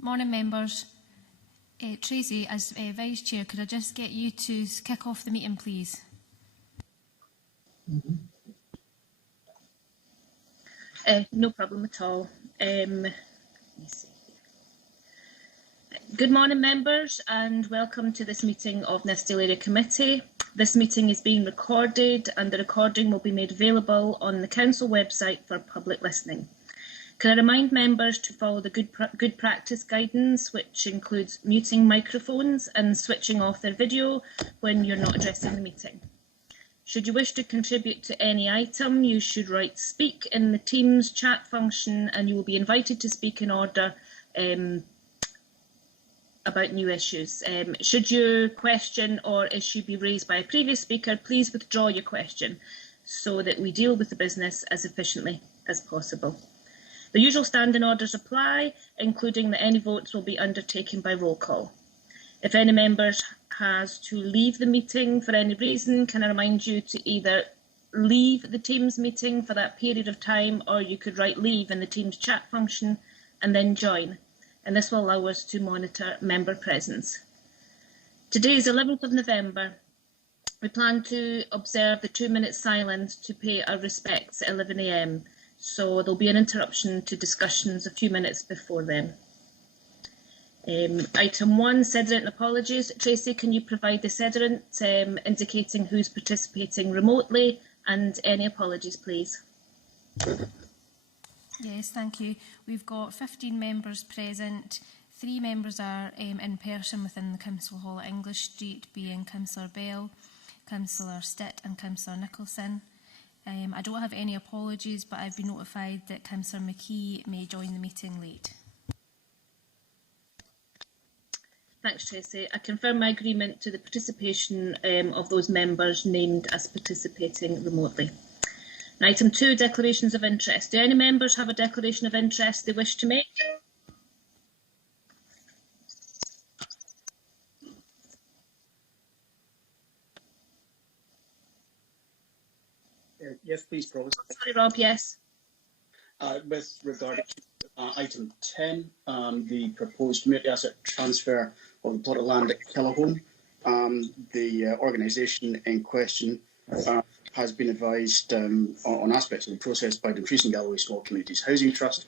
Morning, members. Tracy, as Vice Chair, could I just get you to kick off the meeting, please? No problem at all. Let me see. Good morning, members, and welcome to this meeting of Nithsdale Area Committee. This meeting is being recorded and the recording will be made available on the Council website for public listening. Can I remind members to follow the good practice guidance, which includes muting microphones and switching off their video when you're not addressing the meeting. Should you wish to contribute to any item, you should write speak in the Teams chat function and you will be invited to speak in order about new issues. Should your question or issue be raised by a previous speaker, please withdraw your question so that we deal with the business as efficiently as possible. The usual standing orders apply, including that any votes will be undertaken by roll call. If any members has to leave the meeting for any reason, can I remind you to either leave the Teams meeting for that period of time, or you could write leave in the Teams chat function and then join. And this will allow us to monitor member presence. Today is 11th of November. We plan to observe the 2-minute silence to pay our respects at 11 AM. So there'll be an interruption to discussions a few minutes before then. Item 1, Sediment and apologies. Tracy, can you provide the sediment indicating who's participating remotely and any apologies, please? Yes, thank you. We've got 15 members present. 3 members are in person within the Council Hall at English Street, being Councillor Bell, Councillor Stitt and Councillor Nicholson. I don't have any apologies, but I've been notified that Councillor McKee may join the meeting late. Thanks, Tracy. I confirm my agreement to the participation of those members named as participating remotely. Item 2, declarations of interest. Do any members have a declaration of interest they wish to make? Yes, please, Provost. Sorry, Rob, yes. With regard to item 10, the proposed community asset transfer of the plot of land at Killahome, the organisation in question has been advised on aspects of the process by the Increasing Galloway Small Communities Housing Trust.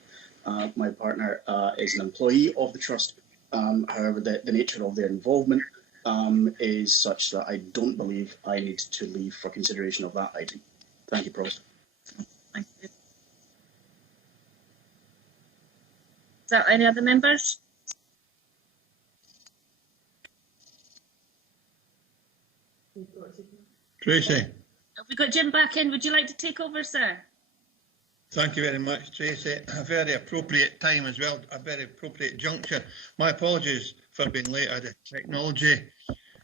My partner is an employee of the trust. However, the nature of their involvement is such that I don't believe I need to leave for consideration of that item. Thank you, Provost. Thank you. Is there any other members? Tracy. Have we got Jim back in? Would you like to take over, sir? Thank you very much, Tracy. A very appropriate time as well, a very appropriate juncture. My apologies for being late. I had a technology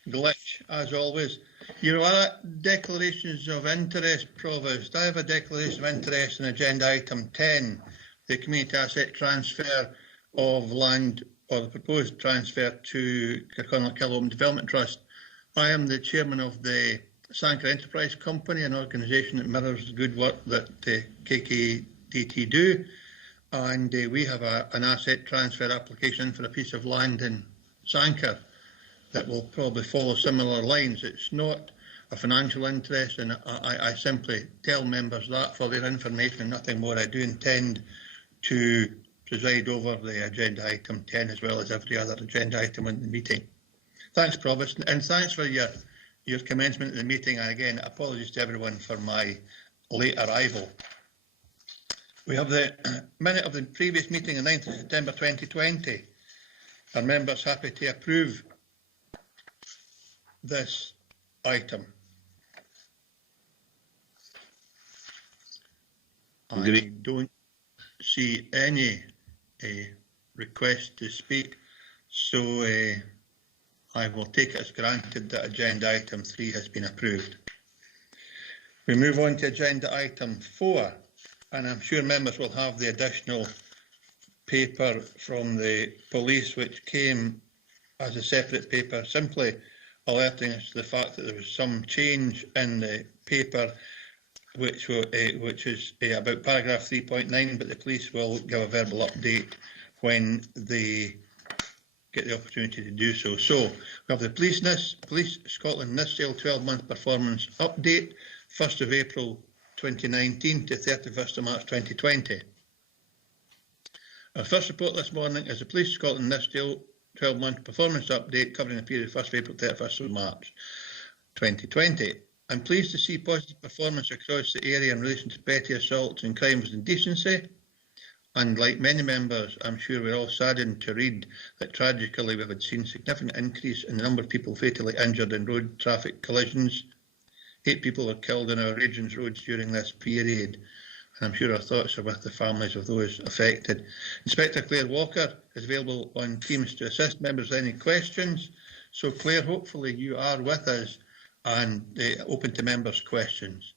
glitch, as always. Your declarations of interest, Provost. I have a declaration of interest in agenda item 10, the community asset transfer of land, or the proposed transfer to Killahome Development Trust. I am the chairman of the Sanker Enterprise Company, an organisation that mirrors the good work that KKDT do, and we have an asset transfer application for a piece of land in Sanker that will probably follow similar lines. It's not a financial interest, and I simply tell members that for their information and nothing more. I do intend to preside over the agenda item 10 as well as every other agenda item in the meeting. Thanks, Provost, and thanks for your commencement of the meeting, and again, apologies to everyone for my late arrival. We have the minute of the previous meeting on 9th of September 2020. Are members happy to approve this item? I don't see any request to speak, so I will take it as granted that agenda item 3 has been approved. We move on to agenda item 4, and I'm sure members will have the additional paper from the police, which came as a separate paper, simply alerting us to the fact that there was some change in the paper, which is about paragraph 3.9, but the police will give a verbal update when the get the opportunity to do so. So we have the Police Scotland Nithsdale 12-month performance update, 1st of April 2019 to 31st of March 2020. Our first report this morning is the Police Scotland Nithsdale 12-month performance update covering the period 1st of April to 31st of March 2020. I'm pleased to see positive performance across the area in relation to petty assaults and crimes and indecency. And like many members, I'm sure we're all saddened to read that tragically we have seen a significant increase in the number of people fatally injured in road traffic collisions. 8 people were killed on our region's roads during this period. And I'm sure our thoughts are with the families of those affected. Inspector Claire Walker is available on Teams to assist members with any questions. So Claire, hopefully you are with us and open to members' questions.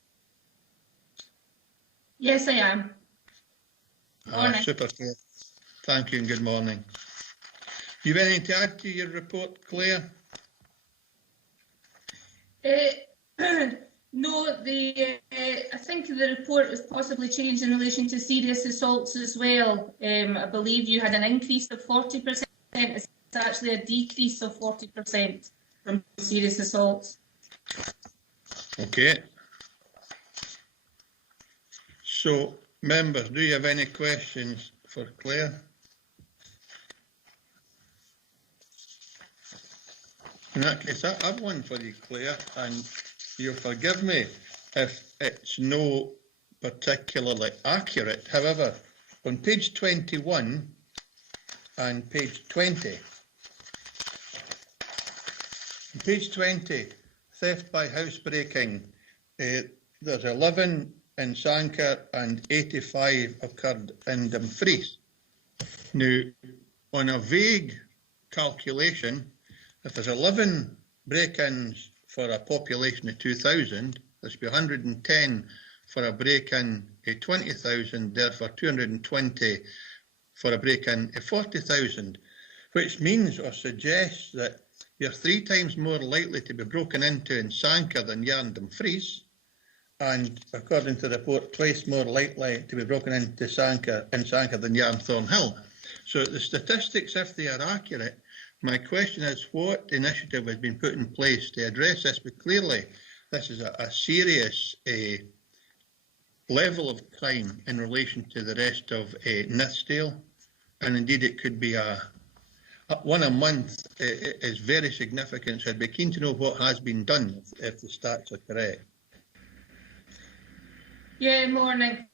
Yes, I am. Super, Claire. Thank you and good morning. Do you have anything to add to your report, Claire? No, I think the report was possibly changed in relation to serious assaults as well. I believe you had an increase of 40%. It's actually a decrease of 40% from serious assaults. Okay. So, members, do you have any questions for Claire? In that case, I have one for you, Claire, and you'll forgive me if it's no particularly accurate. However, on page 21 and page 20, on page 20, theft by housebreaking, there's 11 in Sanquhar and 85 occurred in Dumfries. Now, on a vague calculation, if there's 11 break-ins for a population of 2,000, there should be 110 for a break-in of 20,000, therefore 220 for a break-in of 40,000, which means or suggests that you're 3 times more likely to be broken into in Sanquhar than you are in Dumfries, and according to the report, twice more likely to be broken into Sanquhar than you are in Thornhill. So the statistics, if they are accurate, my question is what initiative has been put in place to address this? But clearly, this is a serious level of crime in relation to the rest of Nithsdale, and indeed it could be one a month is very significant. So I'd be keen to know what has been done if the stats are correct. Yeah, morning.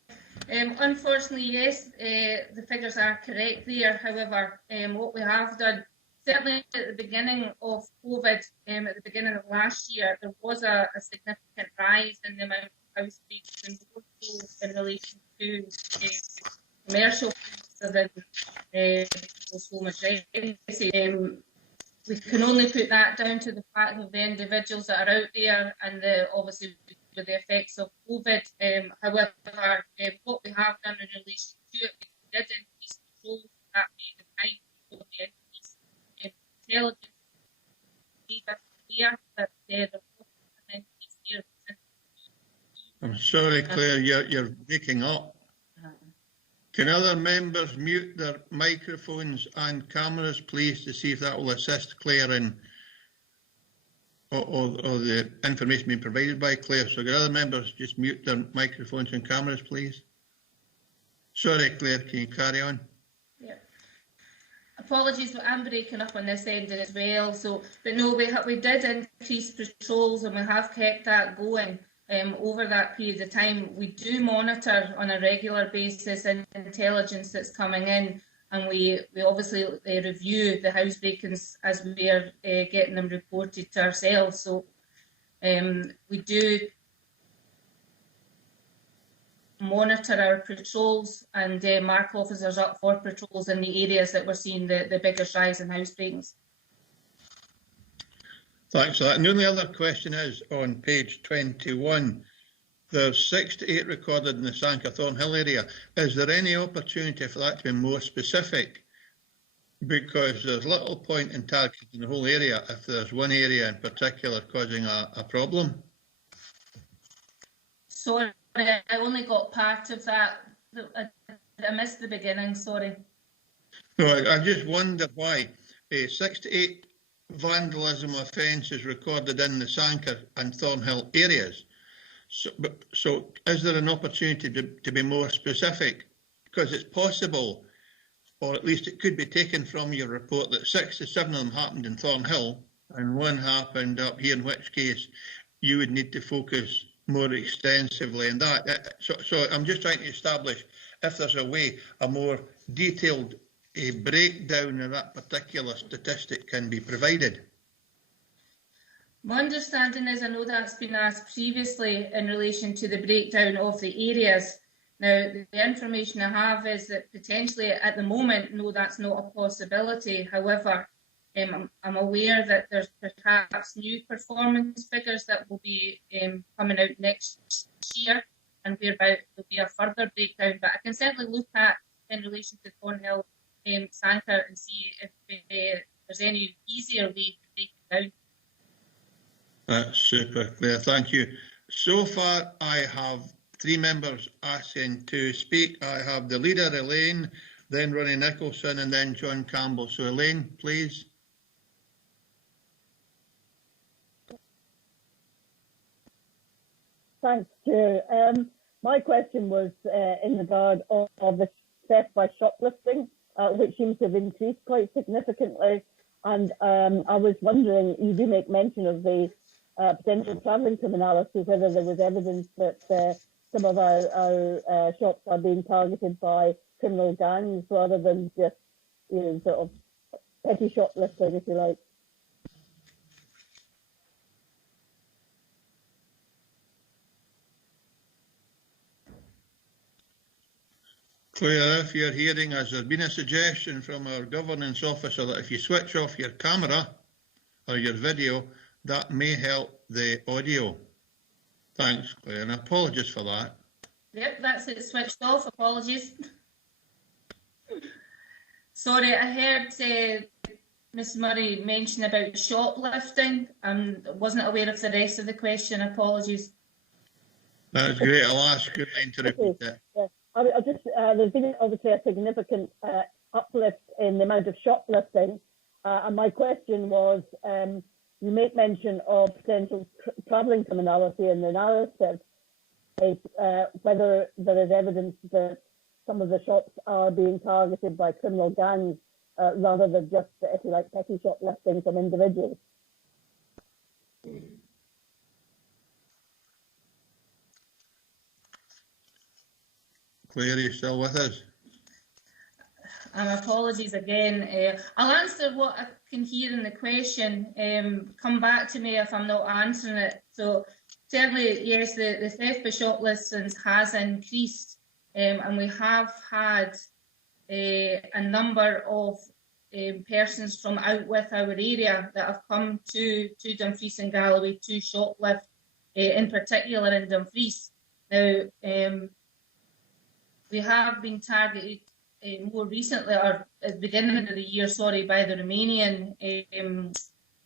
Unfortunately, yes, the figures are correct there. However, what we have done, certainly at the beginning of COVID, at the beginning of last year, there was a significant rise in the amount of house breaks and also in relation to commercial than home addresses. We can only put that down to the fact of the individuals that are out there and obviously with the effects of COVID. However, what we have done in relation to it, we did increase control that made the time of the increase in intelligence. Clear that there was an increase here. I'm sorry, Claire, you're breaking up. Can other members mute their microphones and cameras, please, to see if that will assist Claire in or the information being provided by Claire? So can other members just mute their microphones and cameras, please? Sorry, Claire, can you carry on? Yeah. Apologies, but I'm breaking up on this end as well. So, but no, we did increase patrols and we have kept that going. Over that period of time, we do monitor on a regular basis intelligence that's coming in, and we obviously review the housebreakings as we are getting them reported to ourselves. So we do monitor our patrols and mark officers up for patrols in the areas that we're seeing the biggest rise in housebreakings. Thanks for that. And the only other question is on page 21. There's 6 to 8 recorded in the Sanquhar Thornhill area. Is there any opportunity for that to be more specific? Because there's little point in targeting the whole area if there's one area in particular causing a problem. Sorry, I only got part of that. I missed the beginning, sorry. No, I just wonder why. 68 vandalism offences recorded in the Sanker and Thornhill areas. So is there an opportunity to be more specific? Because it's possible, or at least it could be taken from your report, that 67 of them happened in Thornhill and one happened up here, in which case you would need to focus more extensively on that. So I'm just trying to establish if there's a way, a more detailed breakdown of that particular statistic can be provided. My understanding is, I know that's been asked previously in relation to the breakdown of the areas. Now, the information I have is that potentially at the moment, no, that's not a possibility. However, I'm aware that there's perhaps new performance figures that will be coming out next year, and whereby there'll be a further breakdown. But I can certainly look at in relation to Thornhill, Sanker, and see if there's any easier way to break it down. That's super, Claire. Thank you. So far, I have 3 members asking to speak. I have the leader, Elaine, then Ronnie Nicholson, and then John Campbell. So, Elaine, please. Thanks, Chair. My question was in regard of the theft by shoplifting, which seems to have increased quite significantly. And I was wondering, you do make mention of the potential travelling criminality, whether there was evidence that some of our shops are being targeted by criminal gangs rather than just, you know, sort of petty shoplifters, if you like. Claire, if you're hearing us, there's been a suggestion from our governance officer that if you switch off your camera or your video, that may help the audio. Thanks, Claire, and apologies for that. Yep, that's it, switched off. Apologies. Sorry, I heard Ms Murray mention about shoplifting. I wasn't aware of the rest of the question. Apologies. That's great. I'll ask you to repeat that. Yeah. I'll just, there's been obviously a significant uplift in the amount of shoplifting. And my question was, you make mention of potential travelling criminality in the narrative, whether there is evidence that some of the shops are being targeted by criminal gangs rather than just, if you like, petty shoplifting from individuals. Claire, are you still with us? Apologies again. I'll answer what I can hear in the question. Come back to me if I'm not answering it. So certainly, yes, the theft by shoplifters has increased, and we have had a number of persons from out with our area that have come to Dumfries and Galloway to shoplift, in particular in Dumfries. Now, we have been targeted more recently, or at the beginning of the year, sorry, by the Romanian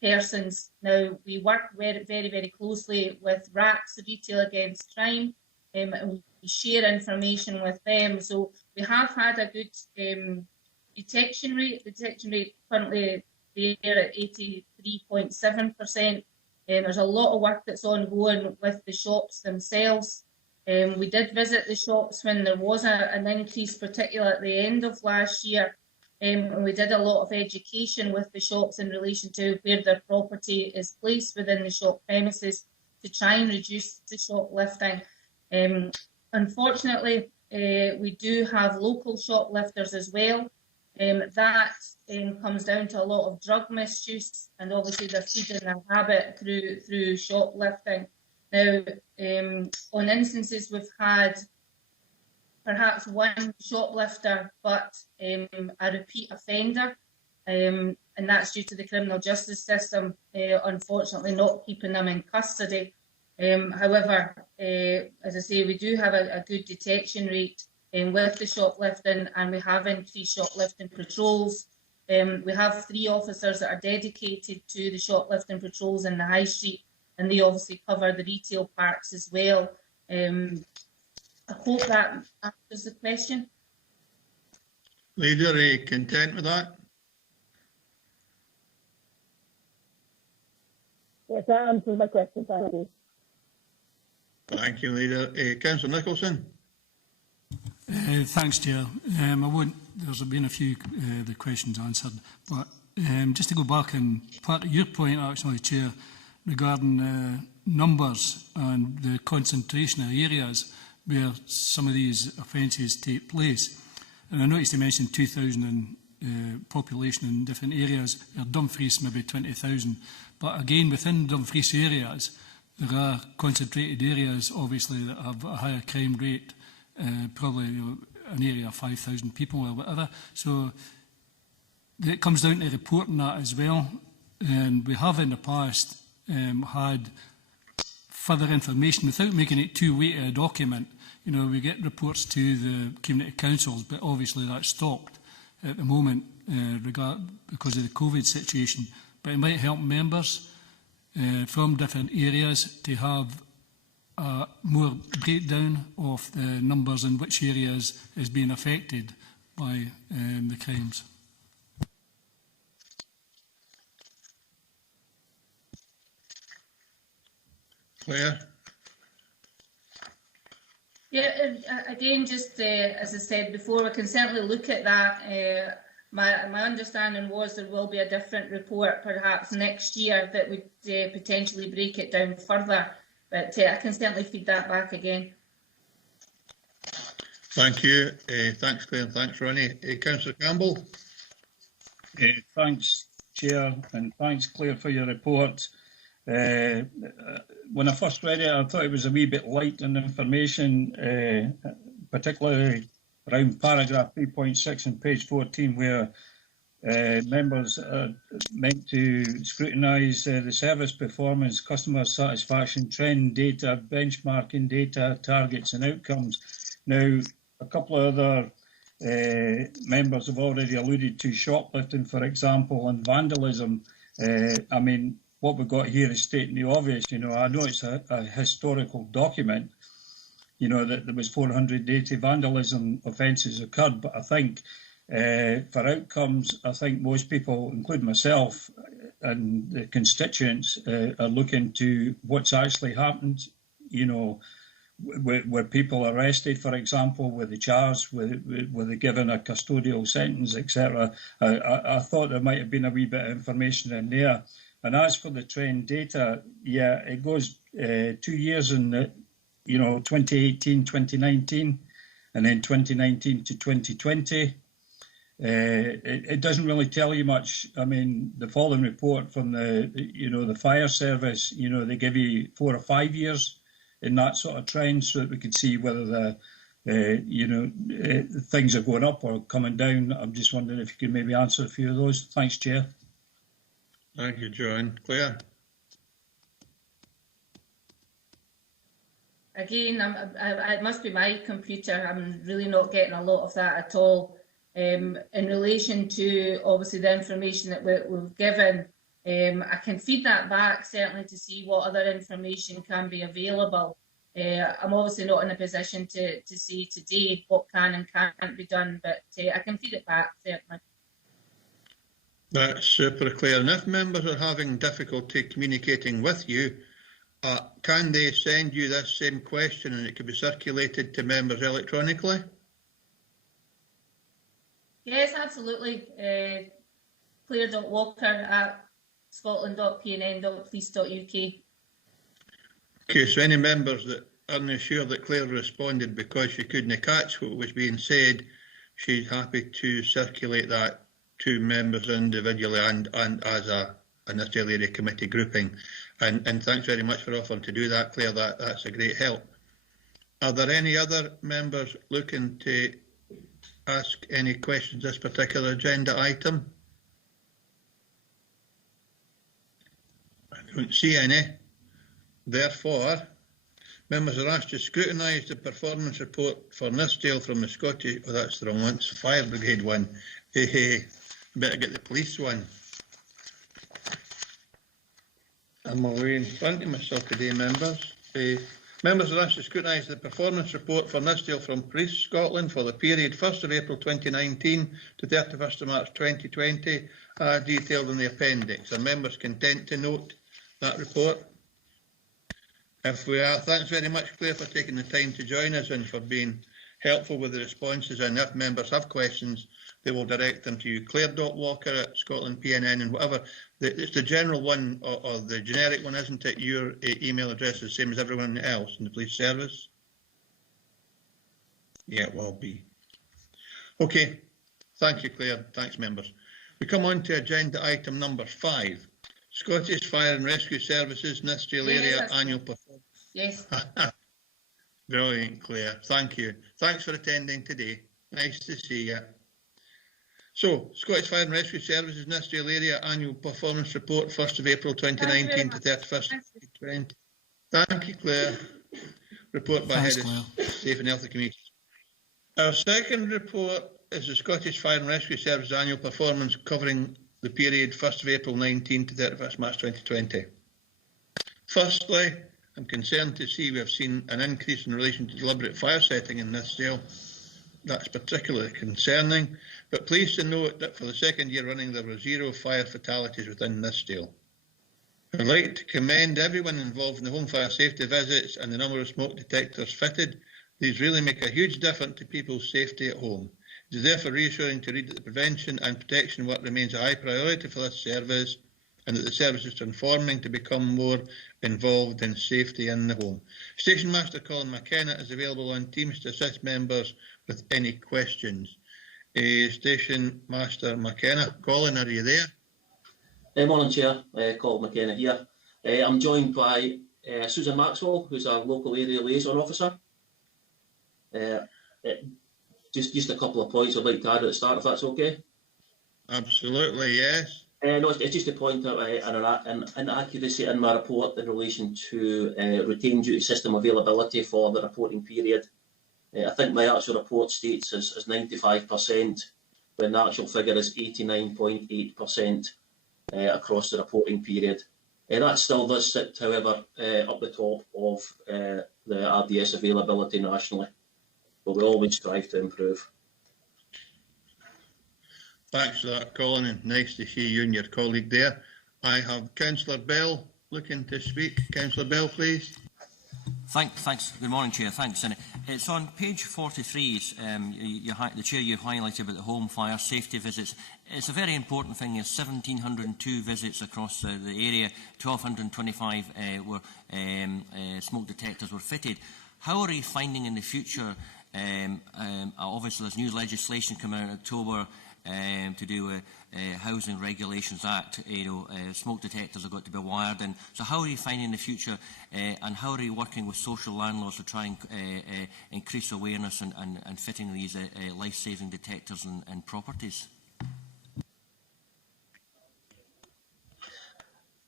persons. Now, we work very, very, very closely with RACS, Retail Against Crime, and we share information with them. So we have had a good detection rate. The detection rate currently there at 83.7%. There's a lot of work that's ongoing with the shops themselves. We did visit the shops when there was an increase, particularly at the end of last year, and we did a lot of education with the shops in relation to where their property is placed within the shop premises to try and reduce the shoplifting. Unfortunately, we do have local shoplifters as well. That comes down to a lot of drug misuse, and obviously they're feeding their habit through shoplifting. Now, on instances we've had perhaps one shoplifter, but a repeat offender, and that's due to the criminal justice system, unfortunately not keeping them in custody. However, as I say, we do have a good detection rate with the shoplifting, and we have increased shoplifting patrols. We have 3 officers that are dedicated to the shoplifting patrols in the High Street, and they obviously cover the retail parks as well. I hope that answers the question. Leader, are you content with that? Yes, that answers my question. Thank you. Thank you, Leader. Councillor Nicholson. Thanks, Chair. There's been a few the questions answered, but just to go back and part of your point, actually, Chair, regarding numbers and the concentration of areas where some of these offences take place. And I noticed you mentioned 2,000 population in different areas. Dumfries maybe 20,000, but again within Dumfries areas there are concentrated areas obviously that have a higher crime rate. Probably an area of 5,000 people or whatever. So it comes down to reporting that as well. And we have in the past had further information without making it too weighty a document. You know, we get reports to the community councils, but obviously that's stopped at the moment because of the COVID situation. But it might help members from different areas to have more breakdown of the numbers in which areas is being affected by the crimes. Claire? Yeah, again, just as I said before, we can certainly look at that. My understanding was there will be a different report perhaps next year that would potentially break it down further. But I can certainly feed that back again. Thank you. Thanks, Claire, and thanks, Ronnie. Councillor Campbell. Thanks, Chair, and thanks, Claire, for your report. When I first read it, I thought it was a wee bit light in information, particularly around paragraph 3.6 on page 14, where members are meant to scrutinise the service performance, customer satisfaction, trend data, benchmarking data, targets and outcomes. Now, a couple of other members have already alluded to shoplifting, for example, and vandalism. I mean, what we've got here is stating the obvious. You know, I know it's a historical document, you know, that there was 480 vandalism offences occurred, but I think for outcomes, I think most people, including myself and the constituents, are looking to what's actually happened, you know, were people arrested, for example, were they charged, were they given a custodial sentence, etc. I thought there might have been a wee bit of information in there. And as for the trend data, yeah, it goes 2 years in, 2018, 2019, and then 2019 to 2020. It doesn't really tell you much. I mean, the following report from the fire service, they give you 4 or 5 years in that sort of trend, so that we can see whether things are going up or coming down. I'm just wondering if you could maybe answer a few of those. Thanks, Chair. Thank you, John. Claire? Again, it must be my computer. I'm really not getting a lot of that at all. In relation to, obviously, the information that we've given, I can feed that back, certainly, to see what other information can be available. I'm obviously not in a position to say today what can and can't be done, but I can feed it back, certainly. That's super, Claire. And if members are having difficulty communicating with you, can they send you this same question and it can be circulated to members electronically? Yes, absolutely. Claire.walker@scotland.pnn.police.uk. Okay, so any members that aren't sure that Claire responded because she couldn't catch what was being said, she's happy to circulate that to members individually and as a Nithsdale Area Committee grouping. And thanks very much for offering to do that, Claire. That's a great help. Are there any other members looking to ask any questions this particular agenda item? I don't see any. Therefore, members are asked to scrutinise the performance report for Nithsdale from the Scottish... Oh, that's the wrong one. It's the Fire Brigade one. Better get the police one. I'm away in front of myself today, members. Members are asked to scrutinise the performance report for Nithsdale from Police Scotland for the period 1st of April 2019 to 31st of March 2020, detailed in the appendix. Are members content to note that report? If we are, thanks very much, Claire, for taking the time to join us and for being helpful with the responses. And if members have questions, they will direct them to you. Claire.walker@scotlandpnn and whatever. It's the general one or the generic one, isn't it? Your email address is the same as everyone else in the police service? Yeah, it will be. Okay. Thank you, Claire. Thanks, members. We come on to agenda item number 5. Scottish Fire and Rescue Services, Nithsdale Area Annual Performance. Yes. Brilliant, Claire. Thank you. Thanks for attending today. Nice to see you. So, Scottish Fire and Rescue Services, Nithsdale Area Annual Performance Report, 1st of April 2019 to 31st of 2020. Thank you, Claire. Report by Head of Safe and Healthy Communities. Our second report is the Scottish Fire and Rescue Services Annual Performance covering the period 1st of April 19 to 31st March 2020. Firstly, I'm concerned to see we have seen an increase in relation to deliberate fire setting in Nithsdale. That's particularly concerning, but pleased to note that for the second year running there were 0 fire fatalities within Nithsdale. I'd like to commend everyone involved in the home fire safety visits and the number of smoke detectors fitted. These really make a huge difference to people's safety at home. It is therefore reassuring to read that the prevention and protection work remains a high priority for this service and that the service is transforming to become more involved in safety in the home. Station Master Colin McKenna is available on Teams to assist members with any questions. Station Master McKenna. Colin, are you there? Morning, Chair. Colin McKenna here. I'm joined by Susan Maxwell, who's our local area liaison officer. Just a couple of points I'd like to add at the start, if that's okay. Absolutely, yes. No, it's just to point out an inaccuracy in my report in relation to retained duty system availability for the reporting period. I think my actual report states as 95%, when the actual figure is 89.8% across the reporting period. That still does sit, however, up the top of the RDS availability nationally, but we always strive to improve. Thanks for that, Colin, and nice to see you and your colleague there. I have Councillor Bell looking to speak. Councillor Bell, please. Thanks. Good morning, Chair. Thanks. And it's on page 43. The Chair, you've highlighted about the home fire safety visits. It's a very important thing. There's 1,702 visits across the area. 1,225 smoke detectors were fitted. How are you finding in the future? Obviously, there's new legislation coming out in October to do with Housing Regulations Act. Smoke detectors have got to be wired in. So how are you finding in the future, and how are you working with social landlords to try and increase awareness and fitting these life-saving detectors in properties?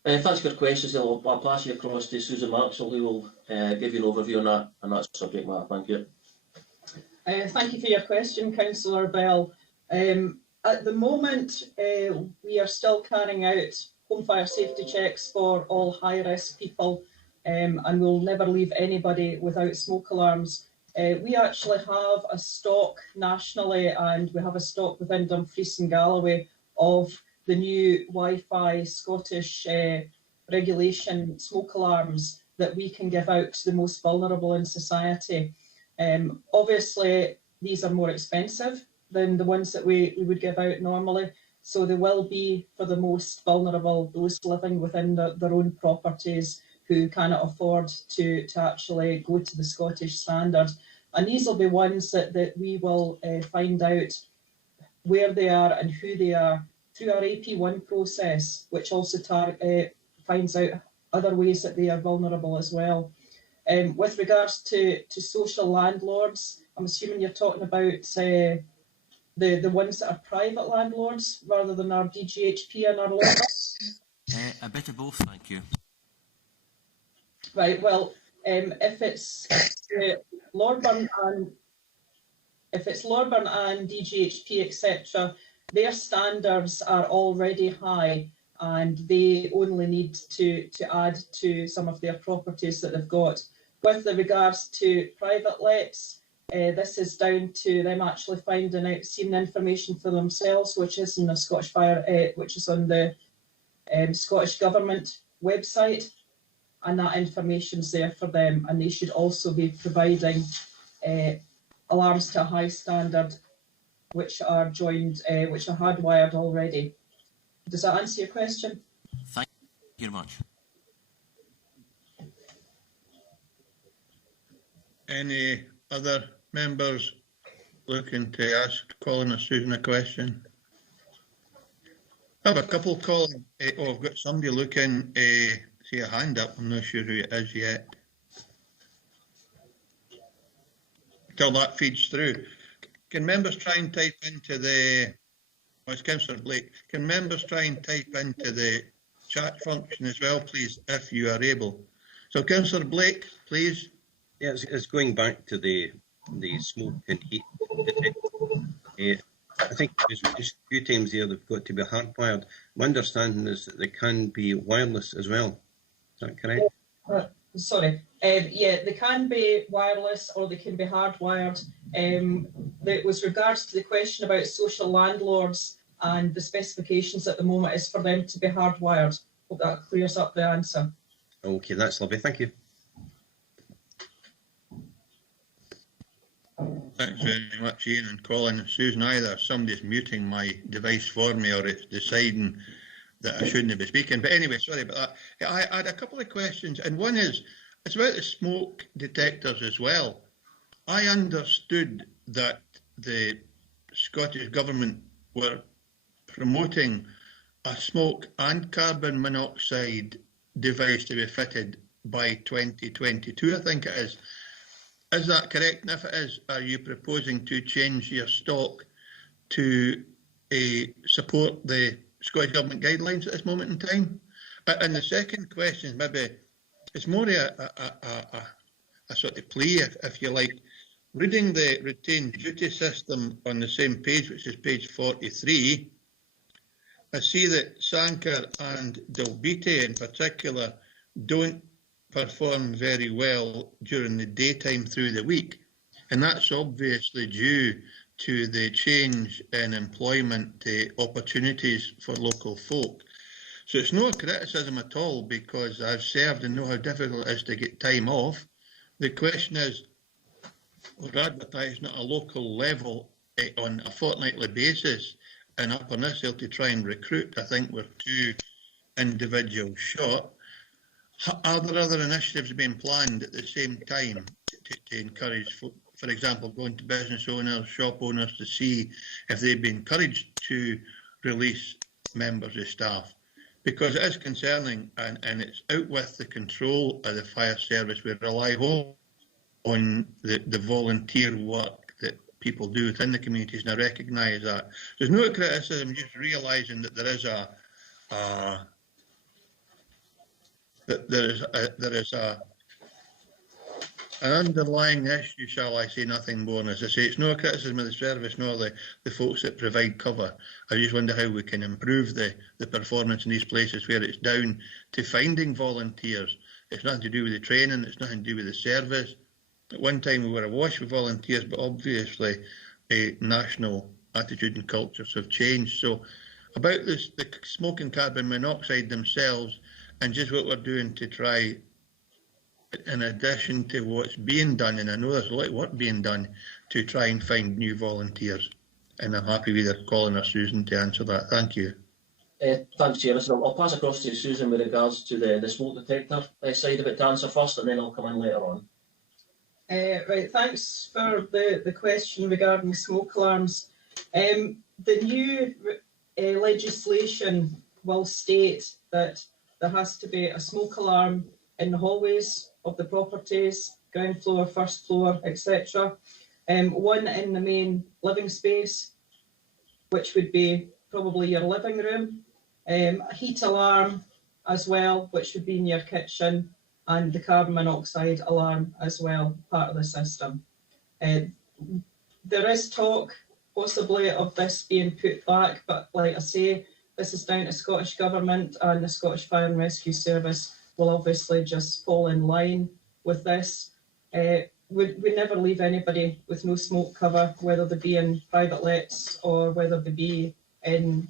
Thanks for your questions. I'll pass you across to Susan Maxwell, who will give you an overview on that subject matter. Thank you. Thank you for your question, Councillor Bell. At the moment, we are still carrying out home fire safety checks for all high-risk people, and we'll never leave anybody without smoke alarms. We actually have a stock nationally, and we have a stock within Dumfries and Galloway of the new Wi-Fi Scottish regulation smoke alarms that we can give out to the most vulnerable in society. Obviously, these are more expensive than the ones that we would give out normally. So they will be for the most vulnerable, those living within their own properties who cannot afford to actually go to the Scottish standard. And these will be ones that we will find out where they are and who they are through our AP1 process, which also finds out other ways that they are vulnerable as well. With regards to social landlords, I'm assuming you're talking about the ones that are private landlords rather than our DGHP and our local? A bit of both, thank you. Right, well, if it's Lorburn and DGHP, etc., their standards are already high, and they only need to add to some of their properties that they've got. With regards to private lets, this is down to them actually finding out, seeing the information for themselves, which is in the Scottish Fire, which is on the Scottish Government website, and that information's there for them, and they should also be providing alarms to a high standard which are hardwired already. Does that answer your question? Thank you very much. Any other members looking to ask Colin or Susan a question? I have a couple, Colin. I've got somebody looking, see a hand up. I'm not sure who it is yet. Till that feeds through. Can members try and type into the, oh, it's Councillor Blake. Can members try and type into the chat function as well, please, if you are able? So, Councillor Blake, please. Yeah, it's going back to the smoke and heat detector. I think it's a few times there they've got to be hardwired. My understanding is that they can be wireless as well. Is that correct? Sorry. Yeah, they can be wireless or they can be hardwired. That was regards to the question about social landlords, and the specifications at the moment is for them to be hardwired. Hope that clears up the answer. Okay, that's lovely. Thank you. Thanks very much, Ian and Colin. Susan, either somebody's muting my device for me or it's deciding that I shouldn't be speaking. But anyway, sorry about that. I had a couple of questions, and one is, it's about the smoke detectors as well. I understood that the Scottish Government were promoting a smoke and carbon monoxide device to be fitted by 2022, I think it is. Is that correct? And if it is, are you proposing to change your stock to support the Scottish Government guidelines at this moment in time? And the second question, maybe it's more a sort of plea, if you like. Reading the retained duty system on the same page, which is page 43, I see that Sanker and Dalbeattie in particular don't perform very well during the daytime through the week, and that's obviously due to the change in employment opportunities for local folk. So it's no criticism at all, because I've served and know how difficult it is to get time off. The question is, we're advertising at a local level on a fortnightly basis in Upper Nithsdale to try and recruit. I think we're 2 individuals short. Are there other initiatives being planned at the same time to encourage, for example, going to business owners, shop owners to see if they'd be encouraged to release members of staff? Because it is concerning, and it's out with the control of the fire service. We rely on the volunteer work that people do within the communities, and I recognise that. There's no criticism, just realising that there is an underlying issue, shall I say, nothing more. And as I say, it's no criticism of the service nor the folks that provide cover. I just wonder how we can improve the performance in these places where it's down to finding volunteers. It's nothing to do with the training, it's nothing to do with the service. At one time we were awash with volunteers, but obviously national attitude and cultures have changed. So about the smoke and carbon monoxide themselves, and just what we're doing to try, in addition to what's being done, and I know there's a lot of work being done, to try and find new volunteers. And I'm happy with either Colin or Susan to answer that. Thank you. Thanks, Chair. I'll pass across to Susan with regards to the smoke detector side of it to answer first, and then I'll come in later on. Right, thanks for the question regarding smoke alarms. The new legislation will state that there has to be a smoke alarm in the hallways of the properties, ground floor, first floor, etc. One in the main living space, which would be probably your living room. A heat alarm as well, which would be in your kitchen, and the carbon monoxide alarm as well, part of the system. There is talk possibly of this being put back, but like I say, this is down to Scottish Government, and the Scottish Fire and Rescue Service will obviously just fall in line with this. We never leave anybody with no smoke cover, whether they be in private lets or whether they be in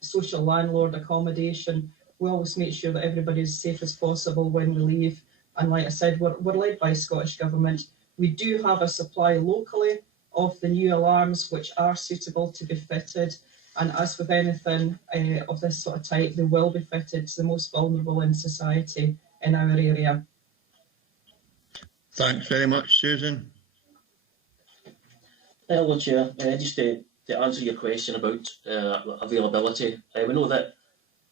social landlord accommodation. we always make sure that everybody's as safe as possible when we leave. And like I said, we're led by Scottish Government. We do have a supply locally of the new alarms, which are suitable to be fitted. And as with anything of this sort of type, they will be fitted to the most vulnerable in society in our area. Thanks very much, Susan. Hello, Chair. Just to answer your question about availability, we know that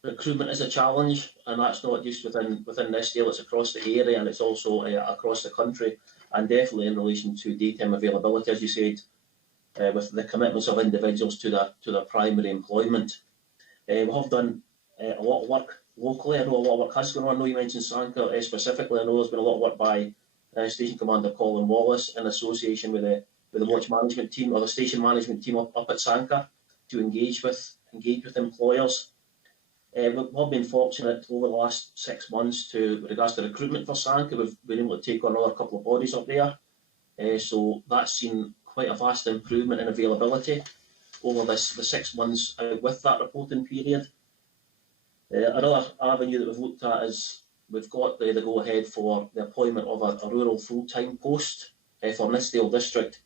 recruitment is a challenge, and that's not just within Nithsdale, it's across the area, and it's also across the country, and definitely in relation to daytime availability, as you said, with the commitments of individuals to their primary employment. We have done a lot of work locally. I know a lot of work has gone on. I know you mentioned Sanka specifically. I know there's been a lot of work by Station Commander Colin Wallace in association with the watch management team, or the station management team up at Sanka, to engage with employers. We've been fortunate over the last 6 months with regards to recruitment for Sanka. We've been able to take on another couple of bodies up there. So that's seen quite a vast improvement in availability over the 6 months with that reporting period. Another avenue that we've looked at is we've got the go-ahead for the appointment of a rural full-time post for Nithsdale District.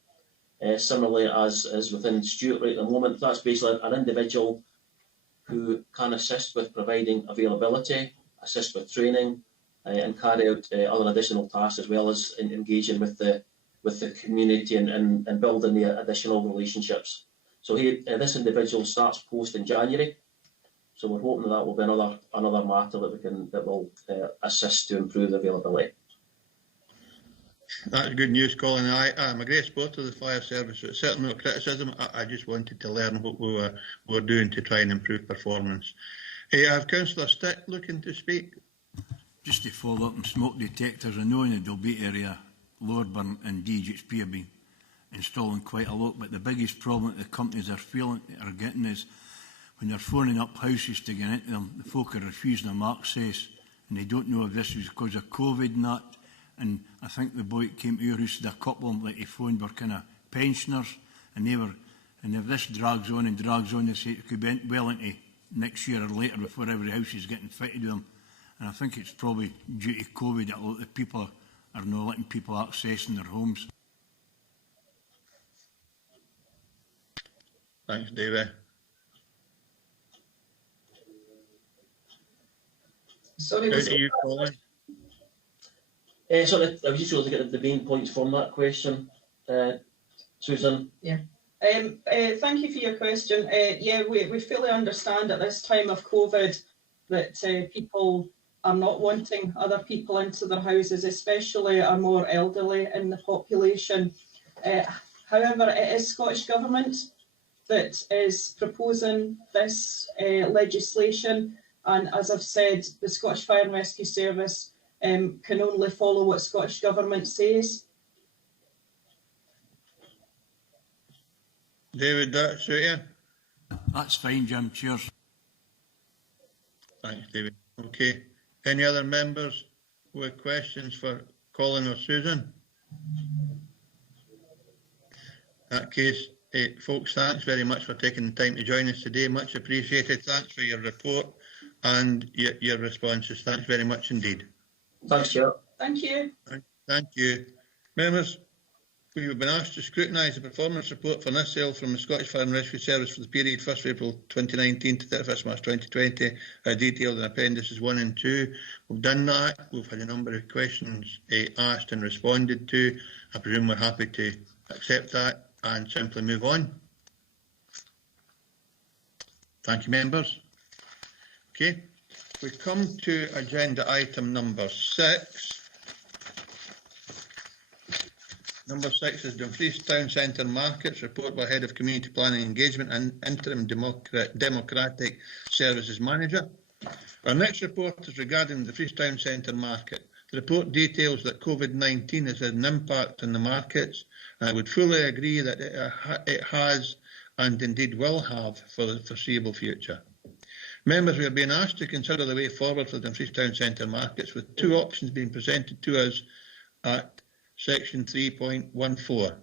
Similarly as within Stewart right at the moment, that's basically an individual who can assist with providing availability, assist with training, and carry out other additional tasks, as well as engaging with the community and building the additional relationships. So this individual starts post in January. So we're hoping that will be another matter that will assist to improve the availability. That's good news, Colin. I'm a great supporter of the fire service, so it's certainly no criticism. I just wanted to learn what we were doing to try and improve performance. I have Councillor Stick looking to speak. Just to follow up on smoke detectors, I know in the Dalbeat area, Lowerburn and DHP have been installing quite a lot, but the biggest problem that the companies are getting is when they're phoning up houses to get into them, the folk are refusing them access, and they don't know if this is because of COVID and that. And I think the boy that came to your house had a couple of them that he phoned were kind of pensioners, and if this drags on, they say it could be well into next year or later before every house is getting fitted with them. And I think it's probably due to COVID that a lot of people are not letting people access in their homes. Thanks, David. Sorry, How do you, Colin? So I was just looking at the main points from that question, Susan. Yeah. Thank you for your question. Yeah, we fully understand at this time of COVID that people are not wanting other people into their houses, especially our more elderly in the population. However, it is Scottish Government that is proposing this legislation, and as I've said, the Scottish Fire and Rescue Service can only follow what Scottish Government says. David, that suit you? That's fine, Jim. Cheers. Thanks, David. Okay. Any other members with questions for Colin or Susan? In that case, folks, thanks very much for taking the time to join us today. Much appreciated. Thanks for your report and your responses. Thanks very much indeed. Thanks, Chair. Thank you. Thank you. Members, we have been asked to scrutinise the performance report for Nithsdale from the Scottish Fire and Rescue Service for the period 1st April 2019 to 31st March 2020, detailed in appendices 1 and 2. We've done that. We've had a number of questions asked and responded to. I presume we're happy to accept that and simply move on. Thank you, members. Okay, we come to agenda item number 6. Number 6 is Dumfries Town Centre Markets, report by Head of Community Planning Engagement and Interim Democratic Services Manager. Our next report is regarding the Dumfries Town Centre Market. The report details that COVID-19 has had an impact on the markets, and I would fully agree that it has and indeed will have for the foreseeable future. Members, we are being asked to consider the way forward for the Dumfries Town Centre Markets, with 2 options being presented to us at Section 3.14.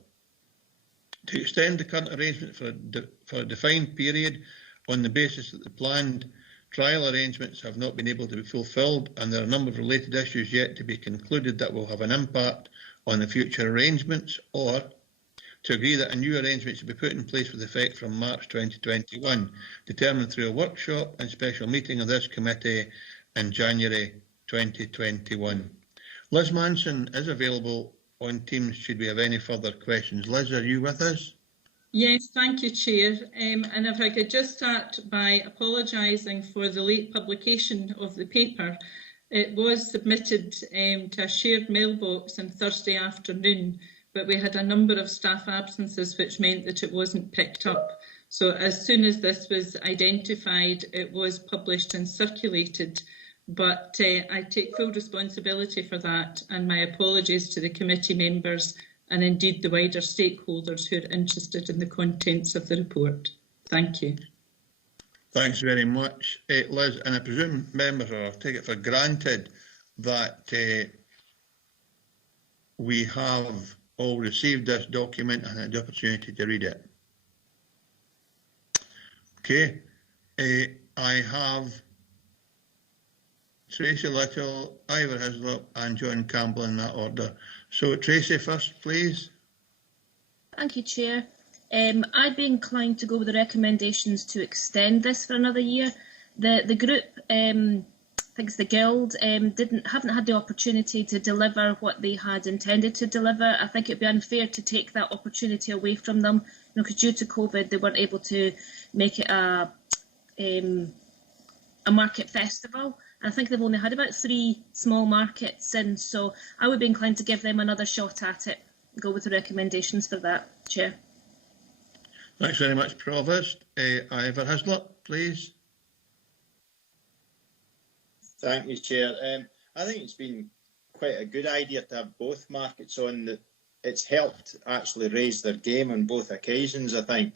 To extend the current arrangement for a defined period on the basis that the planned Trial arrangements have not been able to be fulfilled, and there are a number of related issues yet to be concluded that will have an impact on the future arrangements, or to agree that a new arrangement should be put in place with effect from March 2021, determined through a workshop and special meeting of this committee in January 2021. Liz Manson is available on Teams should we have any further questions. Liz, are you with us? Yes, thank you, Chair. And if I could just start by apologising for the late publication of the paper. It was submitted to a shared mailbox on Thursday afternoon, but we had a number of staff absences, which meant that it wasn't picked up. So as soon as this was identified, it was published and circulated. But I take full responsibility for that, and my apologies to the committee members and indeed the wider stakeholders who are interested in the contents of the report. Thank you. Thanks very much, Liz. And I presume members, or I take it for granted, that we have all received this document and had the opportunity to read it. Okay, I have Tracy Little, Ivor Hislop and John Campbell in that order. So Tracy first, please. Thank you, Chair. I'd be inclined to go with the recommendations to extend this for another year. The group, I think it's the Guild, haven't had the opportunity to deliver what they had intended to deliver. I think it'd be unfair to take that opportunity away from them, because due to COVID they weren't able to make it a market festival. I think they've only had about 3 small markets in, so I would be inclined to give them another shot at it. Go with the recommendations for that, Chair. Thanks very much, Provost. Ivor Hislop, please. Thank you, Chair. I think it's been quite a good idea to have both markets on. It's helped actually raise their game on both occasions, I think.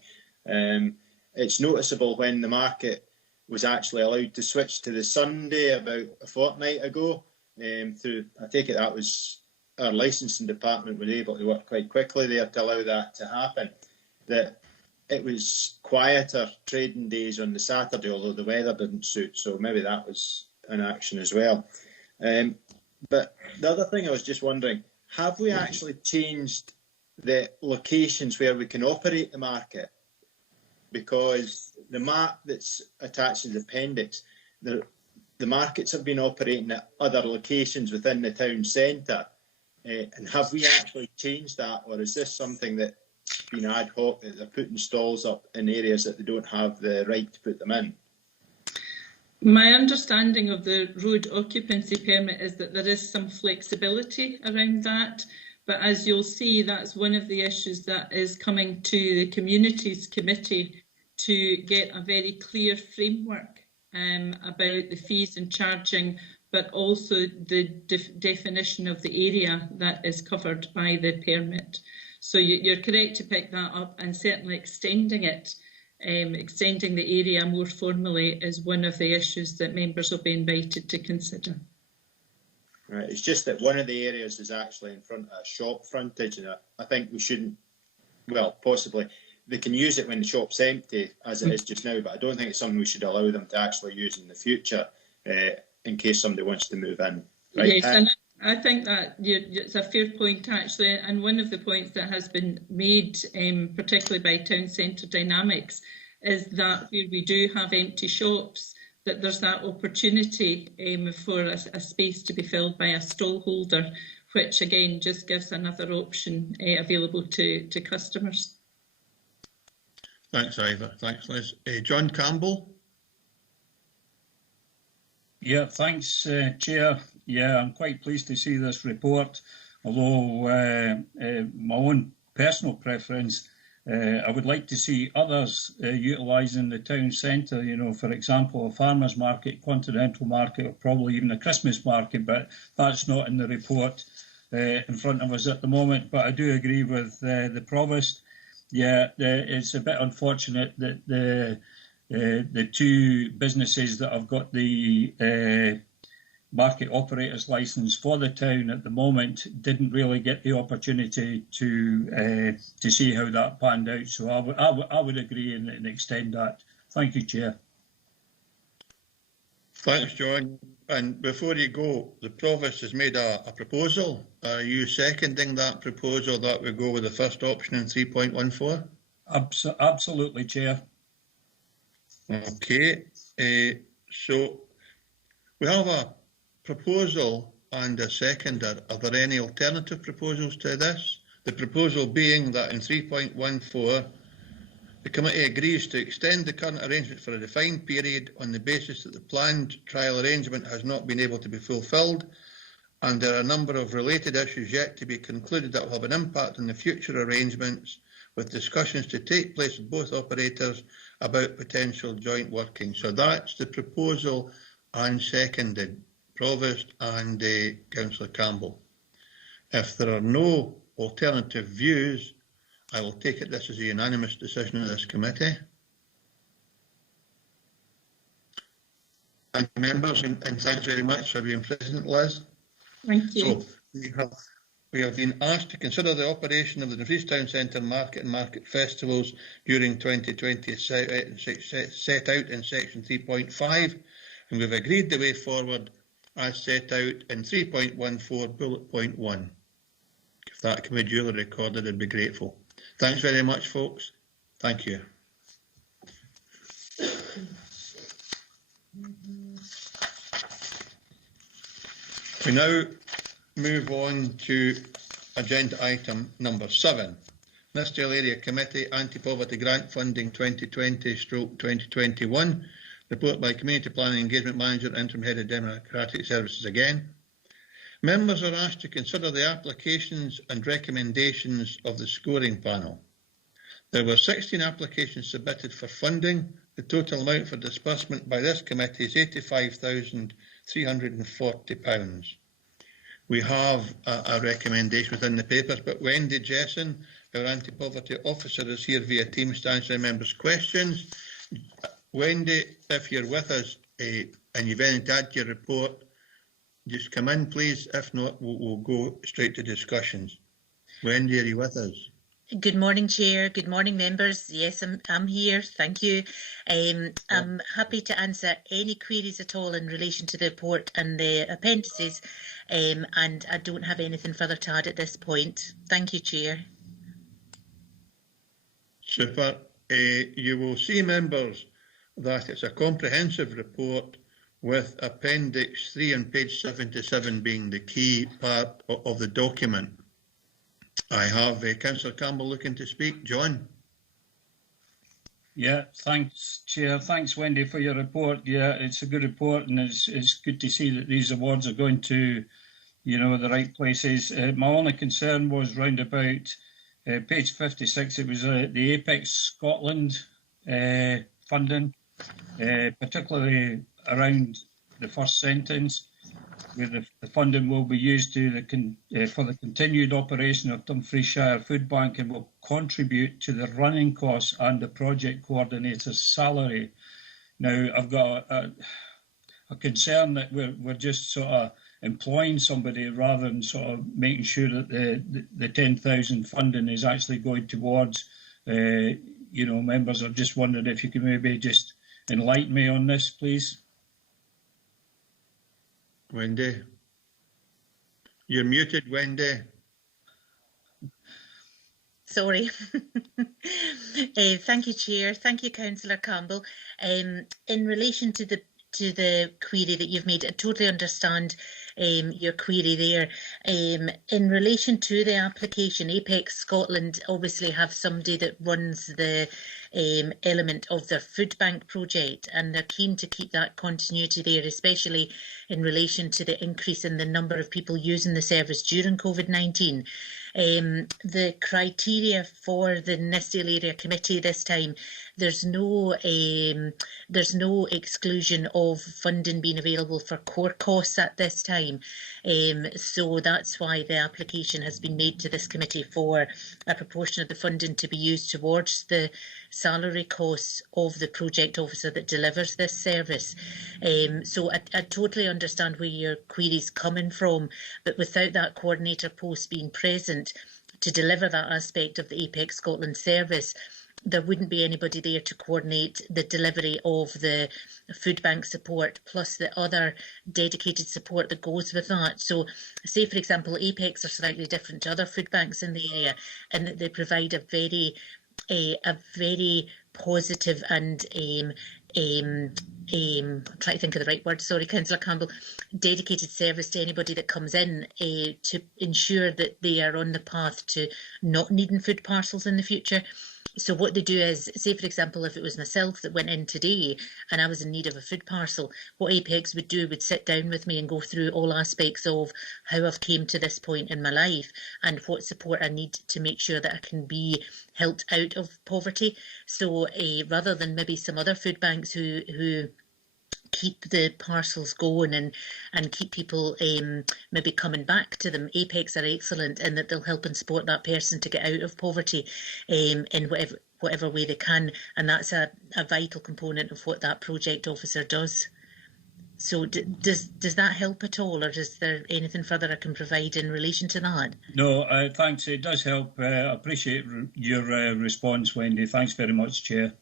It's noticeable when the market was actually allowed to switch to the Sunday about a fortnight ago. I take it that was our licensing department was able to work quite quickly there to allow that to happen. That it was quieter trading days on the Saturday, although the weather didn't suit, so maybe that was an action as well. But the other thing I was just wondering, have we actually changed the locations where we can operate the market? Because the map that's attached to the appendix, the markets have been operating at other locations within the town centre. And have we actually changed that, or is this something that's been ad hoc, that they're putting stalls up in areas that they don't have the right to put them in? My understanding of the road occupancy permit is that there is some flexibility around that. But as you'll see, that's one of the issues that is coming to the Communities Committee, to get a very clear framework about the fees and charging, but also the definition of the area that is covered by the permit. So you're correct to pick that up, and certainly extending it, extending the area more formally is one of the issues that members will be invited to consider. Right, it's just that one of the areas is actually in front of a shop frontage, and I think we shouldn't, well, possibly, they can use it when the shop's empty, as it is just now, but I don't think it's something we should allow them to actually use in the future, in case somebody wants to move in. Right? Yes, and I think that it's a fair point, actually, and one of the points that has been made, particularly by Town Centre Dynamics, is that where we do have empty shops, that there's that opportunity for a space to be filled by a stall holder, which again just gives another option available to customers. Thanks, Ivor. Thanks, Liz. John Campbell. Yeah, thanks, Chair. Yeah, I'm quite pleased to see this report, although my own personal preference, I would like to see others utilising the town centre, you know, for example, a farmers market, continental market, or probably even a Christmas market, but that's not in the report in front of us at the moment. But I do agree with the Provost. Yeah, it's a bit unfortunate that the 2 businesses that have got the market operators licence for the town at the moment didn't really get the opportunity to see how that panned out. So I would agree and extend that. Thank you, Chair. Thanks, John. And before you go, the Provost has made a proposal. Are you seconding that proposal that we go with the first option in 3.14? Absolutely, Chair. Okay. So we have a proposal and a seconder. Are there any alternative proposals to this? The proposal being that in 3.14, the committee agrees to extend the current arrangement for a defined period on the basis that the planned trial arrangement has not been able to be fulfilled, and there are a number of related issues yet to be concluded that will have an impact on the future arrangements, with discussions to take place with both operators about potential joint working. So that's the proposal and seconded, Provost and Councillor Campbell. If there are no alternative views, I will take it this is a unanimous decision of this committee. And members, and thanks very much for being present, Liz. Thank you. So we have been asked to consider the operation of the Dumfries Town Centre Market and Market Festivals during 2020 set out in section 3.5, and we've agreed the way forward as set out in 3.14 bullet point 1. If that can be duly recorded, I'd be grateful. Thanks very much, folks. Thank you. We now move on to agenda item number 7. Nithsdale Area Committee Anti-Poverty Grant Funding 2020/2021. Report by Community Planning Engagement Manager, Interim Head of Democratic Services again. Members are asked to consider the applications and recommendations of the scoring panel. There were 16 applications submitted for funding. The total amount for disbursement by this committee is £85,340. We have a recommendation within the papers, but Wendy Jesson, our anti-poverty officer, is here via Teams to answer members' questions. Wendy, if you're with us and you've anything to add to your report, just come in, please. If not, we'll go straight to discussions. Wendy, are you with us? Good morning, Chair. Good morning, members. Yes, I'm here. Thank you. I'm happy to answer any queries at all in relation to the report and the appendices, and I don't have anything further to add at this point. Thank you, Chair. Super. You will see, members, that it's a comprehensive report with Appendix 3 on page 77 being the key part of the document. I have Councillor Campbell looking to speak. John? Yeah, thanks, Chair. Thanks, Wendy, for your report. Yeah, it's a good report, and it's good to see that these awards are going to, the right places. My only concern was round about page 56. It was the Apex Scotland funding, particularly around the first sentence, where the funding will be used for the continued operation of Dumfriesshire Food Bank and will contribute to the running costs and the project coordinator's salary. Now, I've got a concern that we're just sort of employing somebody rather than sort of making sure that the 10,000 funding is actually going towards, members are just wondering if you could maybe just enlighten me on this, please. Wendy? You're muted, Wendy. Sorry. Thank you, Chair. Thank you, Councillor Campbell. In relation to the query that you've made, I totally understand your query there. In relation to the application, Apex Scotland obviously have somebody that runs the element of their food bank project, and they're keen to keep that continuity there, especially in relation to the increase in the number of people using the service during COVID-19. The criteria for the Nithsdale Area Committee this time, there's no exclusion of funding being available for core costs at this time. So that's why the application has been made to this committee for a proportion of the funding to be used towards the salary costs of the project officer that delivers this service. So I totally understand where your query's coming from, but without that coordinator post being present to deliver that aspect of the Apex Scotland service, there wouldn't be anybody there to coordinate the delivery of the food bank support plus the other dedicated support that goes with that. So say, for example, Apex are slightly different to other food banks in the area in that they provide a very positive and I'm trying to think of the right word, sorry, Councillor Campbell, dedicated service to anybody that comes in to ensure that they are on the path to not needing food parcels in the future. So what they do is, say for example, if it was myself that went in today and I was in need of a food parcel, what Apex would do would sit down with me and go through all aspects of how I've came to this point in my life and what support I need to make sure that I can be helped out of poverty. So rather than maybe some other food banks who keep the parcels going and keep people maybe coming back to them, Apex are excellent in that they'll help and support that person to get out of poverty in whatever way they can, and that's a vital component of what that project officer does. So does that help at all, or is there anything further I can provide in relation to that? No, thanks. It does help. I appreciate your response, Wendy. Thanks very much, Chair.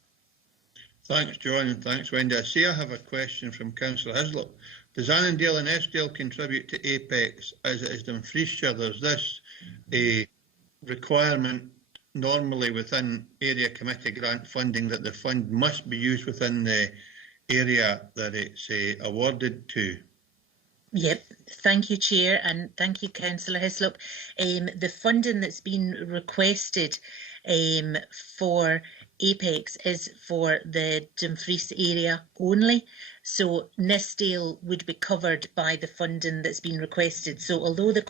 Thanks, John, and thanks, Wendy. I see I have a question from Councillor Hislop. Does Annandale and Nithsdale contribute to Apex as it is Dumfriesshire? There's this a requirement normally within area committee grant funding that the fund must be used within the area that it's awarded to. Yep, thank you, Chair, and thank you, Councillor Hislop. The funding that's been requested for Apex is for the Dumfries area only. So Nithsdale would be covered by the funding that's been requested. So although the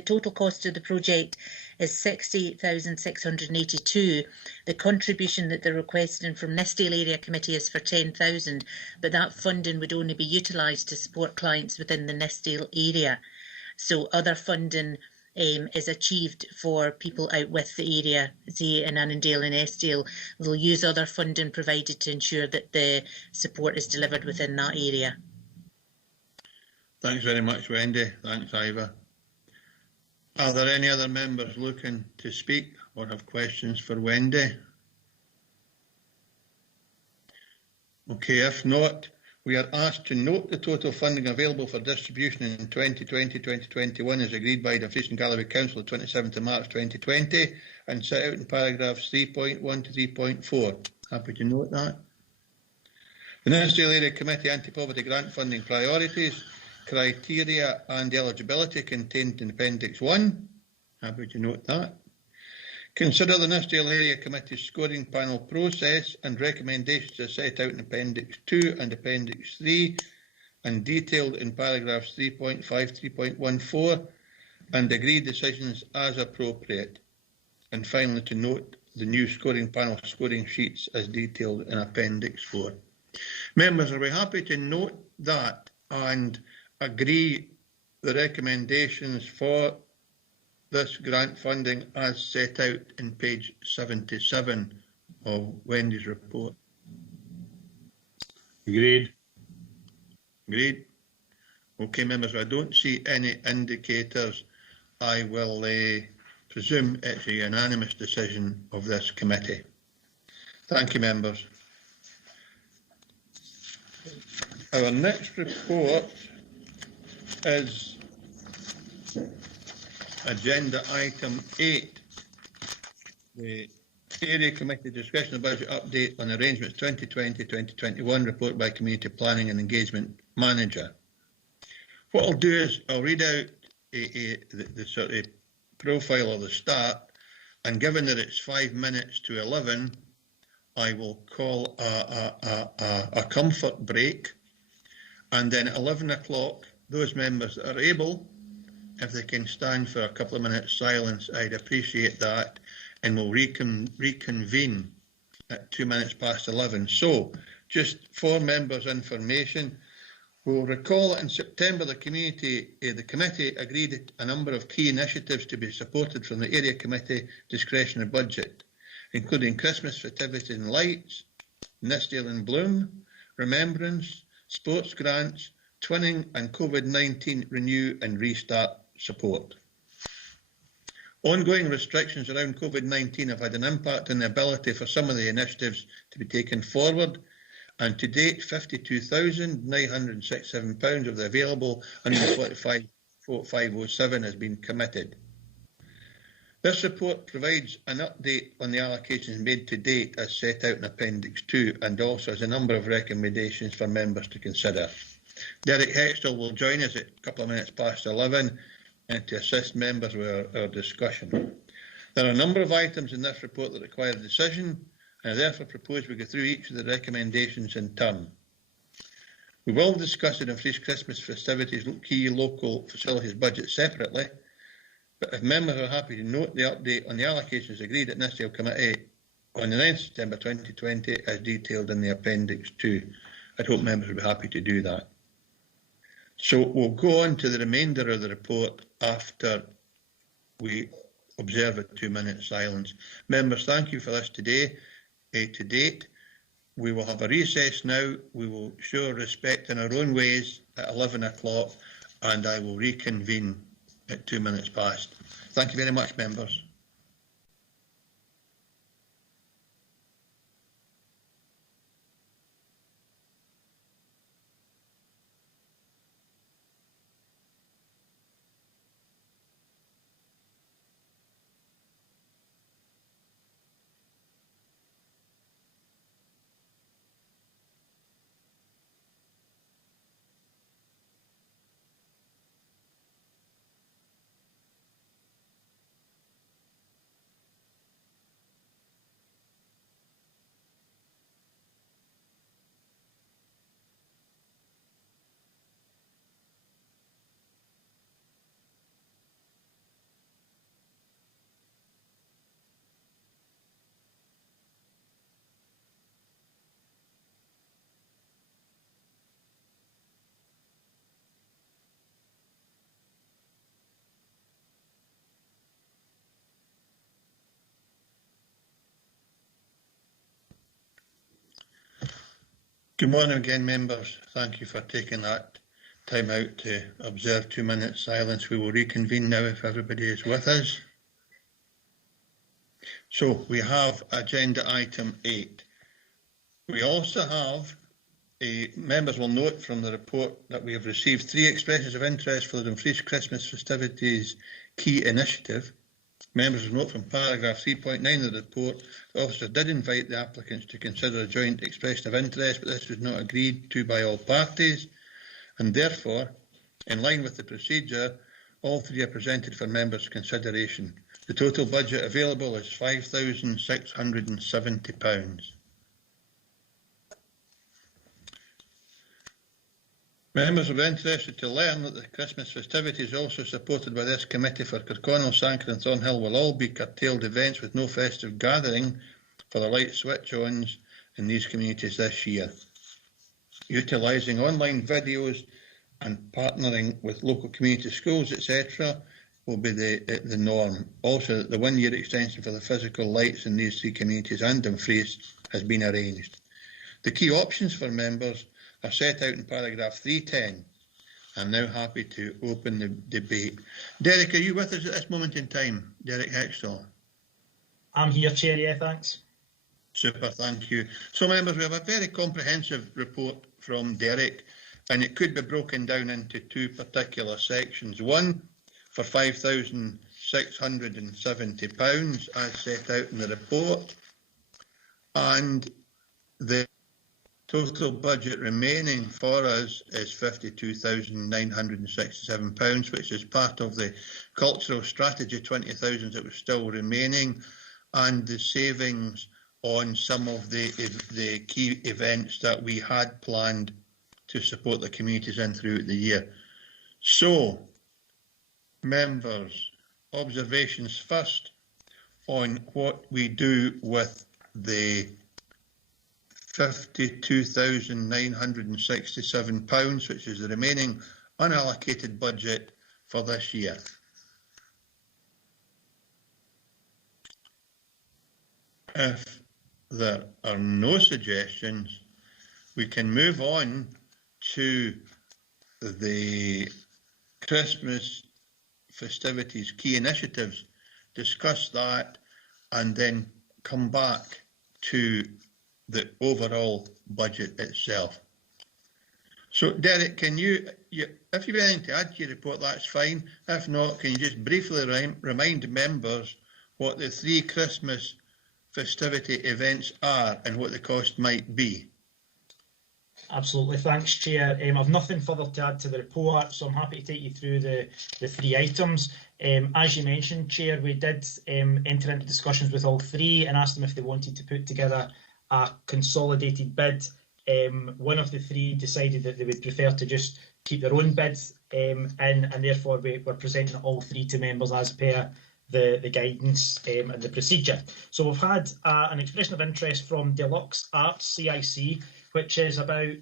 total cost of the project is 60,682, the contribution that they're requesting from Nithsdale Area Committee is for 10,000, but that funding would only be utilised to support clients within the Nithsdale area. So other funding is achieved for people out with the area, say in Annandale and Nithsdale. They'll use other funding provided to ensure that the support is delivered within that area. Thanks very much, Wendy. Thanks, Ivor. Are there any other members looking to speak or have questions for Wendy? Okay, if not, we are asked to note the total funding available for distribution in 2020-2021 as agreed by the Dumfries and Galloway Council on 27th of March 2020 and set out in paragraphs 3.1 to 3.4. Happy to note that. The Nithsdale Area Committee Anti-Poverty Grant Funding Priorities, Criteria and Eligibility contained in Appendix 1. Happy to note that. Consider the Nithsdale Area Committee scoring panel process and recommendations as set out in Appendix 2 and Appendix 3 and detailed in paragraphs 3.5, 3.14 and agreed decisions as appropriate. And finally, to note the new scoring panel scoring sheets as detailed in Appendix 4. Members, are we happy to note that and agree the recommendations for this grant funding as set out in page 77 of Wendy's report? Agreed. Agreed. Okay, members, I don't see any indicators. I will presume it's a unanimous decision of this committee. Thank you, members. Our next report is agenda item 8, the Area Committee Discretionary Budget Update on Arrangements 2020-2021 report by Community Planning and Engagement Manager. What I'll do is I'll read out the sort of profile of the start, and given that it's 5 minutes to 11, I will call a comfort break, and then at 11 o'clock, those members that are able, if they can stand for a couple of minutes silence, I'd appreciate that, and we'll reconvene at 2 minutes past 11. So, just for members' information, we'll recall that in September the committee agreed a number of key initiatives to be supported from the Area Committee discretionary budget, including Christmas festivities and lights, Nithsdale in Bloom, Remembrance, sports grants, twinning and COVID-19 renew and restart support. Ongoing restrictions around COVID-19 have had an impact on the ability for some of the initiatives to be taken forward, and to date £52,967 of the available under 4507 has been committed. This report provides an update on the allocations made to date as set out in Appendix 2, and also has a number of recommendations for members to consider. Derek Hextall will join us at a couple of minutes past 11 and to assist members with our discussion. There are a number of items in this report that require a decision, and I therefore propose we go through each of the recommendations in turn. We will discuss the Dumfries Christmas festivities key local facilities budget separately, but if members are happy to note the update on the allocations agreed at Nithsdale Committee on the 9th September 2020 as detailed in the Appendix 2, I'd hope members would be happy to do that. So we'll go on to the remainder of the report after we observe a 2-minute silence. Members, thank you for this today. To date, we will have a recess now. We will show respect in our own ways at 11 o'clock, and I will reconvene at 2 minutes past. Thank you very much, members. Good morning again, members. Thank you for taking that time out to observe 2 minutes silence. We will reconvene now if everybody is with us. So we have agenda item 8. We also have, members will note from the report that we have received 3 expressions of interest for the Dumfries Christmas festivities key initiative. Members will note from paragraph 3.9 of the report, the officer did invite the applicants to consider a joint expression of interest, but this was not agreed to by all parties, and therefore, in line with the procedure, all 3 are presented for members' consideration. The total budget available is £5,670. Members will be interested to learn that the Christmas festivities also supported by this committee for Kirkconnell, Sankers and Thornhill will all be curtailed events with no festive gathering for the light switch-ons in these communities this year. Utilising online videos and partnering with local community schools, etc. will be the norm. Also, the 1-year extension for the physical lights in these 3 communities and Dumfries has been arranged. The key options for members are set out in paragraph 310. I'm now happy to open the debate. Derek, are you with us at this moment in time? Derek Hextall. I'm here, Chair, yeah, thanks. Super, thank you. So, members, we have a very comprehensive report from Derek, and it could be broken down into 2 particular sections. One for £5,670 as set out in the report, and the total budget remaining for us is £52,967, which is part of the cultural strategy 20,000 that was still remaining, and the savings on some of the key events that we had planned to support the communities in throughout the year. So, members, observations first on what we do with the £52,967, which is the remaining unallocated budget for this year. If there are no suggestions, we can move on to the Christmas festivities key initiatives discuss that, and then come back to the overall budget itself. So, Derek, can you if you've anything to add to your report, that's fine. If not, can you just briefly remind members what the 3 Christmas festivity events are and what the cost might be? Absolutely, thanks, Chair. I've nothing further to add to the report, so I'm happy to take you through the 3 items. As you mentioned, Chair, we did enter into discussions with all 3 and asked them if they wanted to put together a consolidated bid. One of the 3 decided that they would prefer to just keep their own bids in, and therefore we're presenting all 3 to members as per the guidance and the procedure. So we've had an expression of interest from Deluxe Arts CIC, which is about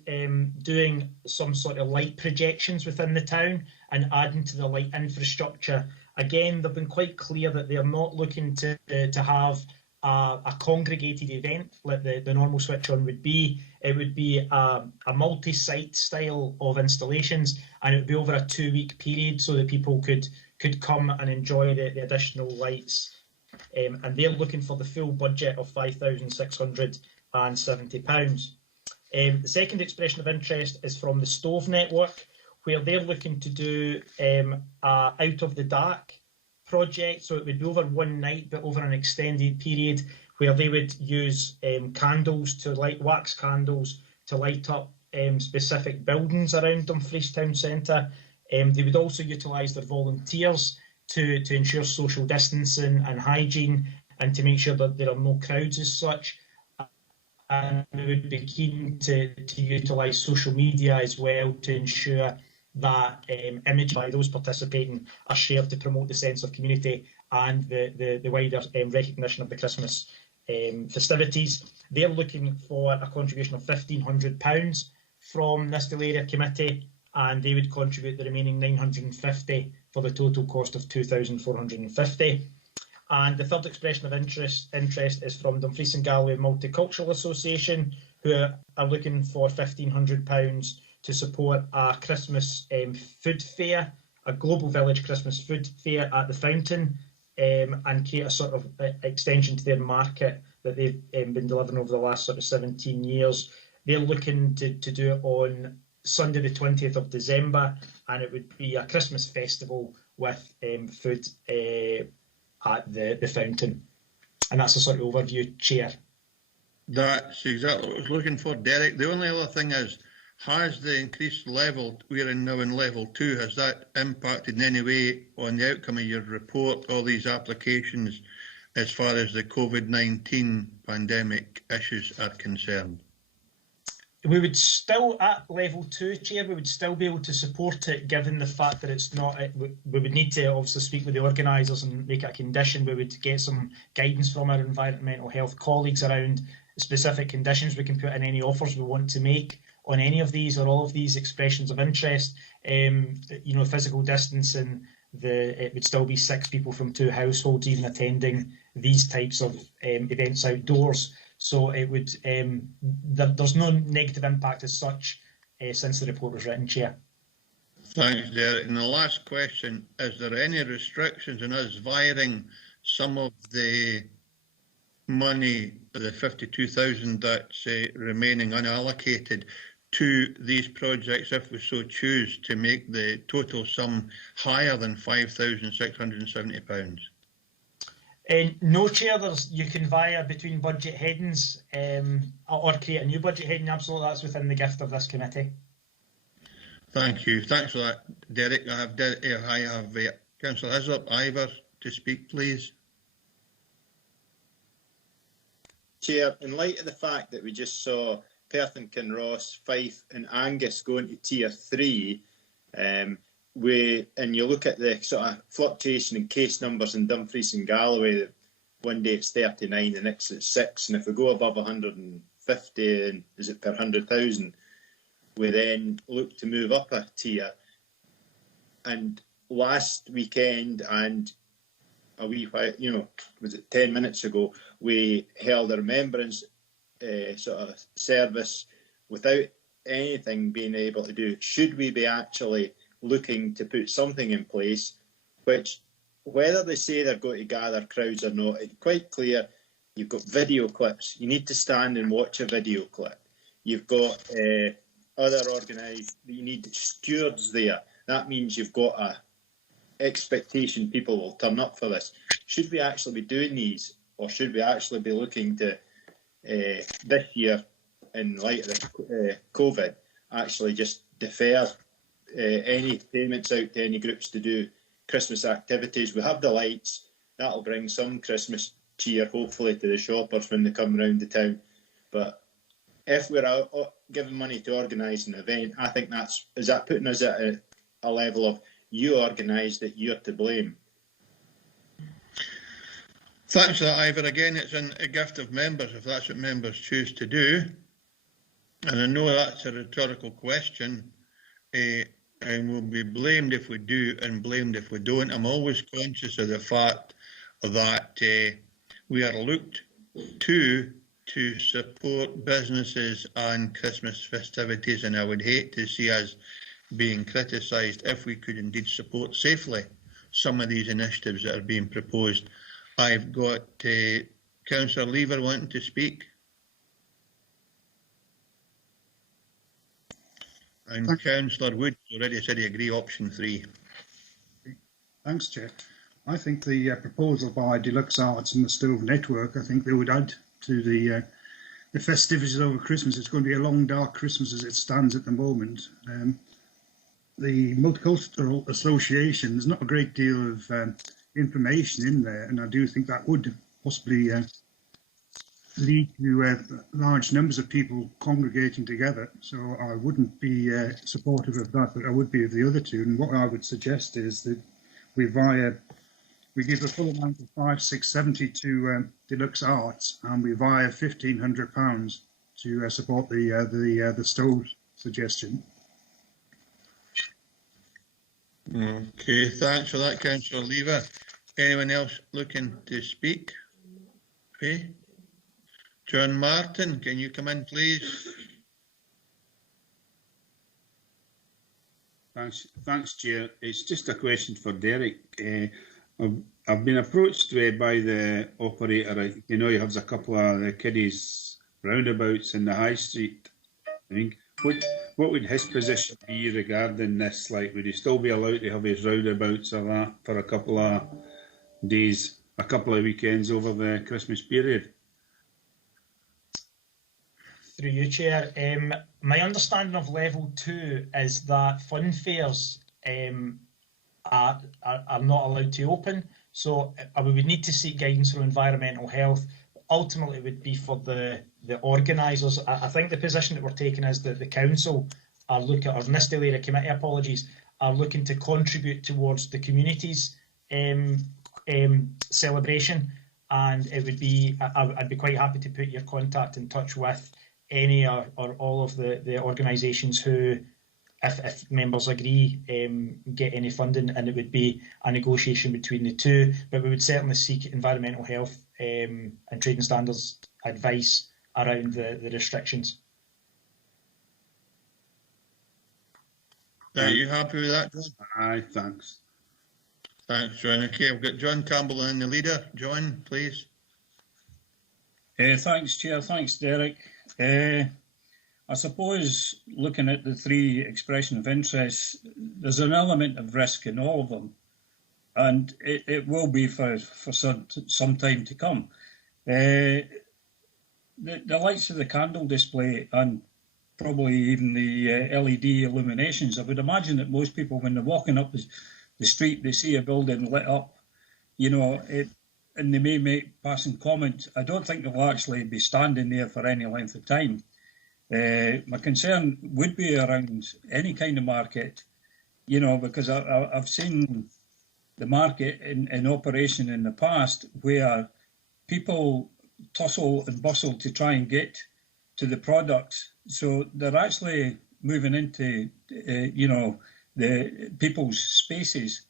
doing some sort of light projections within the town and adding to the light infrastructure. Again, they've been quite clear that they're not looking to have a congregated event like the normal switch on would be. It would be a multi-site style of installations, and it would be over a 2-week period so that people could come and enjoy the additional lights. And they're looking for the full budget of £5,670. The second expression of interest is from the Stove Network, where they're looking to do Out of the Dark project. So it would be over one night, but over an extended period, where they would use candles to light, wax candles to light up specific buildings around Dumfries Town Centre. They would also utilise their volunteers to ensure social distancing and hygiene, and to make sure that there are no crowds as such. And we would be keen to utilise social media as well to ensure that images by those participating are shared to promote the sense of community and the wider recognition of the Christmas festivities. They're looking for a contribution of £1,500 from Nithsdale Area Committee, and they would contribute the remaining £950 for the total cost of £2,450. And the third expression of interest is from Dumfries and Galloway Multicultural Association, who are looking for £1,500 to support a Christmas food fair, a Global Village Christmas food fair at the Fountain, and create a sort of extension to their market that they've been delivering over the last sort of 17 years. They're looking to do it on Sunday the 20th of December, and it would be a Christmas festival with food at the Fountain. And that's a sort of overview, Chair. That's exactly what I was looking for, Derek. The only other thing is, has the increased level, we're now in level 2, has that impacted in any way on the outcome of your report, all these applications, as far as the COVID-19 pandemic issues are concerned? We would still, at level 2, Chair, we would still be able to support it, given the fact that it's not, we would need to obviously speak with the organisers and make it a condition. We would get some guidance from our environmental health colleagues around specific conditions we can put in any offers we want to make on any of these or all of these expressions of interest. Physical distancing, it would still be 6 people from 2 households even attending these types of events outdoors. So it would there's no negative impact as such since the report was written, Chair. Thanks, Derek. And the last question, is there any restrictions on us viring some of the money, the 52,000 that's remaining unallocated, to these projects if we so choose, to make the total sum higher than £5,670? No, Chair, you can via between budget headings or create a new budget heading. Absolutely, that's within the gift of this committee. Thank you. Thanks for that, Derek. I have Councillor Hislop Ivor to speak, please. Chair, in light of the fact that we just saw Perth and Kinross, Fife and Angus going to Tier 3, and you look at the sort of fluctuation in case numbers in Dumfries and Galloway, one day it's 39, the next it's 6, and if we go above 150, and is it per 100,000, we then look to move up a tier. And last weekend and a wee while, was it 10 minutes ago, we held a remembrance sort of service without anything being able to do. Should we be actually looking to put something in place which whether they say they're going to gather crowds or not, it's quite clear. You've got video clips. You need to stand and watch a video clip. You've got other organised, you need stewards there. That means you've got a expectation people will turn up for this. Should we actually be doing these, or should we actually be looking to this year, in light of COVID, actually just defer any payments out to any groups to do Christmas activities? We have the lights. That'll bring some Christmas cheer, hopefully, to the shoppers when they come round the town. But if we're giving money to organise an event, I think is that putting us at a level of you organised it, you're to blame. Thanks for that, Ivor. Again, it's a gift of members, if that's what members choose to do. And I know that's a rhetorical question, and we'll be blamed if we do and blamed if we don't. I'm always conscious of the fact that we are looked to support businesses and Christmas festivities, and I would hate to see us being criticised if we could indeed support safely some of these initiatives that are being proposed. I've got Councillor Lever wanting to speak. And Councillor Wood already said he agreed option 3. Thanks, Chair. I think the proposal by Deluxe Arts and the Stove Network, I think they would add to the festivities over Christmas. It's going to be a long, dark Christmas as it stands at the moment. The Multicultural Association, there's not a great deal of information in there, and I do think that would possibly lead to large numbers of people congregating together. So I wouldn't be supportive of that, but I would be of the other two. And what I would suggest is that we give the full amount of 5,670 to Deluxe Arts, and we via £1,500 to support the stove suggestion. Okay, thanks for that, Councillor Lever. Anyone else looking to speak? Okay. John Martin, can you come in, please? Thanks, Chair. It's just a question for Derek. I've been approached by the operator. You know, he has a couple of the kiddies roundabouts in the high street. I think. What would his position be regarding this? Like, would he still be allowed to have his roundabouts or that for a couple of days, a couple of weekends over the Christmas period? Through you, Chair. My understanding of level 2 is that fun fairs are not allowed to open. So we would need to seek guidance from environmental health. Ultimately, it would be for the organisers. I think the position that we're taking is that the council are looking, or Nithsdale Area Committee, apologies, are looking to contribute towards the community's celebration. And it would be, I'd be quite happy to put your contact in touch with any or all of the organisations who, if members agree, get any funding, and it would be a negotiation between the two. But we would certainly seek environmental health and trading standards advice around the restrictions. Are you happy with that, John? Aye, thanks. Thanks, John. Okay, we've got John Campbell in the leader. John, please. Thanks, Chair. Thanks, Derek. I suppose, looking at the 3 expression of interest, there's an element of risk in all of them, and it will be for some time to come. The lights of the candle display and probably even the LED illuminations, I would imagine that most people, when they're walking up the street, they see a building lit up, you know, and they may make passing comment. I don't think they'll actually be standing there for any length of time. My concern would be around any kind of market, you know, because I've seen the market in operation in the past where people tussle and bustle to try and get to the products. So they're actually moving into, you know, the people's spaces.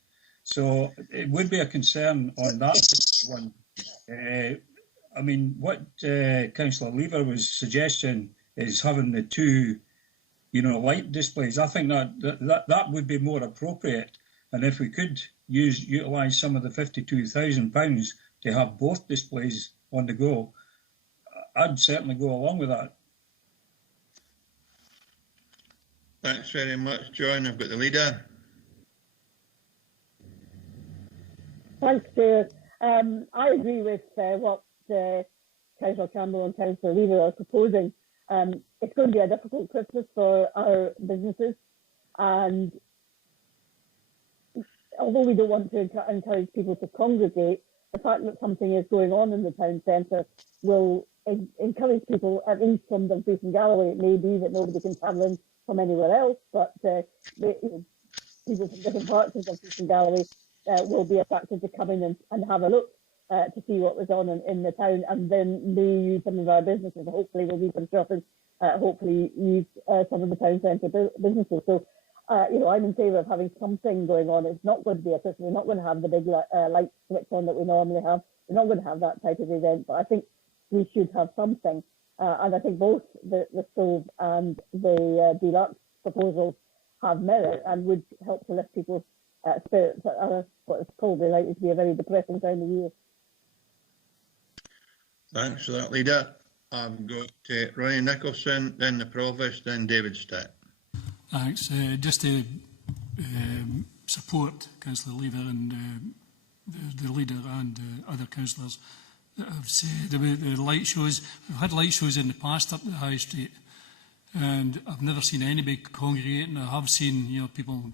So it would be a concern on that one. I mean, what Councillor Lever was suggesting is having the 2, you know, light displays. I think that would be more appropriate. And if we could utilise some of the £52,000 to have both displays on the go, I'd certainly go along with that. Thanks very much, John. I've got the leader. Thanks, Chair. I agree with what Councillor Campbell and Councillor Leader are proposing. It's going to be a difficult Christmas for our businesses, and although we don't want to encourage people to congregate, the fact that something is going on in the town centre will encourage people, at least from Dumfries and Galloway. It may be that nobody can travel in from anywhere else, but people from different parts of Dumfries and Galloway will be attracted to come in and have a look to see what was on in the town, and then may use some of our businesses. Hopefully we'll do some shopping, hopefully use some of the town centre businesses. So, I'm in favour of having something going on. It's not going to be a Christmas. We're not going to have the big light switch on that we normally have. We're not going to have that type of event, but I think we should have something. And I think both the stove and the deluxe proposals have merit and would help to lift people's spirits at what is probably likely to be a very depressing time of year. Thanks for that, leader. I've got Ronnie Nicholson, then the Provost, then David Stitt. Thanks. Just to support Councillor Leader and the leader and other councillors that have said about the light shows. We've had light shows in the past up the High Street, and I've never seen anybody congregating. I have seen people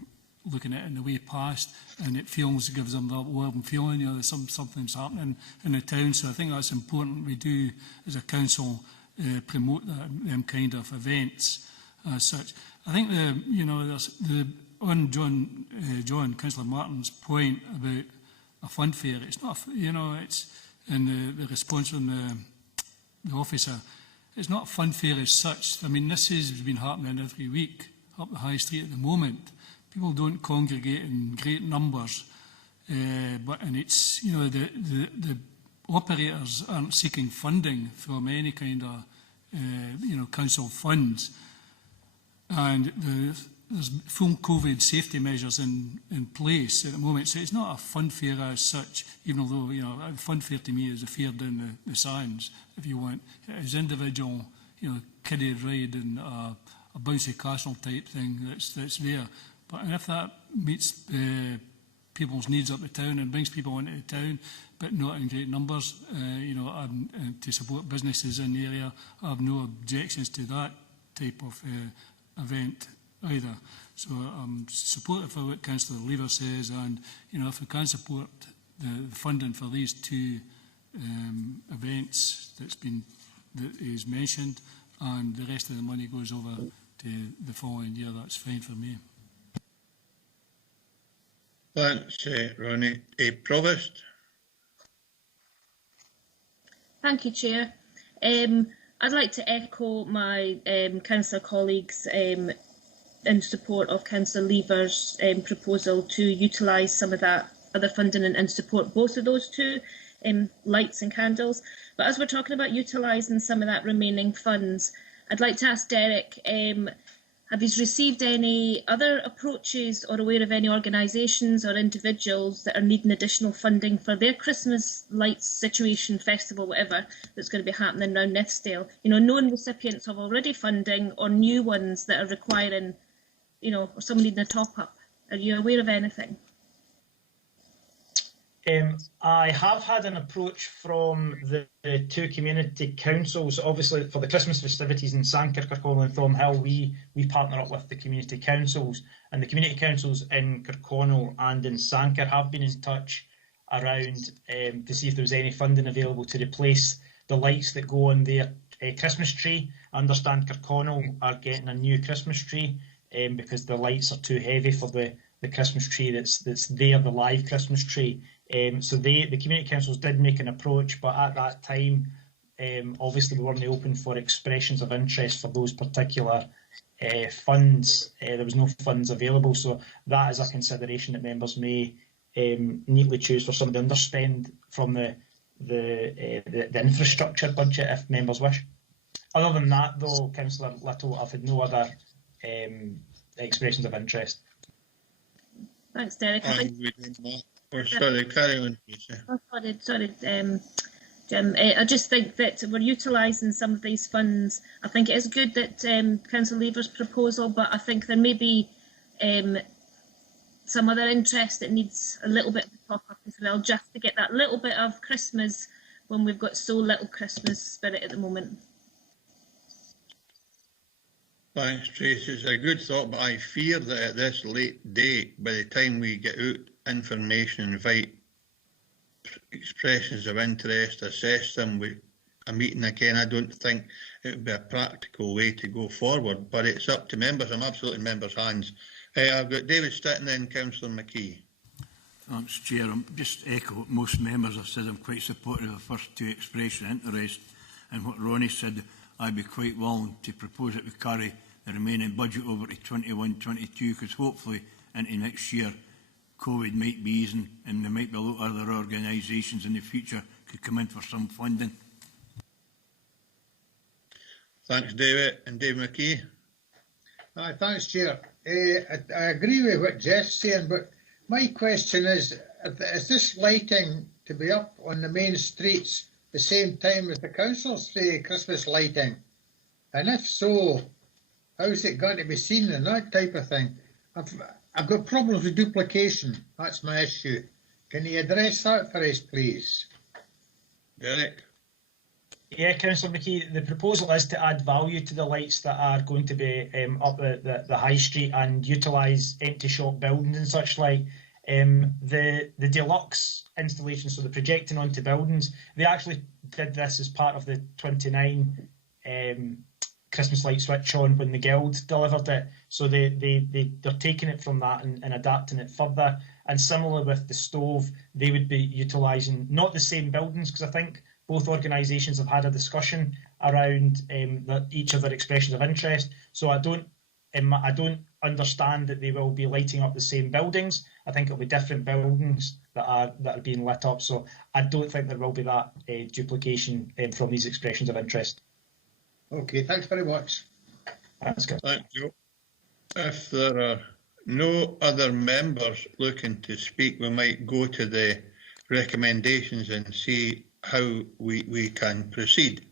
looking at it in the way past, and it gives them that warm feeling, that something's happening in the town. So I think that's important we do as a council promote them kind of events as such. I think on John Councillor Martin's point about a fun fair, it's not it's in the response from the officer. It's not a fun fair as such. I mean, this has been happening every week up the High Street at the moment. People don't congregate in great numbers, and it's the operators aren't seeking funding from any kind of council funds, and there's full COVID safety measures in place at the moment. So it's not a fun fair as such, even though a fun fair to me is a fair down the sands, if you want. It is individual, kiddie ride and a bouncy castle type thing that's there. But if that meets people's needs up the town and brings people into the town, but not in great numbers, and to support businesses in the area, I have no objections to that type of event either. So I'm supportive of what Councillor Leader says, and if we can support the funding for these two events that is mentioned, and the rest of the money goes over to the following year, that's fine for me. Thanks, Ronnie. Provost. Thank you, Chair. I'd like to echo my councillor colleagues in support of Councillor Lever's proposal to utilise some of that other funding and support both of those two, lights and candles. But as we're talking about utilising some of that remaining funds, I'd like to ask Derek, have you received any other approaches or aware of any organisations or individuals that are needing additional funding for their Christmas lights situation, festival, whatever, that's going to be happening around Nithsdale? Known recipients of already funding or new ones that are requiring, or someone needing a top-up. Are you aware of anything? I have had an approach from the two community councils. Obviously, for the Christmas festivities in Sanquhar, Kirkconnell and Thornhill, we partner up with the community councils, and the community councils in Kirkconnell and in Sanquhar have been in touch around to see if there was any funding available to replace the lights that go on their Christmas tree. I understand Kirkconnell are getting a new Christmas tree because the lights are too heavy for the Christmas tree that's there, the live Christmas tree. So the community councils did make an approach, but at that time, obviously we weren't open for expressions of interest for those particular funds. There was no funds available, so that is a consideration that members may neatly choose for some of the underspend from the infrastructure budget if members wish. Other than that, though, Councillor Little, I've had no other expressions of interest. Thanks, Derek. I think... sorry, carry on. Oh, sorry, Jim. I just think that we're utilising some of these funds. I think it is good that Councillor Lever's proposal, but I think there may be some other interest that needs a little bit of top up as well, just to get that little bit of Christmas when we've got so little Christmas spirit at the moment. Thanks, Tracy. It's a good thought, but I fear that at this late date, by the time we get out information, invite expressions of interest, assess them with a meeting again, I don't think it would be a practical way to go forward, but it's up to members. I'm absolutely in members' hands. I've got David Stitton, then Councillor McKee. Thanks, Chair. I'm just echo what most members have said. I'm quite supportive of the first two expressions of interest, and what Ronnie said, I'd be quite willing to propose that we carry the remaining budget over to 21-22, because hopefully into next year COVID might be easing and there might be a lot of other organisations in the future could come in for some funding. Thanks, David. And Dave McKee. Aye, thanks, Chair. I agree with what Jeff's saying, but my question is this lighting to be up on the main streets the same time as the council's Christmas lighting? And if so, how's it going to be seen and that type of thing? I've got problems with duplication. That's my issue. Can you address that for us, please? Derek. Yeah, Councillor McKee, the proposal is to add value to the lights that are going to be up the high street and utilise empty shop buildings and such like. The deluxe installation, so the projecting onto buildings, they actually did this as part of the 29 Christmas light switch on when the Guild delivered it. So they're taking it from that and adapting it further. And similar with the stove, they would be utilising not the same buildings, because I think both organisations have had a discussion around each of their expressions of interest. So I don't understand that they will be lighting up the same buildings. I think it'll be different buildings that are being lit up. So I don't think there will be that duplication from these expressions of interest. Okay, thanks very much. That's good. Thank you. If there are no other members looking to speak, we might go to the recommendations and see how we can proceed.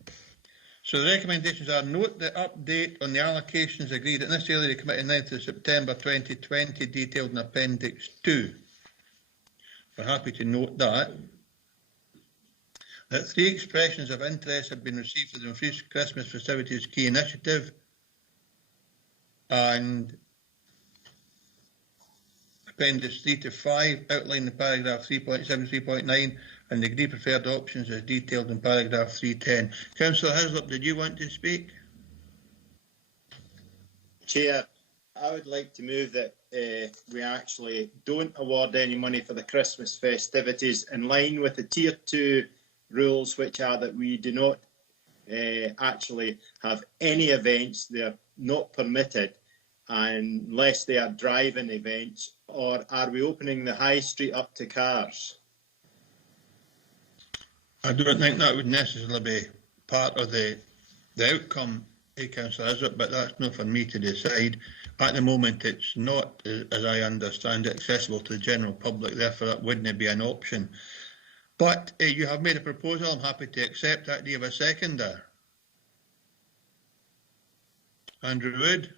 So the recommendations are: note the update on the allocations agreed at Nithsdale Area Committee 9th of September 2020, detailed in Appendix 2. We're happy to note that 3 expressions of interest have been received for the increased Christmas festivities key initiative, and Appendix 3 to 5 outline the paragraph 3.7, 3.9 and the agreed preferred options as detailed in paragraph 310. Councillor Hislop, did you want to speak? Chair, I would like to move that we actually don't award any money for the Christmas festivities, in line with the Tier 2 rules, which are that we do not actually have any events. They are not permitted unless they are drive-in events. Or are we opening the high street up to cars? I don't think that would necessarily be part of the outcome, Councillor Hislop, but that's not for me to decide. At the moment, it's not, as I understand it, accessible to the general public, therefore that wouldn't be an option. But you have made a proposal. I'm happy to accept that. Do you have a seconder? Andrew Wood?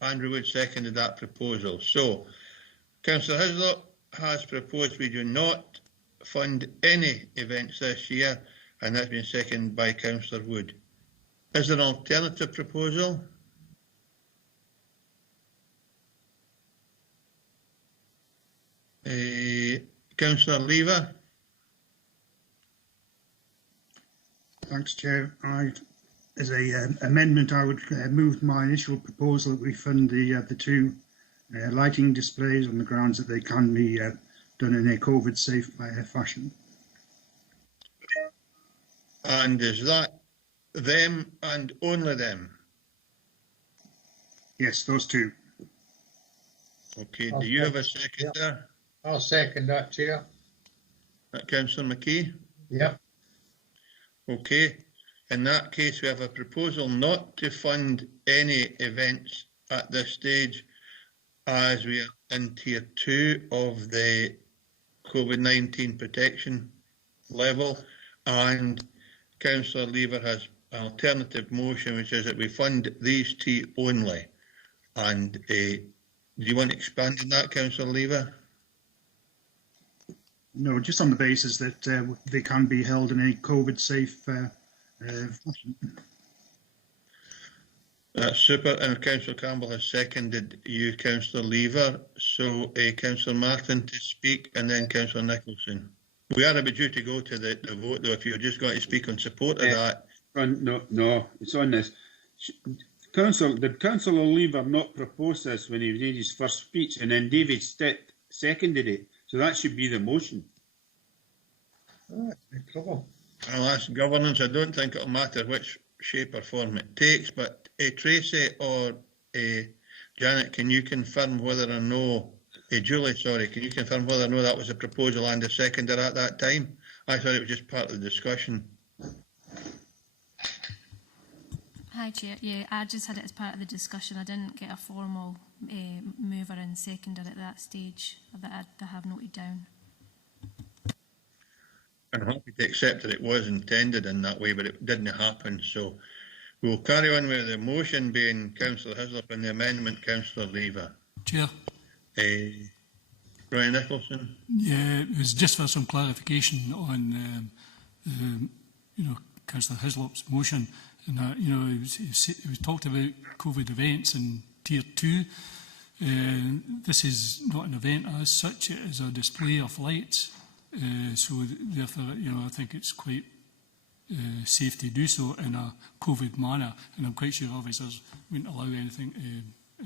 Andrew Wood seconded that proposal. So, Councillor Hislop has proposed we do not fund any events this year, and that's been seconded by Councillor Wood. Is there an alternative proposal? Councillor Lever? Thanks, Chair. As an amendment, I would move my initial proposal that we fund the 2 lighting displays on the grounds that they can be done in a COVID-safe fashion. And is that them and only them? Yes, those 2. Okay, do you have a second there? I'll second that, Chair. Councillor McKee? Yep. Okay, in that case we have a proposal not to fund any events at this stage, as we are in Tier 2 of the COVID-19 protection level, and Councillor Lever has an alternative motion, which is that we fund these two only. And do you want to expand on that, Councillor Lever? No, just on the basis that they can be held in a COVID-safe fashion. That's super. And Councillor Campbell has seconded you, Councillor Lever. So Councillor Martin to speak, and then Councillor Nicholson. We are about due to go to the vote, though, if you're just going to speak on support of that. No, it's on this. Did Councillor Lever not propose this when he made his first speech, and then David Stitt seconded it? So that should be the motion. Oh, no problem. I'll ask governance. I don't think it'll matter which shape or form it takes, but Tracy or Janet, can you confirm whether or no, Julie, sorry, can you confirm whether or no that was a proposal and a seconder at that time? I thought it was just part of the discussion. Hi, Chair. Yeah, I just had it as part of the discussion. I didn't get a formal mover and seconder at that stage that I have noted down. I'm happy to accept that it was intended in that way, but it didn't happen. So we'll carry on with the motion being Councillor Hislop and the amendment Councillor Lever. Chair. Brian Nicholson. Yeah, it was just for some clarification on, Councillor Hislop's motion. And it was talked about COVID events in Tier 2. This is not an event as such; it is a display of lights. So therefore, I think it's quite safe to do so in a COVID manner. And I'm quite sure officers wouldn't allow anything to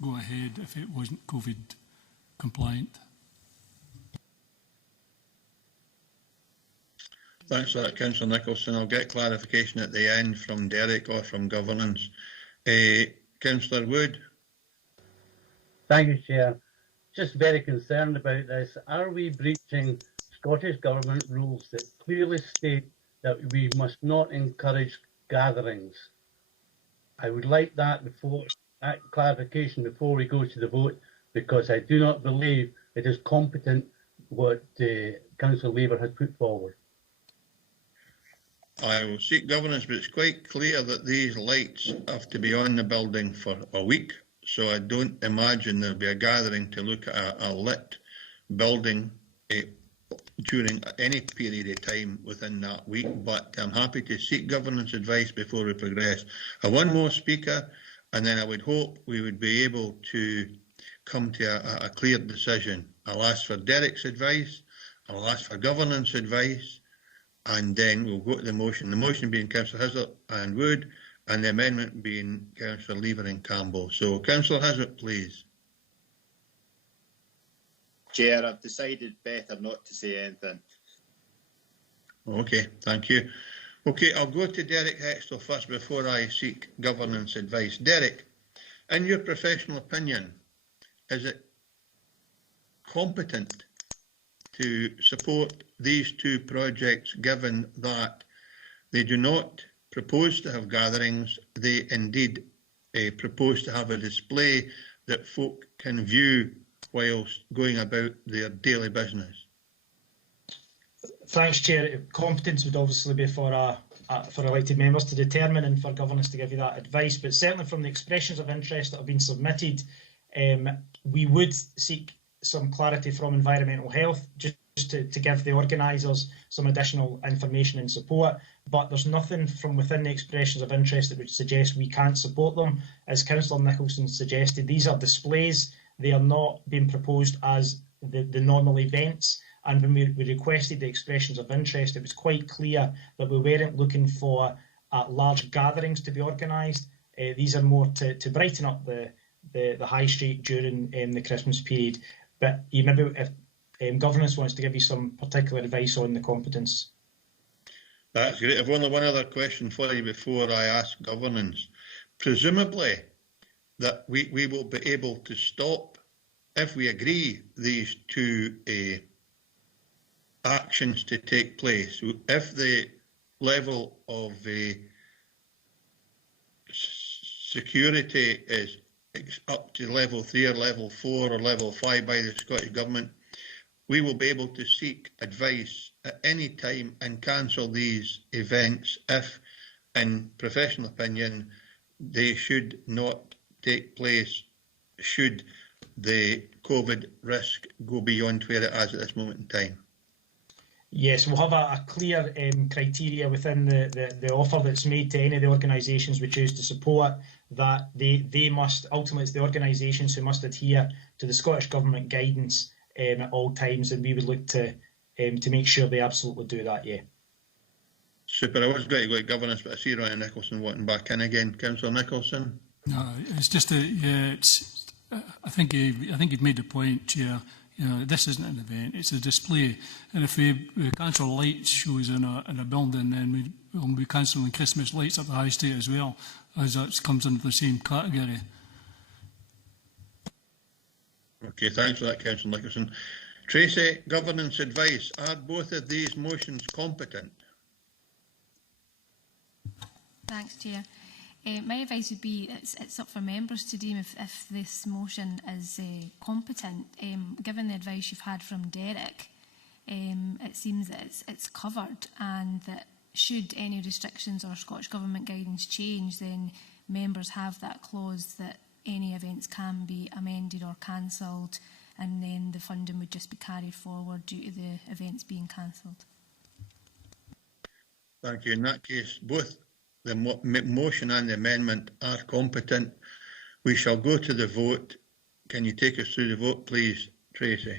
go ahead if it wasn't COVID compliant. Thanks for that, Councillor Nicholson. I'll get clarification at the end from Derek or from governance. Councillor Wood. Thank you, Chair. Just very concerned about this. Are we breaching Scottish Government rules that clearly state that we must not encourage gatherings? I would like that clarification before we go to the vote, because I do not believe it is competent what Councillor Lever has put forward. I will seek governance, but it's quite clear that these lights have to be on the building for a week, so I don't imagine there'll be a gathering to look at a lit building during any period of time within that week, but I'm happy to seek governance advice before we progress. I have one more speaker, and then I would hope we would be able to come to a clear decision. I'll ask for Derek's advice, I'll ask for governance advice, and then we'll go to the motion. The motion being Councillor Hislop and Wood, and the amendment being Councillor Lever and Campbell. So, Councillor Hislop, please. Chair, I've decided better not to say anything. Okay, thank you. Okay, I'll go to Derek Hextall first before I seek governance advice. Derek, in your professional opinion, is it competent to support these two projects, given that they do not propose to have gatherings, they indeed propose to have a display that folk can view whilst going about their daily business? Thanks, Chair. Competence would obviously be for elected members to determine and for governance to give you that advice, but certainly from the expressions of interest that have been submitted, we would seek some clarity from Environmental Health just to give the organisers some additional information and support, but there's nothing from within the expressions of interest that would suggest we can't support them. As Councillor Nicholson suggested, these are displays, they are not being proposed as the normal events, and when we requested the expressions of interest, it was quite clear that we weren't looking for large gatherings to be organised. These are more to brighten up the high street during the Christmas period. But maybe if governance wants to give you some particular advice on the competence. That's great. I've only one other question for you before I ask governance. Presumably that we will be able to stop, if we agree these two actions to take place, if the level of security is up to level 3 or level 4 or level 5 by the Scottish Government, we will be able to seek advice at any time and cancel these events if, in professional opinion, they should not take place should the COVID risk go beyond where it is at this moment in time. Yes, we'll have a clear criteria within the offer that's made to any of the organisations we choose to support, that they must, ultimately it's the organisations who must adhere to the Scottish Government guidance at all times, and we would look to make sure they absolutely do that, yeah. Super. I was going to go at governance, but I see Ryan Nicholson wanting back in again. Councillor Nicholson? No, it's just I think you've made the point, Chair. You know, this isn't an event; it's a display. And if we cancel light shows in a building, then we'll be cancelling Christmas lights at the High Street as well, as that comes into the same category. Okay, thanks for that, Councillor Nicholson. Tracy, governance advice. Are both of these motions competent? Thanks, Chair. My advice would be it's up for members to deem if this motion is competent. Given the advice you've had from Derek, it seems that it's covered, and that should any restrictions or Scottish Government guidance change, then members have that clause that any events can be amended or cancelled, and then the funding would just be carried forward due to the events being cancelled. Thank you. In that case, both the motion and the amendment are competent. We shall go to the vote. Can you take us through the vote, please, Tracy?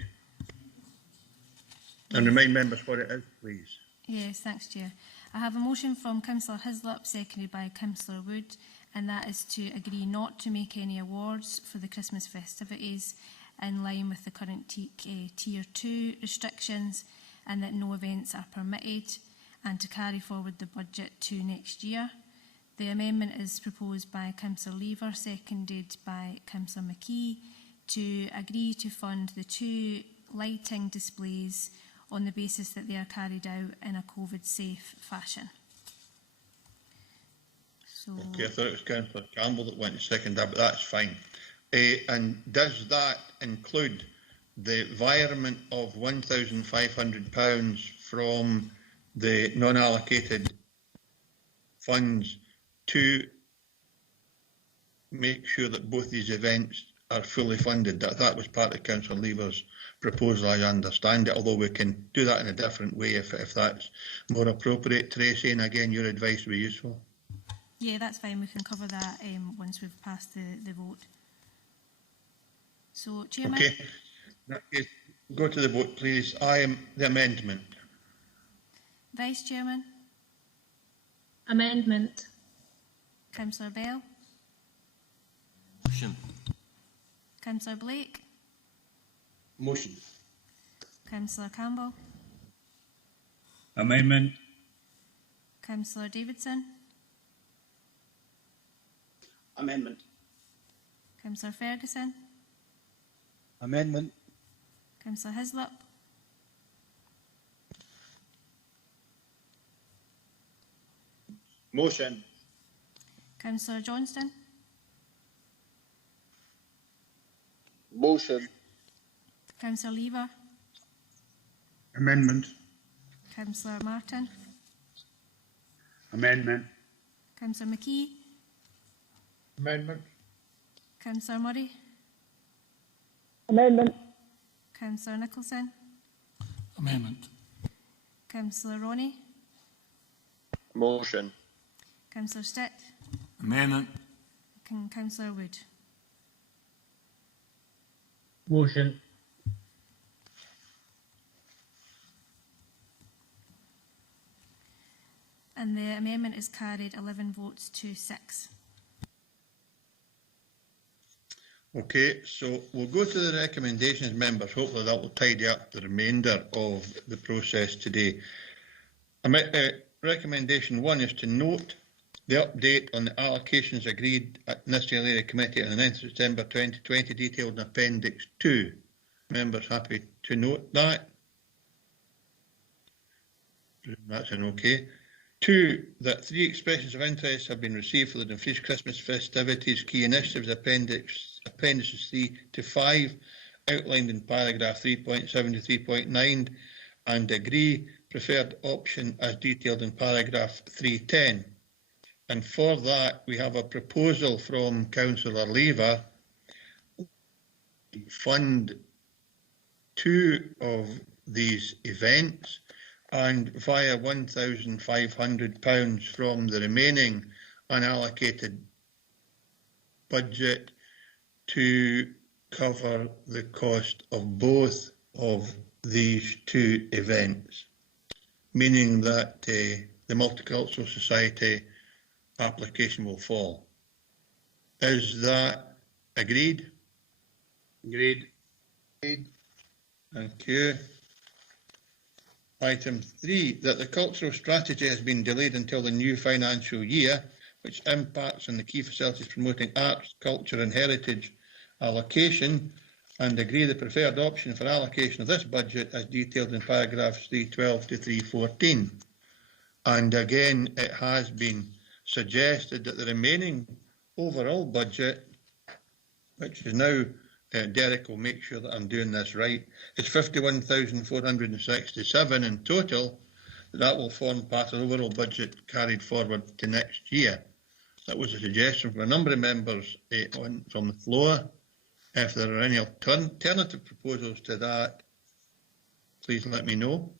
And remind members what it is, please. Yes, thanks, Chair. I have a motion from Councillor Hislop, seconded by Councillor Wood, and that is to agree not to make any awards for the Christmas festivities in line with the current Tier 2 restrictions, and that no events are permitted, and to carry forward the budget to next year. The amendment is proposed by Councillor Lever, seconded by Councillor McKee, to agree to fund the 2 lighting displays on the basis that they are carried out in a COVID-safe fashion. So, okay, I thought it was Councillor Campbell that went to second that, but that's fine. And does that include the environment of £1,500 from the non-allocated funds to make sure that both these events are fully funded? That was part of Councillor Lever's proposal, I understand it, although we can do that in a different way if that's more appropriate. Tracy, and again, your advice would be useful. yeah, that's fine. We can cover that once we've passed the vote. So, Chairman? Okay. In that case, go to the vote, please. I am the amendment. Vice Chairman? Amendment. Councillor Bell? Motion. Councillor Blake? Motion. Councillor Campbell? Amendment. Councillor Davidson? Amendment. Councillor Ferguson? Amendment. Councillor Hislop? Motion. Councillor Johnston? Motion. Councillor Lever? Amendment. Councillor Martin? Amendment. Councillor McKee? Amendment. Councillor Murray? Amendment. Councillor Nicholson? Amendment. Councillor Ronnie? Motion. Councillor Stitt? Amendment. Councillor Wood? Motion. And the amendment is carried 11 votes to 6. Okay, so we'll go to the recommendations, members. Hopefully that will tidy up the remainder of the process today. Recommendation 1 is to note the update on the allocations agreed at Nithsdale Area Committee on the 9th of September 2020, detailed in Appendix 2. Members happy to note that? That's an okay. 2, that 3 expressions of interest have been received for the Dumfries Christmas festivities key initiatives appendices 3 to 5 outlined in paragraph 3.7 to 3.9 and agree preferred option as detailed in paragraph 310. And for that we have a proposal from Councillor Lever fund 2 of these events and via £1,500 from the remaining unallocated budget to cover the cost of both of these 2 events, meaning that the Multicultural Society application will fall. Is that agreed? Agreed. Thank you. Item 3, that the cultural strategy has been delayed until the new financial year, which impacts on the key facilities promoting arts, culture and heritage allocation, and agree the preferred option for allocation of this budget as detailed in paragraphs 312 to 314. And again, it has been suggested that the remaining overall budget, which is now Derek will make sure that I'm doing this right, is 51,467 in total. That will form part of the overall budget carried forward to next year. That was a suggestion from a number of members from the floor. If there are any alternative proposals to that, please let me know.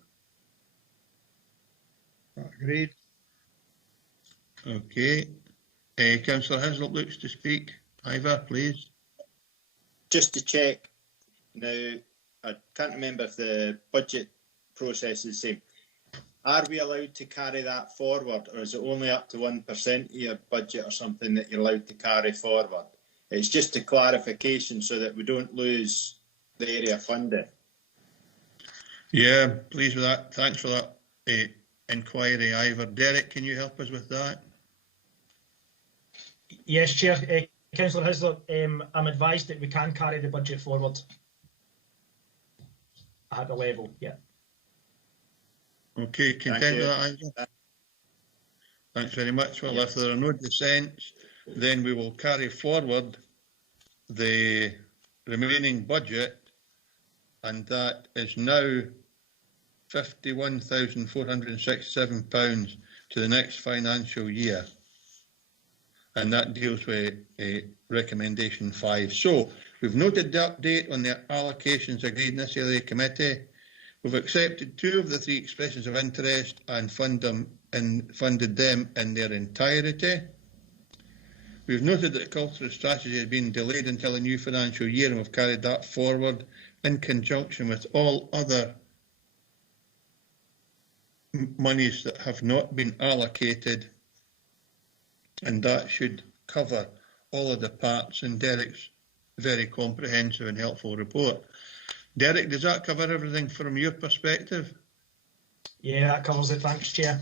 Agreed. Okay. Councillor Hislop looks to speak. Ivor, please. Just to check, now, I can't remember if the budget process is the same. Are we allowed to carry that forward, or is it only up to 1% of your budget or something that you're allowed to carry forward? It's just a clarification so that we don't lose the area funding. Yeah, pleased with that. Thanks for that inquiry, Ivor. Derek, can you help us with that? Yes, Chair. Councillor Hislop, I'm advised that we can carry the budget forward at the level, yeah. Okay, content with that, Ivor? Thanks very much. Well, if there are no dissents, then we will carry forward the remaining budget, and that is now £51,467 to the next financial year. And that deals with recommendation 5. So we've noted the update on the allocations agreed in this area committee. We've accepted 2 of the 3 expressions of interest and funded them in their entirety. We've noted that the cultural strategy has been delayed until the new financial year, and we've carried that forward in conjunction with all other monies that have not been allocated, and that should cover all of the parts in Derek's very comprehensive and helpful report. Derek, does that cover everything from your perspective? Yeah, that covers it. Thanks, Chair.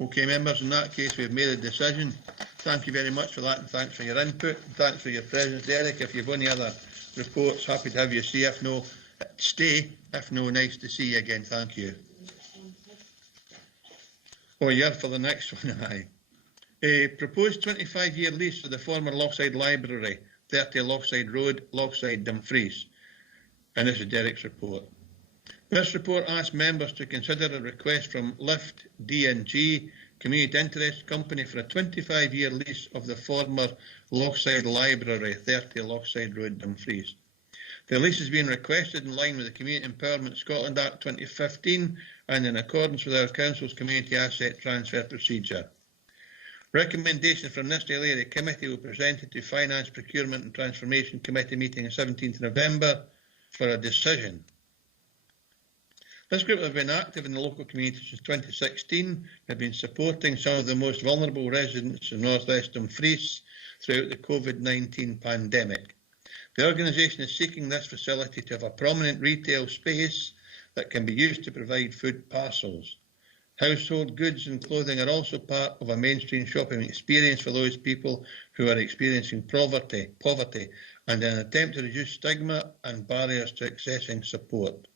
Okay, members, in that case, we've made a decision. Thank you very much for that, and thanks for your input. Thanks for your presence, Derek. If you've any other reports, happy to have you see. If no, stay. If no, nice to see you again. Thank you. Oh, you're for the next one, aye. A proposed 25-year lease for the former Lochside Library, 30 Lochside Road, Lochside, Dumfries. And this is Derek's report. This report asks members to consider a request from Lift D&G Community Interest Company for a 25-year lease of the former Lochside Library, 30 Lochside Road, Dumfries. The lease is being requested in line with the Community Empowerment Scotland Act 2015 and in accordance with our Council's Community Asset Transfer Procedure. Recommendations from Nithsdale Area Committee will be presented to Finance, Procurement and Transformation Committee meeting on 17th November for a decision. This group have been active in the local community since 2016, have been supporting some of the most vulnerable residents of North West Dumfries throughout the COVID-19 pandemic. The organisation is seeking this facility to have a prominent retail space that can be used to provide food parcels. Household goods and clothing are also part of a mainstream shopping experience for those people who are experiencing poverty, and in an attempt to reduce stigma and barriers to accessing support.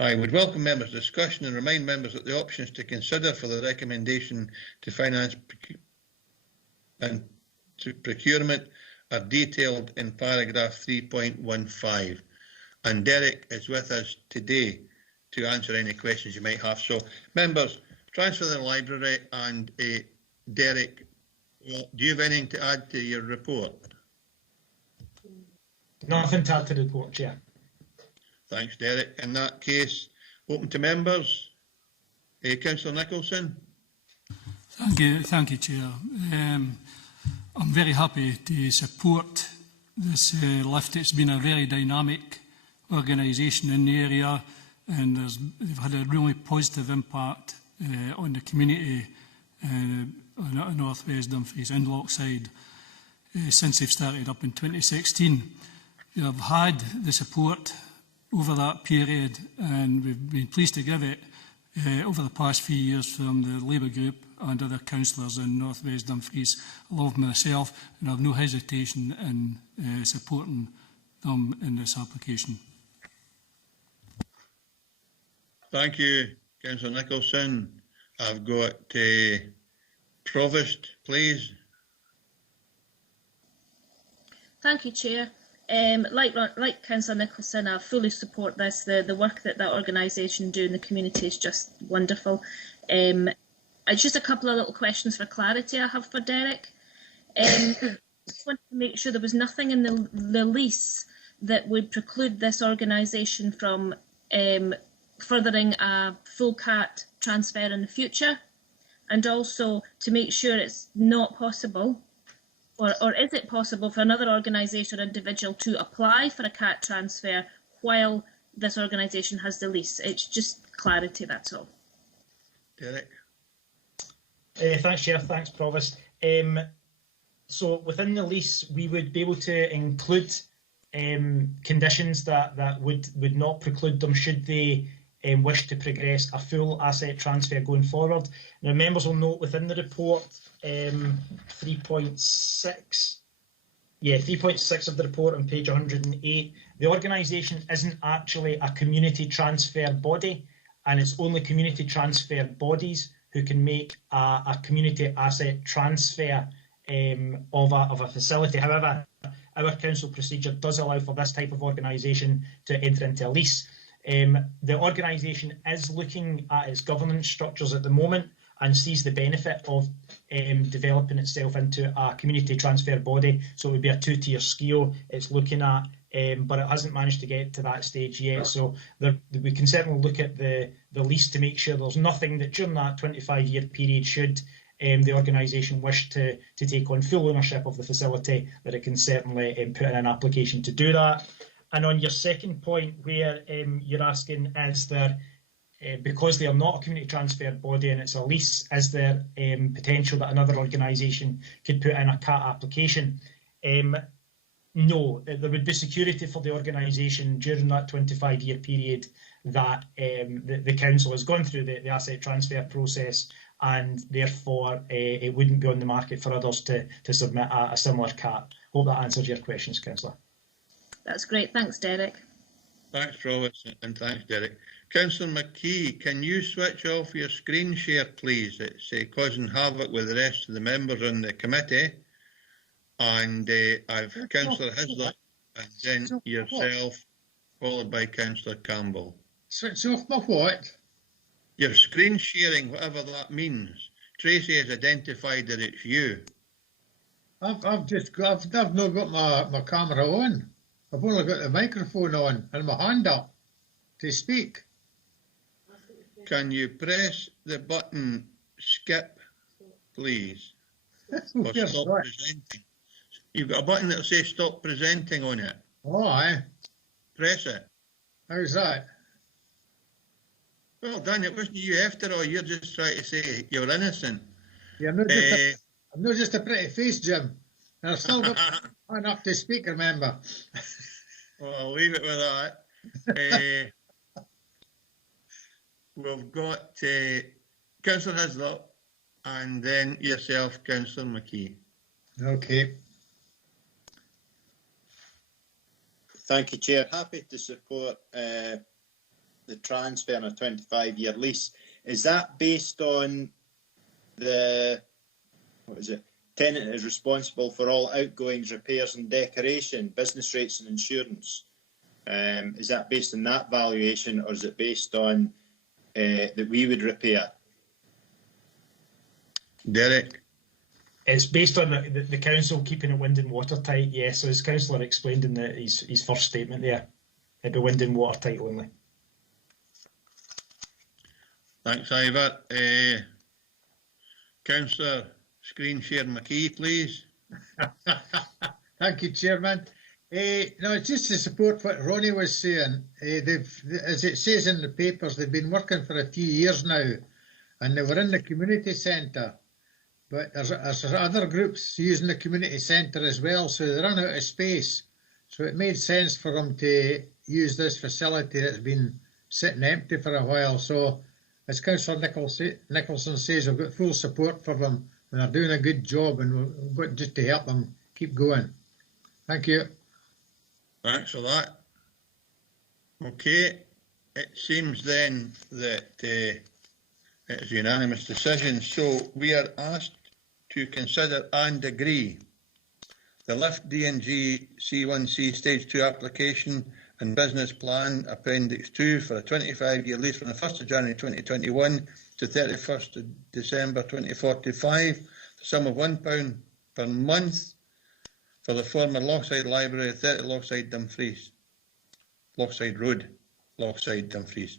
I would welcome members' discussion and remind members that the options to consider for the recommendation to finance and to procurement are detailed in paragraph 3.15. And Derek is with us today to answer any questions you might have. So, members, transfer the library, and Derek, do you have anything to add to your report? Nothing to add to the report, Chair. Thanks, Derek. In that case, open to members. Councillor Nicholson. Thank you, Chair. I'm very happy to support this lift. It's been a very dynamic organisation in the area, and they've had a really positive impact on the community on North West Dumfries and Lochside since they've started up in 2016. We have had the support over that period, and we've been pleased to give it over the past few years from the Labour group and other councillors in North West Dumfries, along with myself, and I have no hesitation in supporting them in this application. Thank you, Councillor Nicholson. I've got Provost, please. Thank you, Chair. Like Councillor Nicholson, I fully support this. The work that organisation do in the community is just wonderful. Just a couple of little questions for clarity I have for Derek. I just wanted to make sure there was nothing in the lease that would preclude this organisation from furthering a full CAT transfer in the future, and also to make sure it's not possible, or is it possible for another organisation or individual to apply for a CAT transfer while this organisation has the lease? It's just clarity, that's all. Derek. Thanks, Chair. Thanks, Provost. So within the lease, we would be able to include conditions that would not preclude them should they wish to progress a full asset transfer going forward. Now, members will note within the report 3.6 of the report on page 108, the organisation isn't actually a community transfer body, and it's only community transfer bodies who can make a community asset transfer of a facility. However, our council procedure does allow for this type of organisation to enter into a lease. The organisation is looking at its governance structures at the moment and sees the benefit of developing itself into a community transfer body. So it would be a two-tier scale it's looking at, but it hasn't managed to get to that stage yet. So we can certainly look at the lease to make sure there's nothing that during that 25-year period, should the organisation wish to take on full ownership of the facility, that it can certainly put in an application to do that. And on your second point, where you're asking, is there, because they are not a community transfer body and it's a lease, is there potential that another organisation could put in a CAT application? No, there would be security for the organisation during that 25-year period that the council has gone through the asset transfer process, and therefore it wouldn't be on the market for others to submit a similar CAT. Hope that answers your questions, Councillor. That's great. Thanks, Derek. Thanks, Provost, and thanks, Derek. Councillor McKee, can you switch off your screen share, please? It's causing havoc with the rest of the members on the committee. And I've Councillor Hislop, and then yourself, followed by Councillor Campbell. Switch off my what? Your screen sharing, whatever that means. Tracy has identified that it's you. I've not got my camera on. I've only got the microphone on and my hand up to speak. Can you press the button skip, please? Or stop presenting. You've got a button that'll say stop presenting on it. Oh, aye. Press it. How's that? Well done, it wasn't you after all. You're just trying to say you're innocent. Yeah, I'm not just a pretty face, Jim. And I've still got enough to speak, remember. Well, I'll leave it with that. We've got Councillor Hislop, and then yourself, Councillor McKee. Okay. Thank you, Chair. Happy to support the transfer on a 25-year lease. Is that based on the, what is it, tenant is responsible for all outgoings, repairs and decoration, business rates and insurance? Is that based on that valuation, or is it based on that we would repair? Derek? It's based on the council keeping it wind and watertight, yes. So as Councillor explained in his first statement there, it'd be wind and watertight only. Thanks, Ivor. Councillor Screen Share McKee, please. Thank you, Chairman. No, just to support what Ronnie was saying, as it says in the papers, they've been working for a few years now, and they were in the community centre. But there's other groups using the community centre as well, so they run out of space. So it made sense for them to use this facility that's been sitting empty for a while. So, as Councillor Nicholson says, we've got full support for them, and they're doing a good job, and we've got just to help them keep going. Thank you. Thanks for that. Okay, it seems then that it's a unanimous decision. So we are asked to consider and agree the Lift D&G C1C Stage 2 application and business plan Appendix 2 for a 25-year lease from the 1st of January 2021 to 31st of December 2045, the sum of £1 per month for the former Lochside Library, 30 Lochside Road, Lochside, Dumfries.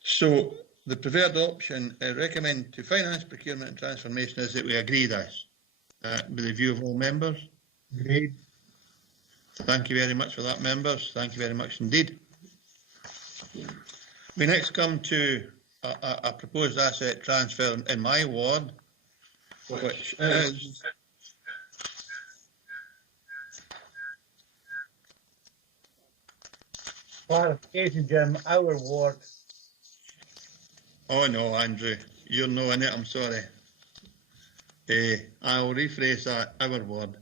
So the preferred option recommend to finance, procurement and transformation is that we agree this, with the view of all members. Agreed. Thank you very much for that, members. Thank you very much indeed. We next come to a proposed asset transfer in my ward, which is clarification, Jim, our ward. Oh no, Andrew, you're not in it, I'm sorry. I'll rephrase that, our ward.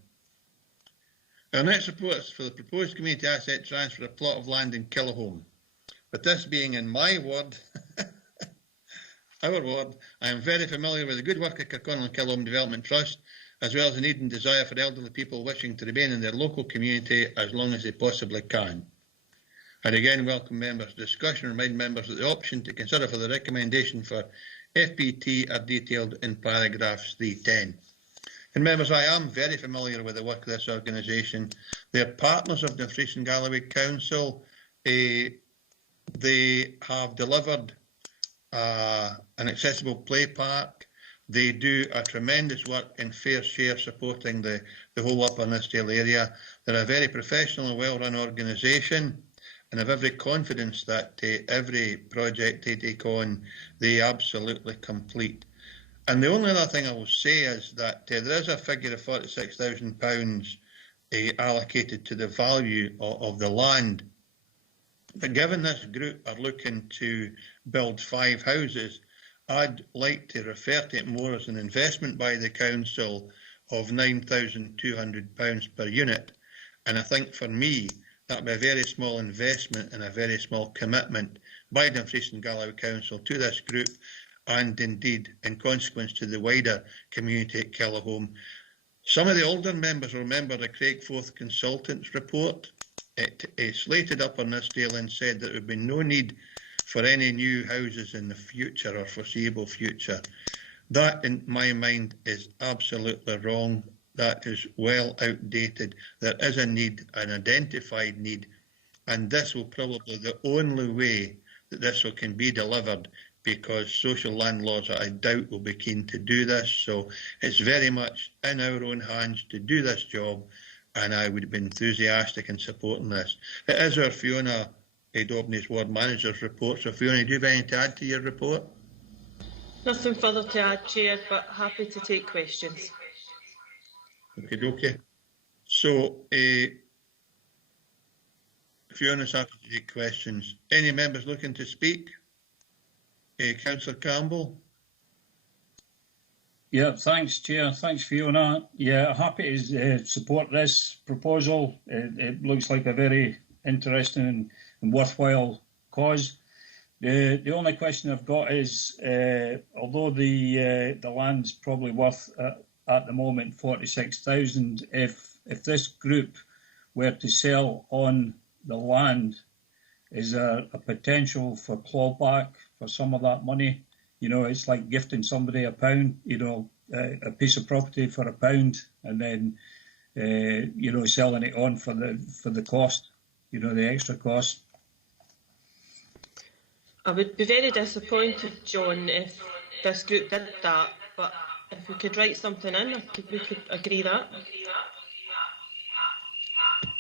Our next report is for the proposed community asset transfer of a plot of land in Killahome. With this being in my ward, our ward, I am very familiar with the good work of Kirkconnell and Killahome Development Trust, as well as the need and desire for elderly people wishing to remain in their local community as long as they possibly can. And again, welcome members' discussion. Remind members that the option to consider for the recommendation for FPT are detailed in paragraphs 310. And members, I am very familiar with the work of this organisation. They're partners of the Dumfries and Galloway Council. They have delivered an accessible play park. They do a tremendous work in fair share supporting the whole Upper Nithsdale area. They're a very professional and well-run organisation, and I have every confidence that every project they take on, they absolutely complete. And the only other thing I will say is that there is a figure of £46,000 allocated to the value of the land. But given this group are looking to build 5 houses, I'd like to refer to it more as an investment by the council of £9,200 per unit. And I think for me, that would be a very small investment and a very small commitment by Dumfries and Galloway Council to this group, and indeed in consequence to the wider community at Killahome. Some of the older members will remember the Craigforth Consultants report. It slated Upper Nithsdale and said that there would be no need for any new houses in the future or foreseeable future. That, in my mind, is absolutely wrong. That is well outdated. There is a need, an identified need, and this will probably be the only way that this can be delivered, because social landlords, I doubt, will be keen to do this. So it's very much in our own hands to do this job, and I would be enthusiastic in supporting this. It is our Fiona Daubney's Ward Manager's report. So Fiona, do you have anything to add to your report? Nothing further to add, Chair, but happy to take questions. Okay. So Fiona's happy to take questions. Any members looking to speak? Councillor Campbell. Yeah, thanks, Chair. Thanks, Fiona. Yeah, happy to support this proposal. It looks like a very interesting and worthwhile cause. The only question I've got is, although the land's probably worth at the moment 46,000, if this group were to sell on the land, is there a potential for clawback for some of that money? You know, it's like gifting somebody £1, you know, a piece of property for £1, and then you know, selling it on for the cost, you know, the extra cost. I would be very disappointed, John, if this group did that, but if we could write something in, we could agree that.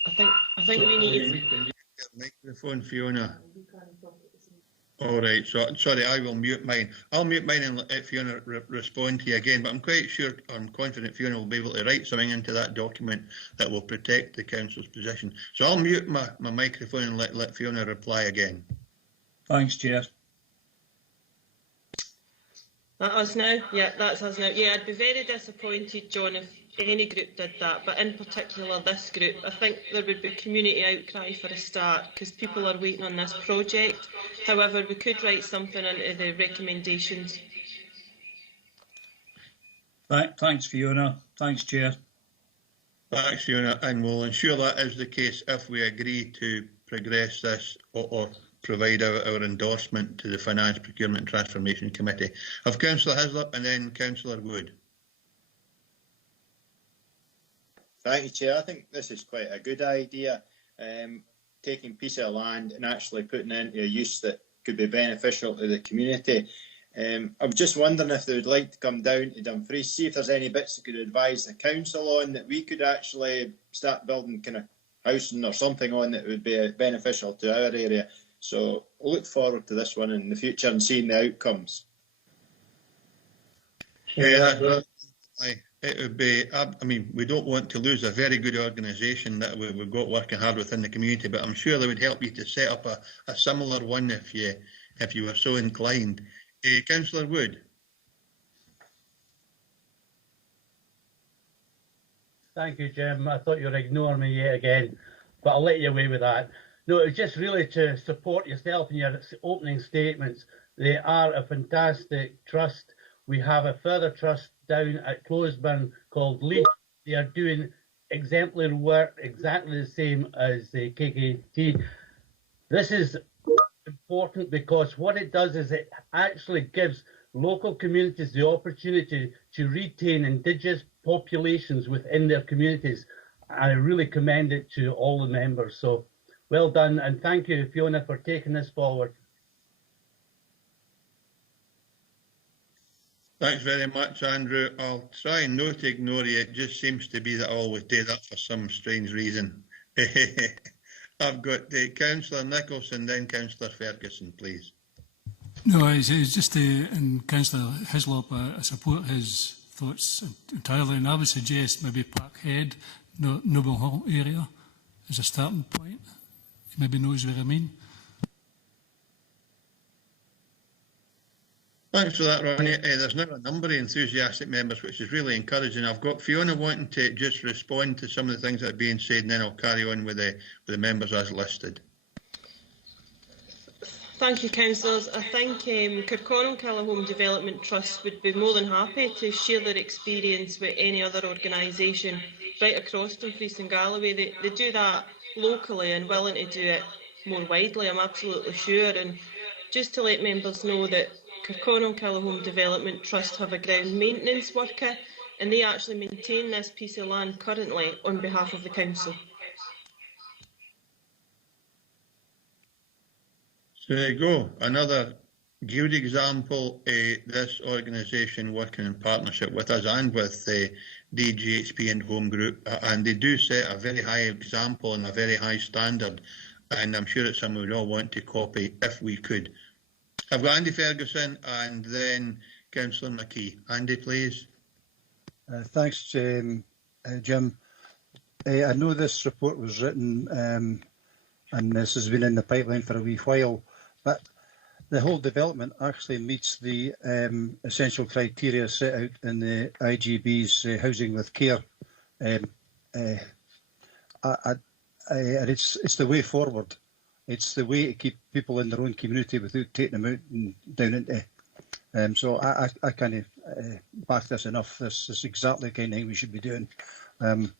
I think we need to... Microphone, Fiona. All right, so sorry, I will mute mine. I'll mute mine and let Fiona respond to you again, but I'm quite sure, I'm confident Fiona will be able to write something into that document that will protect the council's position. So I'll mute my microphone and let Fiona reply again. Thanks, Chair. That's us now? Yeah, that's us now. Yeah, I'd be very disappointed, John, if any group did that, but in particular this group. I think there would be community outcry for a start because people are waiting on this project. However, we could write something into the recommendations. Thanks, Fiona. Thanks, Chair. Thanks, Fiona, and we'll ensure that is the case if we agree to progress this or provide our endorsement to the Finance, Procurement and Transformation Committee. Of Councillor Hislop and then Councillor Wood. Thank you, Chair. I think this is quite a good idea, taking a piece of land and actually putting it into a use that could be beneficial to the community. I'm just wondering if they would like to come down to Dumfries, see if there's any bits they could advise the council on that we could actually start building kind of housing or something on that would be beneficial to our area. So I look forward to this one in the future and seeing the outcomes. Yeah, it would be, I mean, we don't want to lose a very good organisation that we've got working hard within the community, but I'm sure they would help you to set up a similar one if you were so inclined. Councillor Wood. Thank you, Jim. I thought you were ignoring me yet again, but I'll let you away with that. No, it's just really to support yourself in your opening statements. They are a fantastic trust. We have a further trust down at Closeburn called Leaf. They are doing exemplary work, exactly the same as the KKT. This is important because what it does is it actually gives local communities the opportunity to retain Indigenous populations within their communities. I really commend it to all the members. So well done, and thank you, Fiona, for taking this forward. Thanks very much, Andrew. I'll try and not to ignore you. It just seems to be that I always do that for some strange reason. I've got Councillor Nicholson, then Councillor Ferguson, please. No, it's just and Councillor Hislop, I support his thoughts entirely, and I would suggest maybe Parkhead, Noble Hall area as a starting point. He maybe knows what I mean. Thanks for that, Ronnie. There's now a number of enthusiastic members, which is really encouraging. I've got Fiona wanting to just respond to some of the things that are being said, and then I'll carry on with the members as listed. Thank you, councillors. I think Kirkconnell Home Development Trust would be more than happy to share their experience with any other organisation right across Dumfries and Galloway. They do that locally and willing to do it more widely, I'm absolutely sure. And just to let members know that Kirkconnell Home Development Trust have a ground maintenance worker and they actually maintain this piece of land currently on behalf of the council. So there you go, another good example. This organisation working in partnership with us and with DGHP and Home Group, and they do set a very high example and a very high standard, and I'm sure it's something we'd all want to copy if we could. I've got Andy Ferguson and then Councillor McKee. Andy, please. Thanks, Jim. I know this report was written and this has been in the pipeline for a wee while, but the whole development actually meets the essential criteria set out in the IGB's Housing with Care. And it's the way forward. It's the way to keep people in their own community without taking them out and down into. So I kind of back this enough. This is exactly the kind of thing we should be doing. And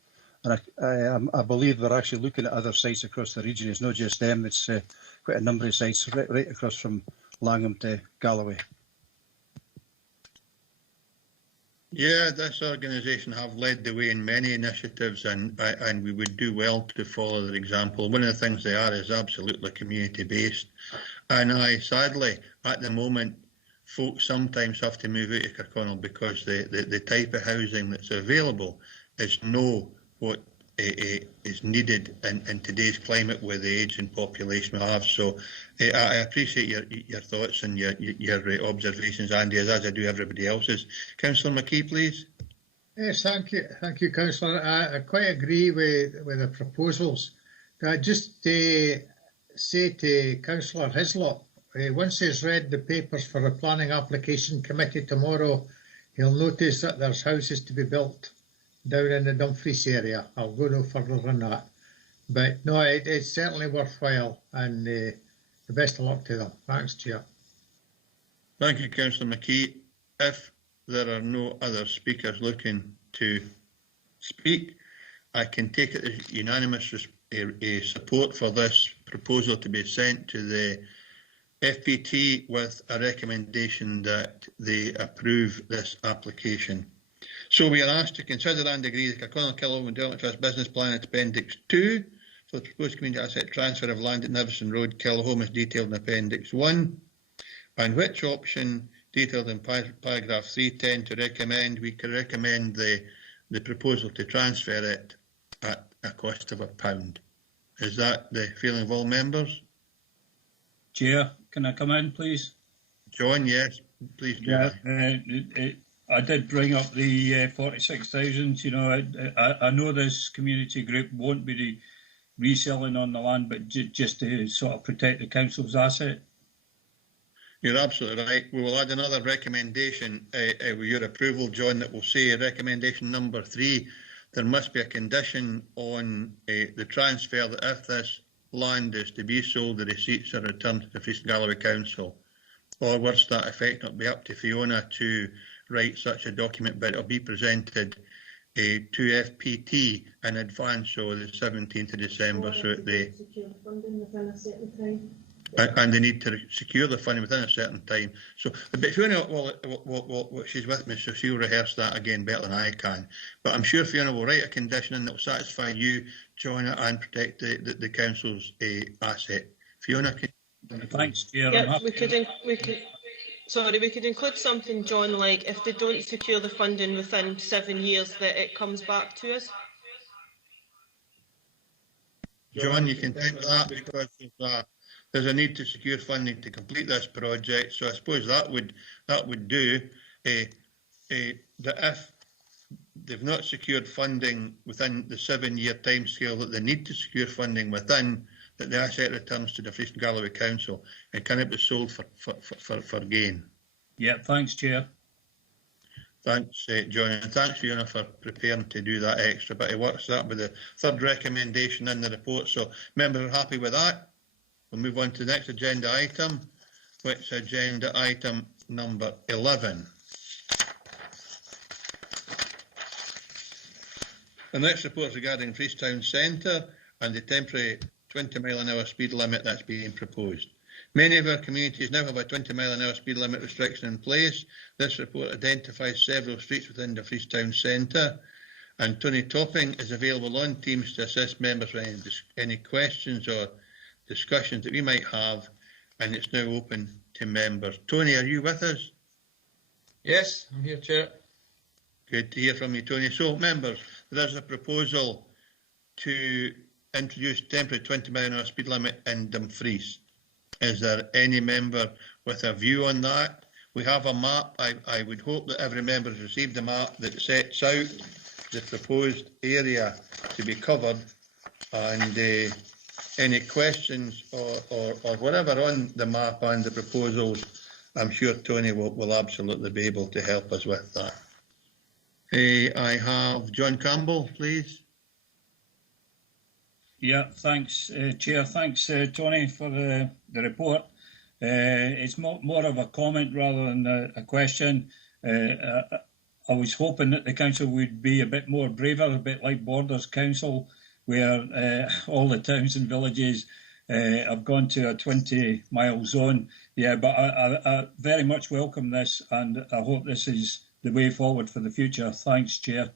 I believe we're actually looking at other sites across the region. It's not just them. It's quite a number of sites right across from Langham to Galloway. Yeah, this organisation have led the way in many initiatives, and we would do well to follow their example. One of the things they are is absolutely community-based. And sadly, at the moment, folks sometimes have to move out of Kirkconnell because the type of housing that's available is not what is needed in today's climate with the ageing population we have. So I appreciate your thoughts and your observations, Andy, as I do everybody else's. Councillor McKee, please. Yes, thank you, Councillor. I quite agree with the proposals. Just to say to Councillor Hislop, once he's read the papers for the planning application committee tomorrow, he'll notice that there's houses to be built down in the Dumfries area. I'll go no further than that. But no, it's certainly worthwhile, and the best of luck to them. Thanks, Chair. Thank you, Councillor McKee. If there are no other speakers looking to speak, I can take it as unanimous support for this proposal to be sent to the FPT with a recommendation that they approve this application. So we are asked to consider and agree the Kirkconnell Kilhome Development Trust Business Plan at Appendix 2 for the proposed community asset transfer of land at Nithsdale Road, Kilhome, as detailed in Appendix 1, and which option detailed in paragraph 310 to recommend. We can recommend the proposal to transfer it at a cost of £1. Is that the feeling of all members? Chair, can I come in, please? John, yes, please do. Yeah, I did bring up the 46,000. You know, I know this community group won't be reselling on the land, but just to sort of protect the council's asset. You're absolutely right. We will add another recommendation with your approval, John, that will say recommendation number 3. There must be a condition on the transfer that if this land is to be sold, the receipts are returned to the Fleece and Galloway Council. Or worse to that effect, it'll be up to Fiona to write such a document, but it'll be presented to FPT in advance, so the 17th of December, so they and they need to secure the funding within a certain time. So, but Fiona, well, she's with me, so she'll rehearse that again better than I can. But I'm sure Fiona will write a condition in that will satisfy you, Joanna, and protect the council's asset. Fiona, thanks, Chair. Yeah, we could include something, John, like if they don't secure the funding within 7 years, that it comes back to us. John, you can type that because there's a need to secure funding to complete this project. So I suppose that would do that if they've not secured funding within the 7-year timescale that they need to secure funding within, that the asset returns to the Fleece and Galloway Council and can it be sold for gain. Yeah, thanks, Chair. Thanks, John, and thanks, Fiona, for preparing to do that extra bit of work. So that will be the third recommendation in the report. So members are happy with that. We'll move on to the next agenda item, which is agenda item number 11. The next report is regarding Fleece Town Centre and the temporary 20-mile-an-hour speed limit that's being proposed. Many of our communities now have a 20-mile-an-hour speed limit restriction in place. This report identifies several streets within the Fleece Town Centre, and Tony Topping is available on Teams to assist members with any questions or discussions that we might have, and it's now open to members. Tony, are you with us? Yes, I'm here, Chair. Good to hear from you, Tony. So, members, there's a proposal to introduce temporary 20-mile-an-hour speed limit in Dumfries. Is there any member with a view on that? We have a map. I would hope that every member has received a map that sets out the proposed area to be covered, and any questions or whatever on the map and the proposals, I'm sure Tony will absolutely be able to help us with that. I have John Campbell, please. Yeah, thanks, Chair. Thanks, Tony, for the report. It's more of a comment rather than a question. I was hoping that the council would be a bit more braver, a bit like Borders Council, where all the towns and villages have gone to a 20-mile zone. Yeah, but I very much welcome this, and I hope this is the way forward for the future. Thanks, Chair.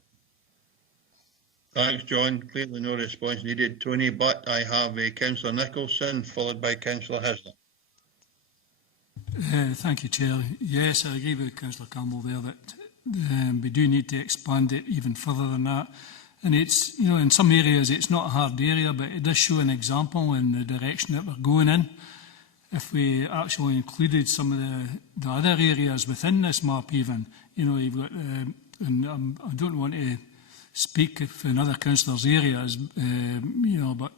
Thanks, John. Clearly no response needed, Tony, but I have Councillor Nicholson, followed by Councillor Hislop. Thank you, Chair. Yes, I agree with Councillor Campbell there that we do need to expand it even further than that. And it's, you know, in some areas it's not a hard area, but it does show an example in the direction that we're going in. If we actually included some of the other areas within this map even, you know, you've got, and I don't want to speak for another councillor's areas, you know, but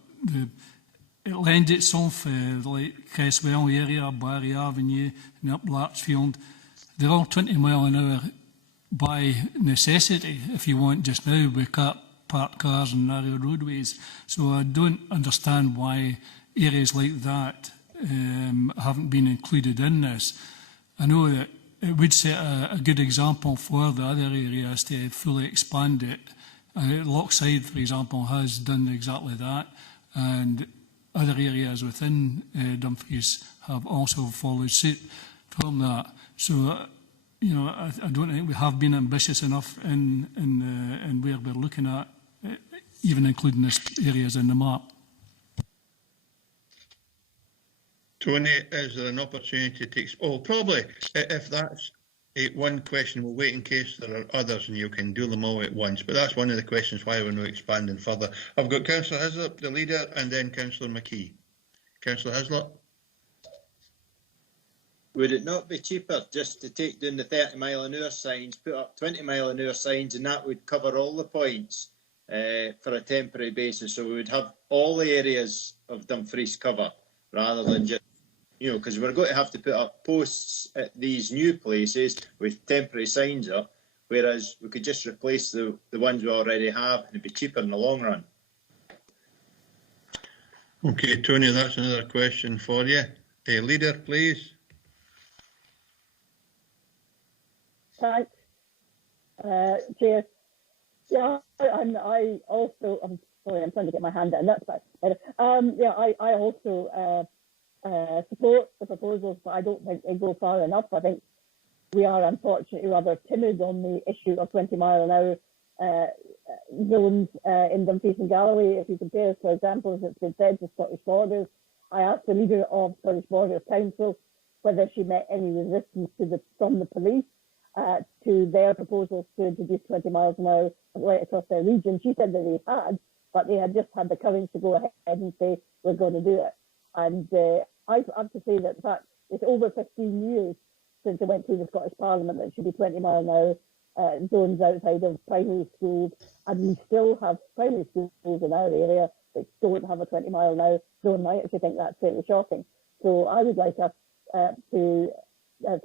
it lends itself, like Cresswell area, Barry Avenue, and up Larchfield, they're all 20 mile an hour by necessity, if you want, just now, with parked cars and narrow roadways. So I don't understand why areas like that haven't been included in this. I know that it would set a good example for the other areas to fully expand it. Lochside, for example, has done exactly that, and other areas within Dumfries have also followed suit from that. So, you know, I don't think we have been ambitious enough in where we're looking at, even including these areas in the map. Tony, is there an opportunity to probably, if that's one question, we'll wait in case there are others and you can do them all at once, but that's one of the questions why we're not expanding further. I've got Councillor Hislop, the leader, and then Councillor McKee. Councillor Hislop. Would it not be cheaper just to take down the 30 mile an hour signs, put up 20 mile an hour signs, and that would cover all the points for a temporary basis? So we would have all the areas of Dumfries cover rather than just, you know, because we're going to have to put up posts at these new places with temporary signs up, whereas we could just replace the ones we already have and it'd be cheaper in the long run. Okay, Tony, that's another question for you. Leader, please. Thanks, Chair. Yeah, and I also, I'm sorry, I'm trying to get my hand out, and that's better. Yeah, I also support the proposals, but I don't think they go far enough. I think we are unfortunately rather timid on the issue of 20 mile an hour zones in Dumfries and Galloway. If you compare, for example, as it's been said, to Scottish Borders, I asked the leader of Scottish Borders Council whether she met any resistance from the police to their proposals to introduce 20 miles an hour right across their region. She said that they had, but they had just had the courage to go ahead and say, we're going to do it. And I have to say that, in fact, it's over 15 years since I went through the Scottish Parliament that it should be 20 mile an hour zones outside of primary schools, and we still have primary schools in our area that don't have a 20 mile an hour zone. I actually think that's fairly shocking. So I would like us to, as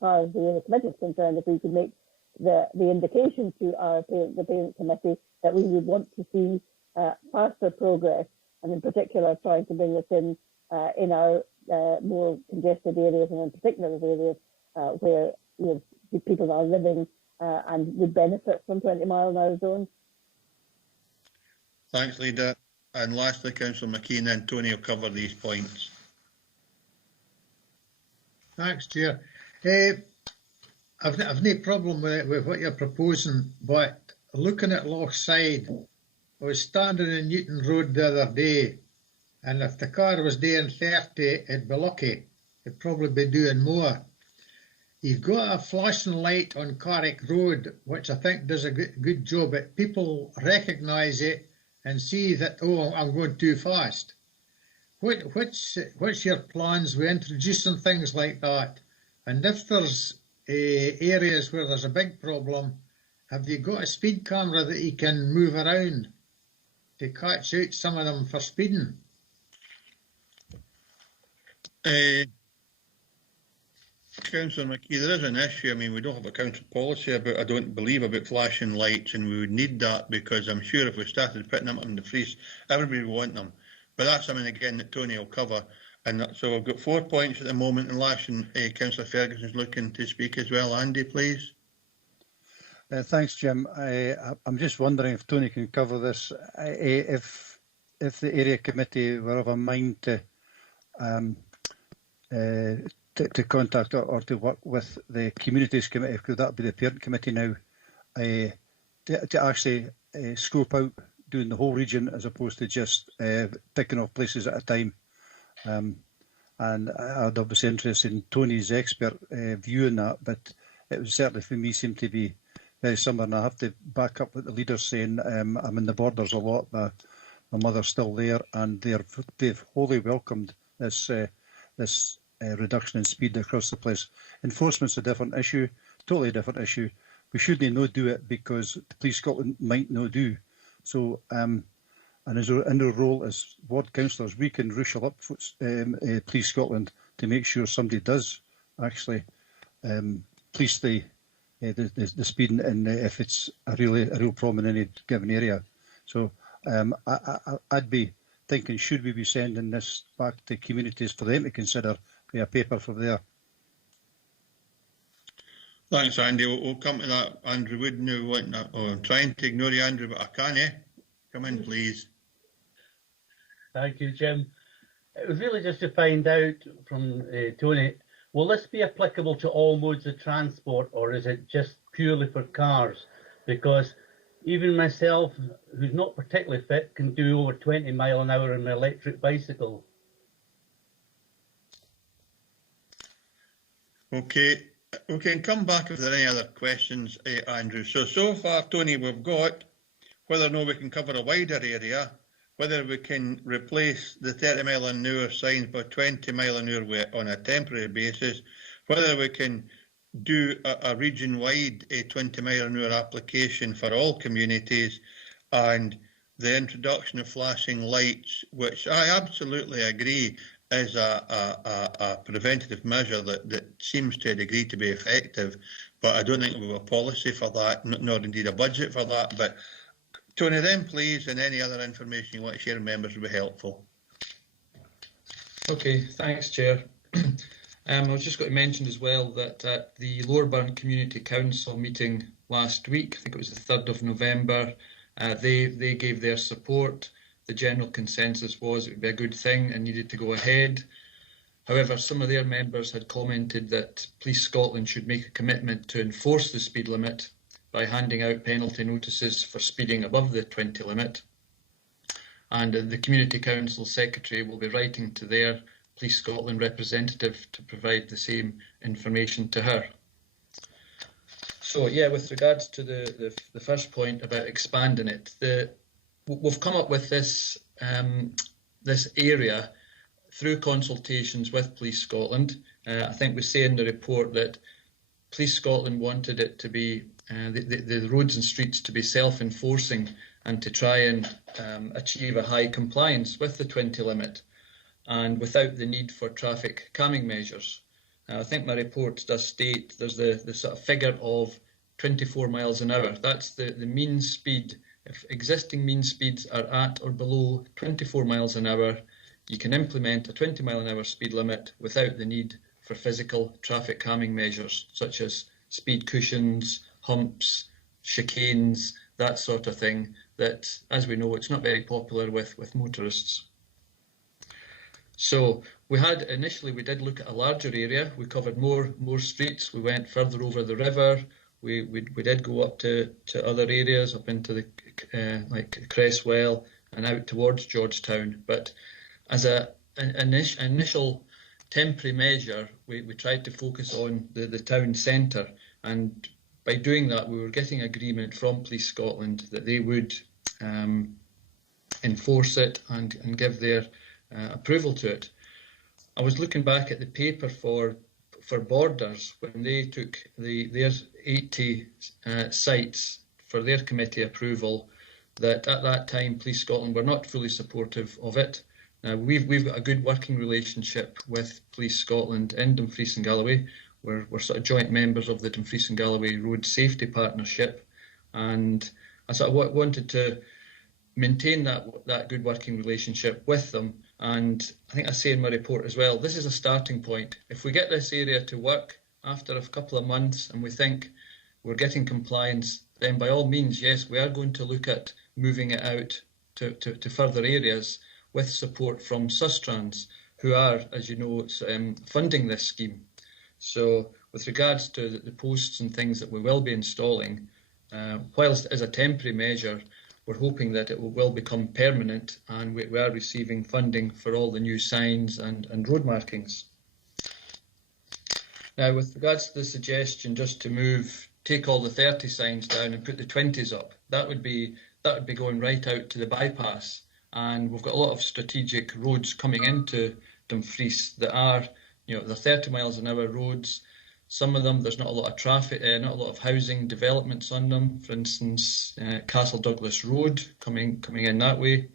far as the committee is concerned, if we could make the indication to the parent committee that we would want to see faster progress, and in particular trying to bring this in our more congested areas, and in particular areas where, you know, people are living and would benefit from 20 mile an hour zones. Thanks, Leader. And lastly, Councillor McKee, and then Tony will cover these points. Thanks, Chair. I've no problem with what you're proposing, but looking at Lochside, I was standing in Newton Road the other day, and if the car was doing 30, it'd be lucky. It'd probably be doing more. You've got a flashing light on Craddock Road, which I think does a good job. People recognise it and see that, oh, I'm going too fast. What's your plans with introducing things like that? And if there's areas where there's a big problem, have you got a speed camera that you can move around to catch out some of them for speeding? Councillor McKee, there is an issue. I mean, we don't have a council policy about, I don't believe, about flashing lights, and we would need that because I'm sure if we started putting them up in the freeze, everybody would want them. But that's something, again, that Tony will cover. And so I've got 4 points at the moment, and last, Councillor Ferguson's looking to speak as well. Andy, please. Thanks, Jim. I'm just wondering if Tony can cover this. If the area committee were of a mind to contact or to work with the communities committee, could that be the parent committee now, to actually scope out doing the whole region as opposed to just picking off places at a time. And I'd obviously interested in Tony's expert view on that, but it would certainly for me seem to be very similar, and I have to back up what the leader's saying. I'm in the borders a lot. My mother's still there, and they've wholly welcomed this reduction in speed across the place. Enforcement's a different issue, totally different issue. We shouldn't not do it because Police Scotland might not do. So, and in our role as ward councillors, we can rushel up Police Scotland to make sure somebody does actually police the speeding, and if it's a real problem in any given area. So I'd be thinking, should we be sending this back to communities for them to consider a paper for there? Thanks, Andy. We'll come to that. Andrew Wood now wanting that. Oh, I'm trying to ignore you, Andrew, but I can't. Come in, please. Thank you, Jim. It was really just to find out from Tony, will this be applicable to all modes of transport, or is it just purely for cars? Because even myself, who's not particularly fit, can do over 20 miles an hour on an electric bicycle. Okay, we can come back if there are any other questions, Andrew. So far, Tony, we've got whether or not we can cover a wider area, whether we can replace the 30 mile an hour signs by 20 mile an hour on a temporary basis, whether we can do a region-wide 20 mile an hour application for all communities, and the introduction of flashing lights, which I absolutely agree is a preventative measure that seems to a degree to be effective, but I don't think we have a policy for that, nor indeed a budget for that. But Tony, then please, and any other information you want to share with members would be helpful. Okay, thanks, Chair. I was just going to mention as well that at the Lower Burn Community Council meeting last week, I think it was the 3rd of November, they gave their support. The general consensus was it would be a good thing and needed to go ahead. However, some of their members had commented that Police Scotland should make a commitment to enforce the speed limit by handing out penalty notices for speeding above the 20 limit. And the Community Council Secretary will be writing to their Police Scotland representative to provide the same information to her. So yeah, with regards to the first point about expanding it, we've come up with this this area through consultations with Police Scotland. I think we say in the report that Police Scotland wanted it to be the roads and streets to be self-enforcing and to try and achieve a high compliance with the 20 limit and without the need for traffic calming measures. I think my report does state there's the sort of figure of 24 miles an hour. That's the mean speed. If existing mean speeds are at or below 24 miles an hour, you can implement a 20 mile an hour speed limit without the need for physical traffic calming measures, such as speed cushions, humps, chicanes, that sort of thing, that, as we know, it's not very popular with motorists. So we did look at a larger area. We covered more streets. We went further over the river. We did go up to other areas, up into the like Cresswell and out towards Georgetown. But as an initial temporary measure, we tried to focus on the town centre, and by doing that, we were getting agreement from Police Scotland that they would enforce it and give their approval to it. I was looking back at the paper for Borders when they took their 80 sites for their committee approval, that at that time Police Scotland were not fully supportive of it. We've got a good working relationship with Police Scotland in Dumfries and Galloway. we're sort of joint members of the Dumfries and Galloway Road Safety Partnership, and I sort of wanted to maintain that good working relationship with them. And I think I say in my report as well, this is a starting point. If we get this area to work after a couple of months and we think we're getting compliance, then by all means, yes, we are going to look at moving it out to further areas with support from Sustrans, who are, as you know, funding this scheme. So with regards to the posts and things that we will be installing, whilst as a temporary measure, we're hoping that it will become permanent, and we are receiving funding for all the new signs and road markings. Now, with regards to the suggestion just to take all the 30 signs down and put the 20s up, that would be going right out to the bypass. And we've got a lot of strategic roads coming into Dumfries that are, they're 30 miles an hour roads. Some of them, there's not a lot of traffic, not a lot of housing developments on them. For instance, Castle Douglas Road coming in that way.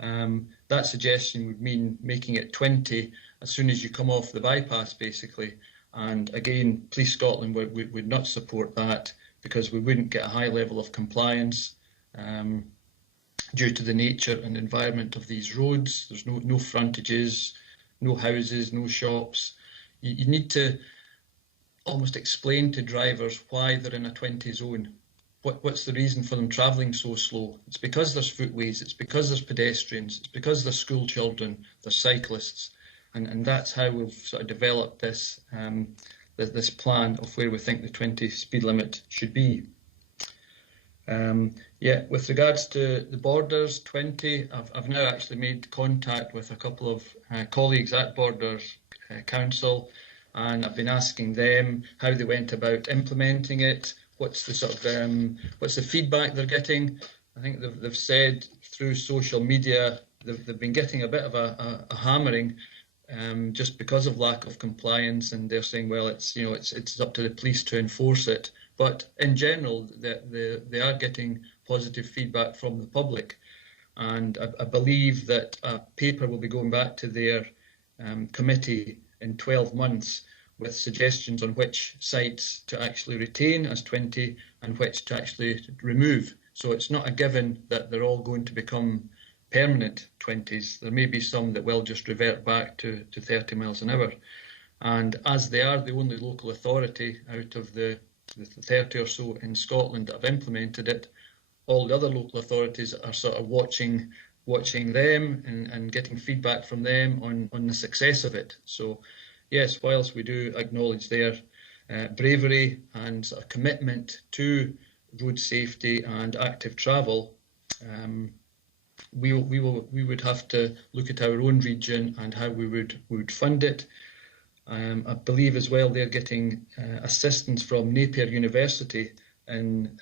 That suggestion would mean making it 20 as soon as you come off the bypass, basically. And again, Police Scotland would not support that, because we wouldn't get a high level of compliance due to the nature and environment of these roads. There's no frontages, no houses, no shops. You need to almost explain to drivers why they're in a 20 zone. What's the reason for them travelling so slow? It's because there's footways, it's because there's pedestrians, it's because there's school children, there's cyclists, and that's how we've sort of developed this this plan of where we think the 20 speed limit should be. With regards to the borders, 20, I've now actually made contact with a couple of colleagues at Borders Council, and I've been asking them how they went about implementing it, what's the feedback they're getting. I think they've said through social media they've been getting a bit of a hammering just because of lack of compliance, and they're saying, well, it's up to the police to enforce it. But in general, they are getting positive feedback from the public, and I believe that a paper will be going back to their committee in 12 months with suggestions on which sites to actually retain as 20 and which to actually remove. So it's not a given that they're all going to become permanent 20s. There may be some that will just revert back to 30 miles an hour. And as they are the only local authority out of the 30 or so in Scotland that have implemented it, all the other local authorities are sort of watching them and getting feedback from them on the success of it. So yes, whilst we do acknowledge their bravery and sort of commitment to road safety and active travel, we would have to look at our own region and how we would fund it. I believe as well they're getting assistance from Napier University in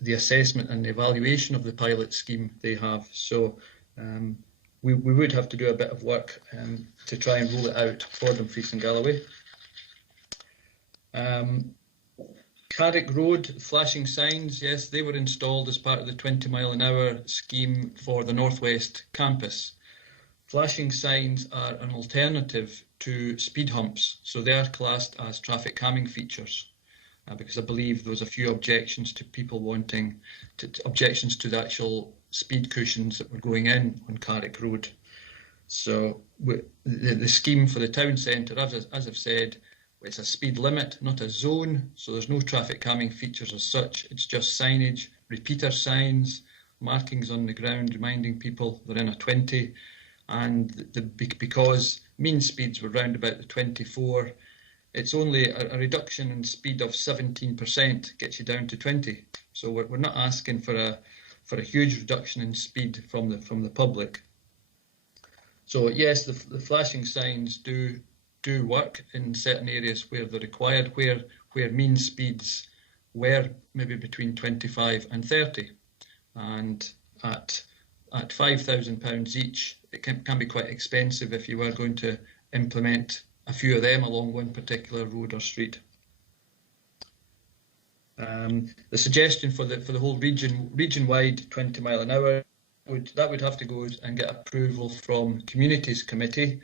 the assessment and evaluation of the pilot scheme they have. So we would have to do a bit of work to try and roll it out for Dumfries and Galloway. Craddock Road, flashing signs, yes, they were installed as part of the 20 mile an hour scheme for the Northwest campus. Flashing signs are an alternative to speed humps, so they are classed as traffic calming features, because I believe there was a few objections to people wanting objections to the actual speed cushions that were going in on Carrick Road. So the scheme for the town centre, as I've said, it's a speed limit, not a zone, so there's no traffic calming features as such. It's just signage, repeater signs, markings on the ground reminding people they're in a 20, and because mean speeds were round about the 24, it's only a reduction in speed of 17% gets you down to 20. So we're not asking for a huge reduction in speed from the public. So yes, the flashing signs do work in certain areas where they're required, where mean speeds were maybe between 25 and 30, and at £5,000 each, it can be quite expensive if you were going to implement a few of them along one particular road or street. The suggestion for the whole region-wide 20 mile an hour would have to go and get approval from Communities Committee.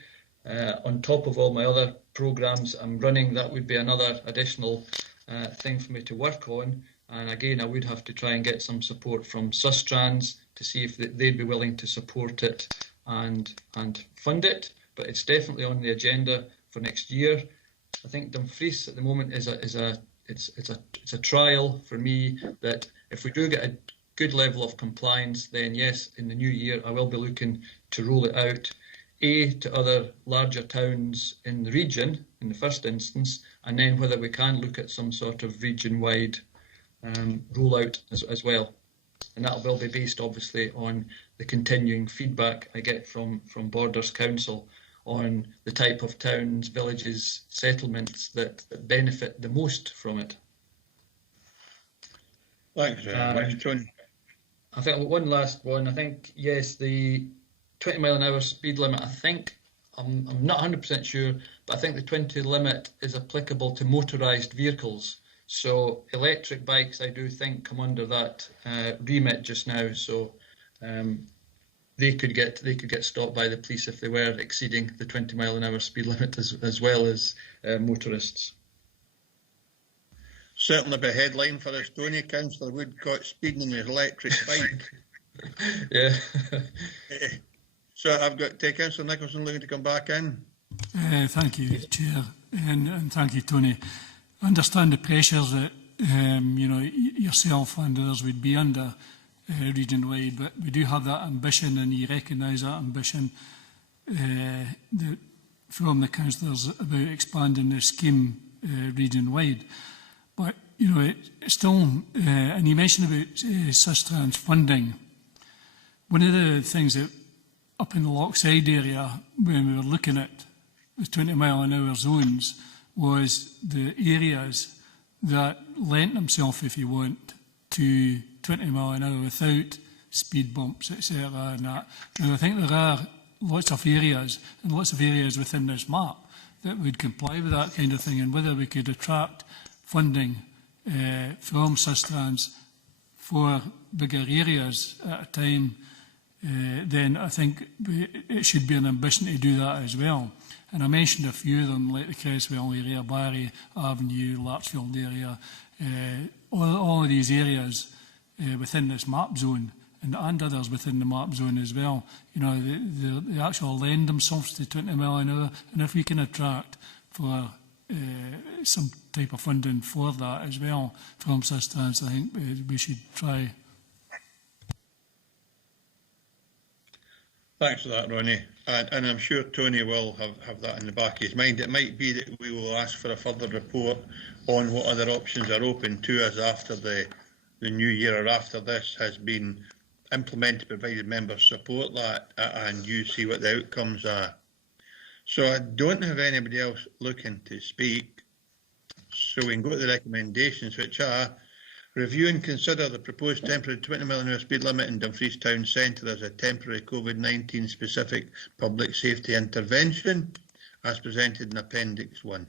on top of all my other programmes I'm running, that would be another additional thing for me to work on. And again, I would have to try and get some support from Sustrans to see if they'd be willing to support it and fund it. But it's definitely on the agenda for next year. I think Dumfries at the moment is a trial for me, that if we do get a good level of compliance, then yes, in the new year I will be looking to roll it out, to other larger towns in the region in the first instance, and then whether we can look at some sort of region-wide rollout as well. And that will be based obviously on the continuing feedback I get from Borders Council on the type of towns, villages, settlements that benefit the most from it. Thanks very much, Tony. I think one last one. I think, yes, the 20 mile an hour speed limit, I think, I'm not 100% sure, but I think the 20 limit is applicable to motorised vehicles. So electric bikes, I do think, come under that remit just now. So they could get stopped by the police if they were exceeding the 20 mile an hour speed limit, as well as motorists. Certainly be a headline for us, Tony. Councillor Wood caught speeding in his electric bike. Yeah. So I've got Councillor Nicholson looking to come back in. Thank you, Chair, and thank you, Tony. I understand the pressures that yourself and others would be under region-wide, but we do have that ambition, and you recognise that ambition from the councillors about expanding the scheme region-wide. But it's still, and you mentioned about Sustrans funding. One of the things that up in the Lochside area, when we were looking at the 20 mile an hour zones, was the areas that lent themselves, if you want, to 20 mile an hour without speed bumps, etc. And that. And I think there are lots of areas within this map that would comply with that kind of thing, and whether we could attract funding from Sustrans for bigger areas at a time, then I think it should be an ambition to do that as well. And I mentioned a few of them, like the Cresswell area, Barry Avenue, Larchfield area, all of these areas within this map zone, and others within the map zone as well. They actually lend themselves to 20 mile an hour, and if we can attract for some type of funding for that as well from Sustrans, I think we should try. Thanks for that, Ronnie. And I'm sure Tony will have that in the back of his mind. It might be that we will ask for a further report on what other options are open to us after the new year, or after this has been implemented, provided members support that and you see what the outcomes are. So I don't have anybody else looking to speak. So we can go to the recommendations, which are: review and consider the proposed temporary 20 mile an hour speed limit in Dumfries Town Centre as a temporary COVID-19 specific public safety intervention, as presented in Appendix 1.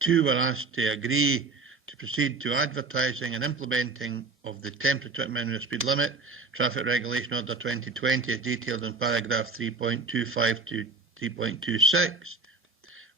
2, we're asked to agree to proceed to advertising and implementing of the temporary 20 mile an hour speed limit, Traffic Regulation Order 2020, as detailed in paragraph 3.25 to 3.26,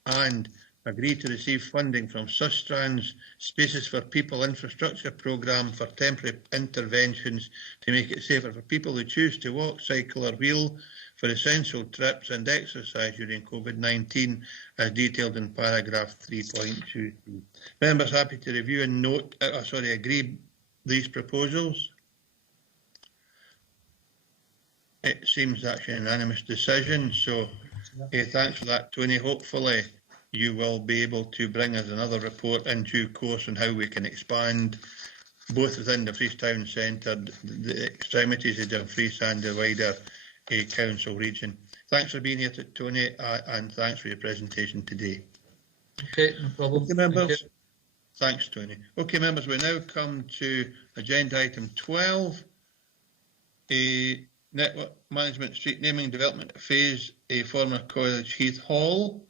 and agree to receive funding from Sustrans Spaces for People infrastructure programme for temporary interventions to make it safer for people who choose to walk, cycle or wheel for essential trips and exercise during COVID-19, as detailed in paragraph 3.2. Members happy to review and agree these proposals? It seems that's a unanimous decision, so thanks for that, Tony. Hopefully you will be able to bring us another report in due course on how we can expand both within the Dumfries Town Centre, the extremities of Dumfries and the wider council region. Thanks for being here, Tony, and thanks for your presentation today. Okay, no problem. Okay, members. Thanks, Tony. Okay, members, we now come to agenda item 12, a network management street naming development phase, a former College Heath Hall.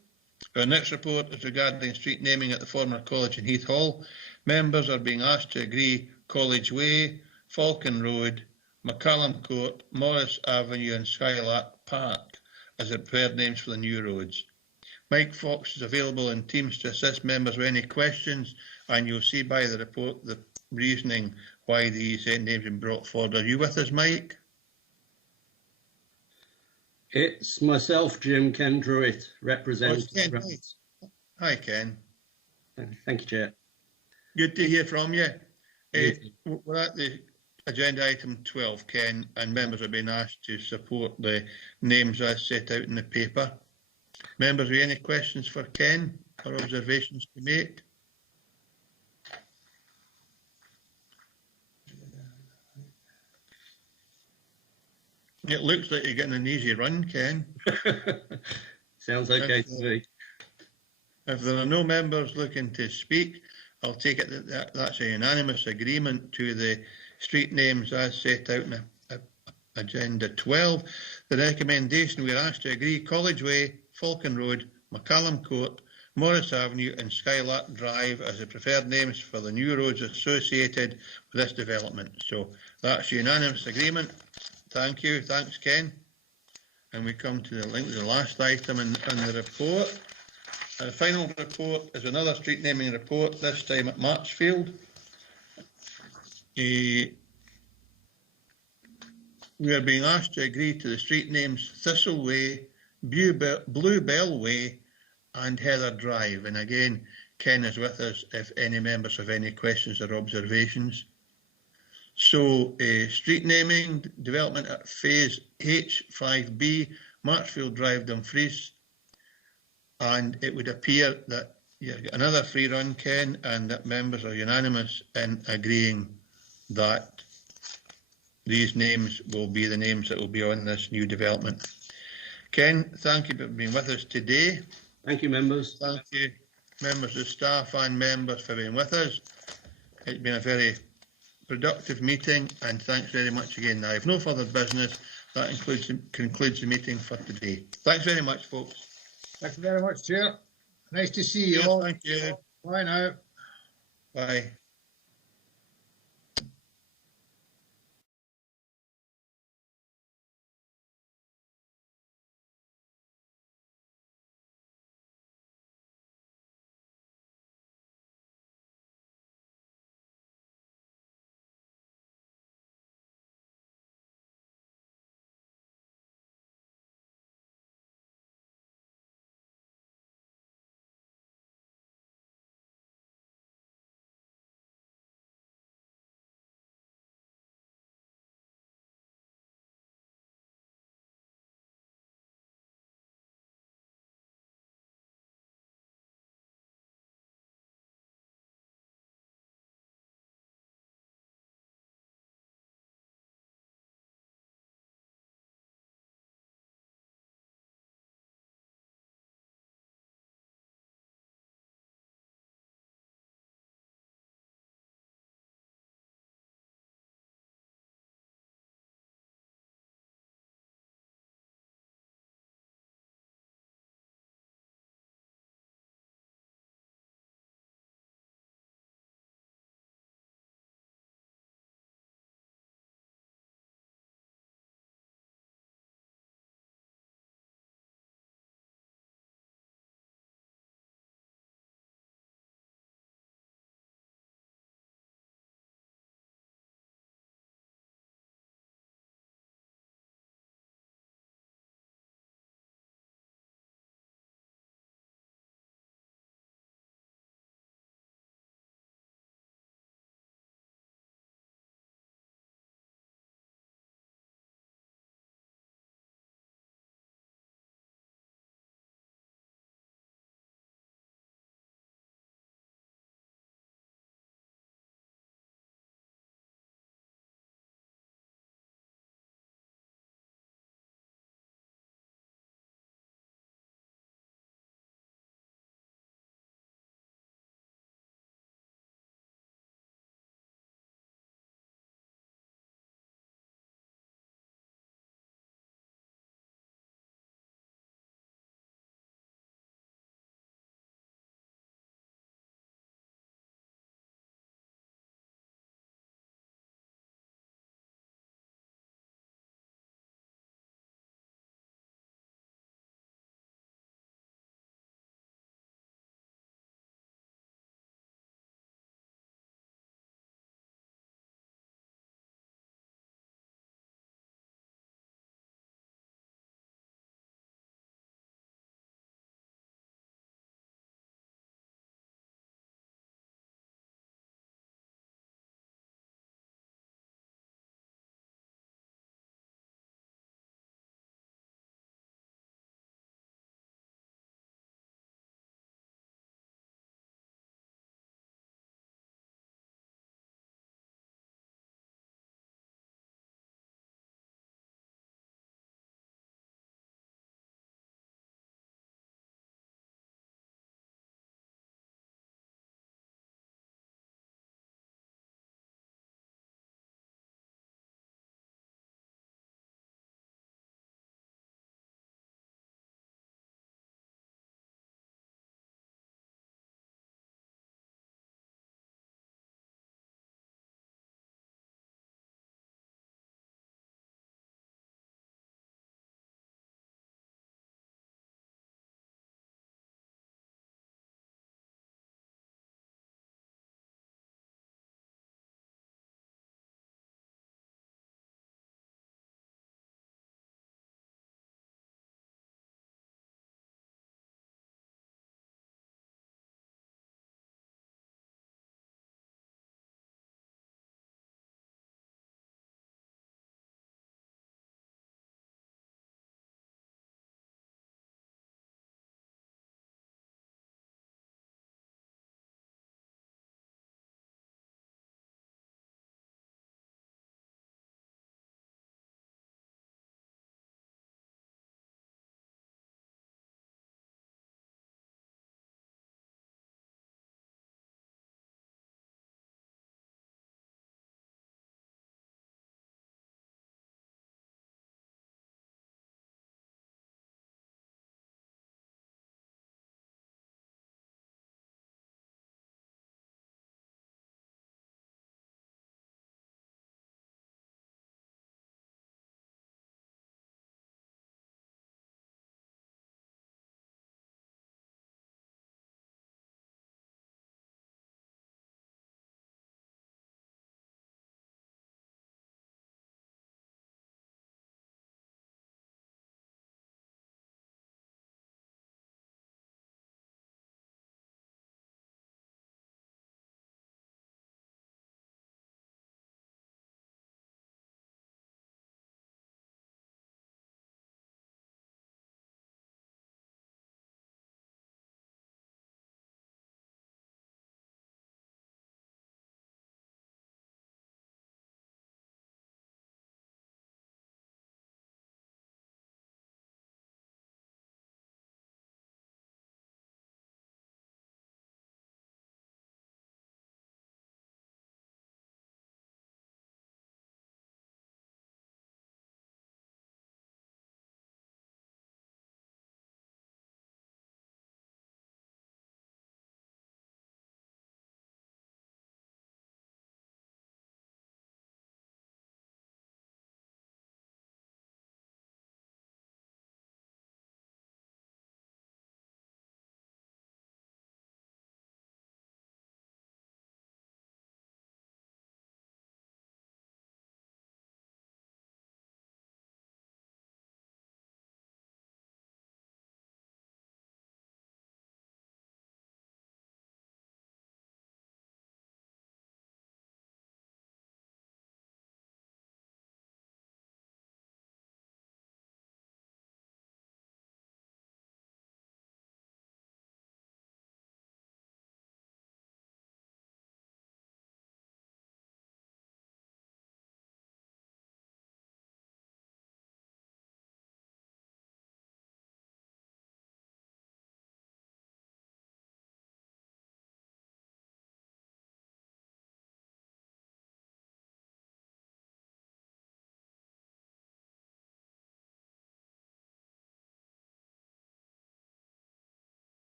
Our next report is regarding street naming at the former college in Heath Hall. Members are being asked to agree College Way, Falcon Road, McCallum Court, Morris Avenue and Skylark Park as the preferred names for the new roads. Mike Fox is available in Teams to assist members with any questions, and you'll see by the report the reasoning why these names have been brought forward. Are you with us, Mike? It's myself, Jim, Ken Druitt, representing. Ken, hi, Ken. Thank you, Chair. Good to hear from you. We're at the agenda item 12, Ken, and members have been asked to support the names as set out in the paper. Members, have any questions for Ken or observations to make? It looks like you're getting an easy run, Ken. Sounds okay to me. If there are no members looking to speak, I'll take it that that's a unanimous agreement to the street names as set out in Agenda 12. The recommendation, we're asked to agree College Way, Falcon Road, McCallum Court, Morris Avenue and Skylark Drive as the preferred names for the new roads associated with this development. So that's unanimous agreement. Thank you. Thanks, Ken. And we come to the last item in the report. The final report is another street naming report, this time at Marchfield. We are being asked to agree to the street names Thistle Way, Bluebell Way and Heather Drive. And again, Ken is with us if any members have any questions or observations. So, street naming, development at Phase H5B, Marchfield Drive, Dumfries. And it would appear that you get another free run, Ken, and that members are unanimous in agreeing that these names will be the names that will be on this new development. Ken, thank you for being with us today. Thank you, members. Thank you, members of staff and members for being with us. It's been a very productive meeting, and thanks very much again. I have no further business. That concludes the meeting for today. Thanks very much, folks. Thank you very much, Chair. Nice to see you all. Thank you. Bye now. Bye.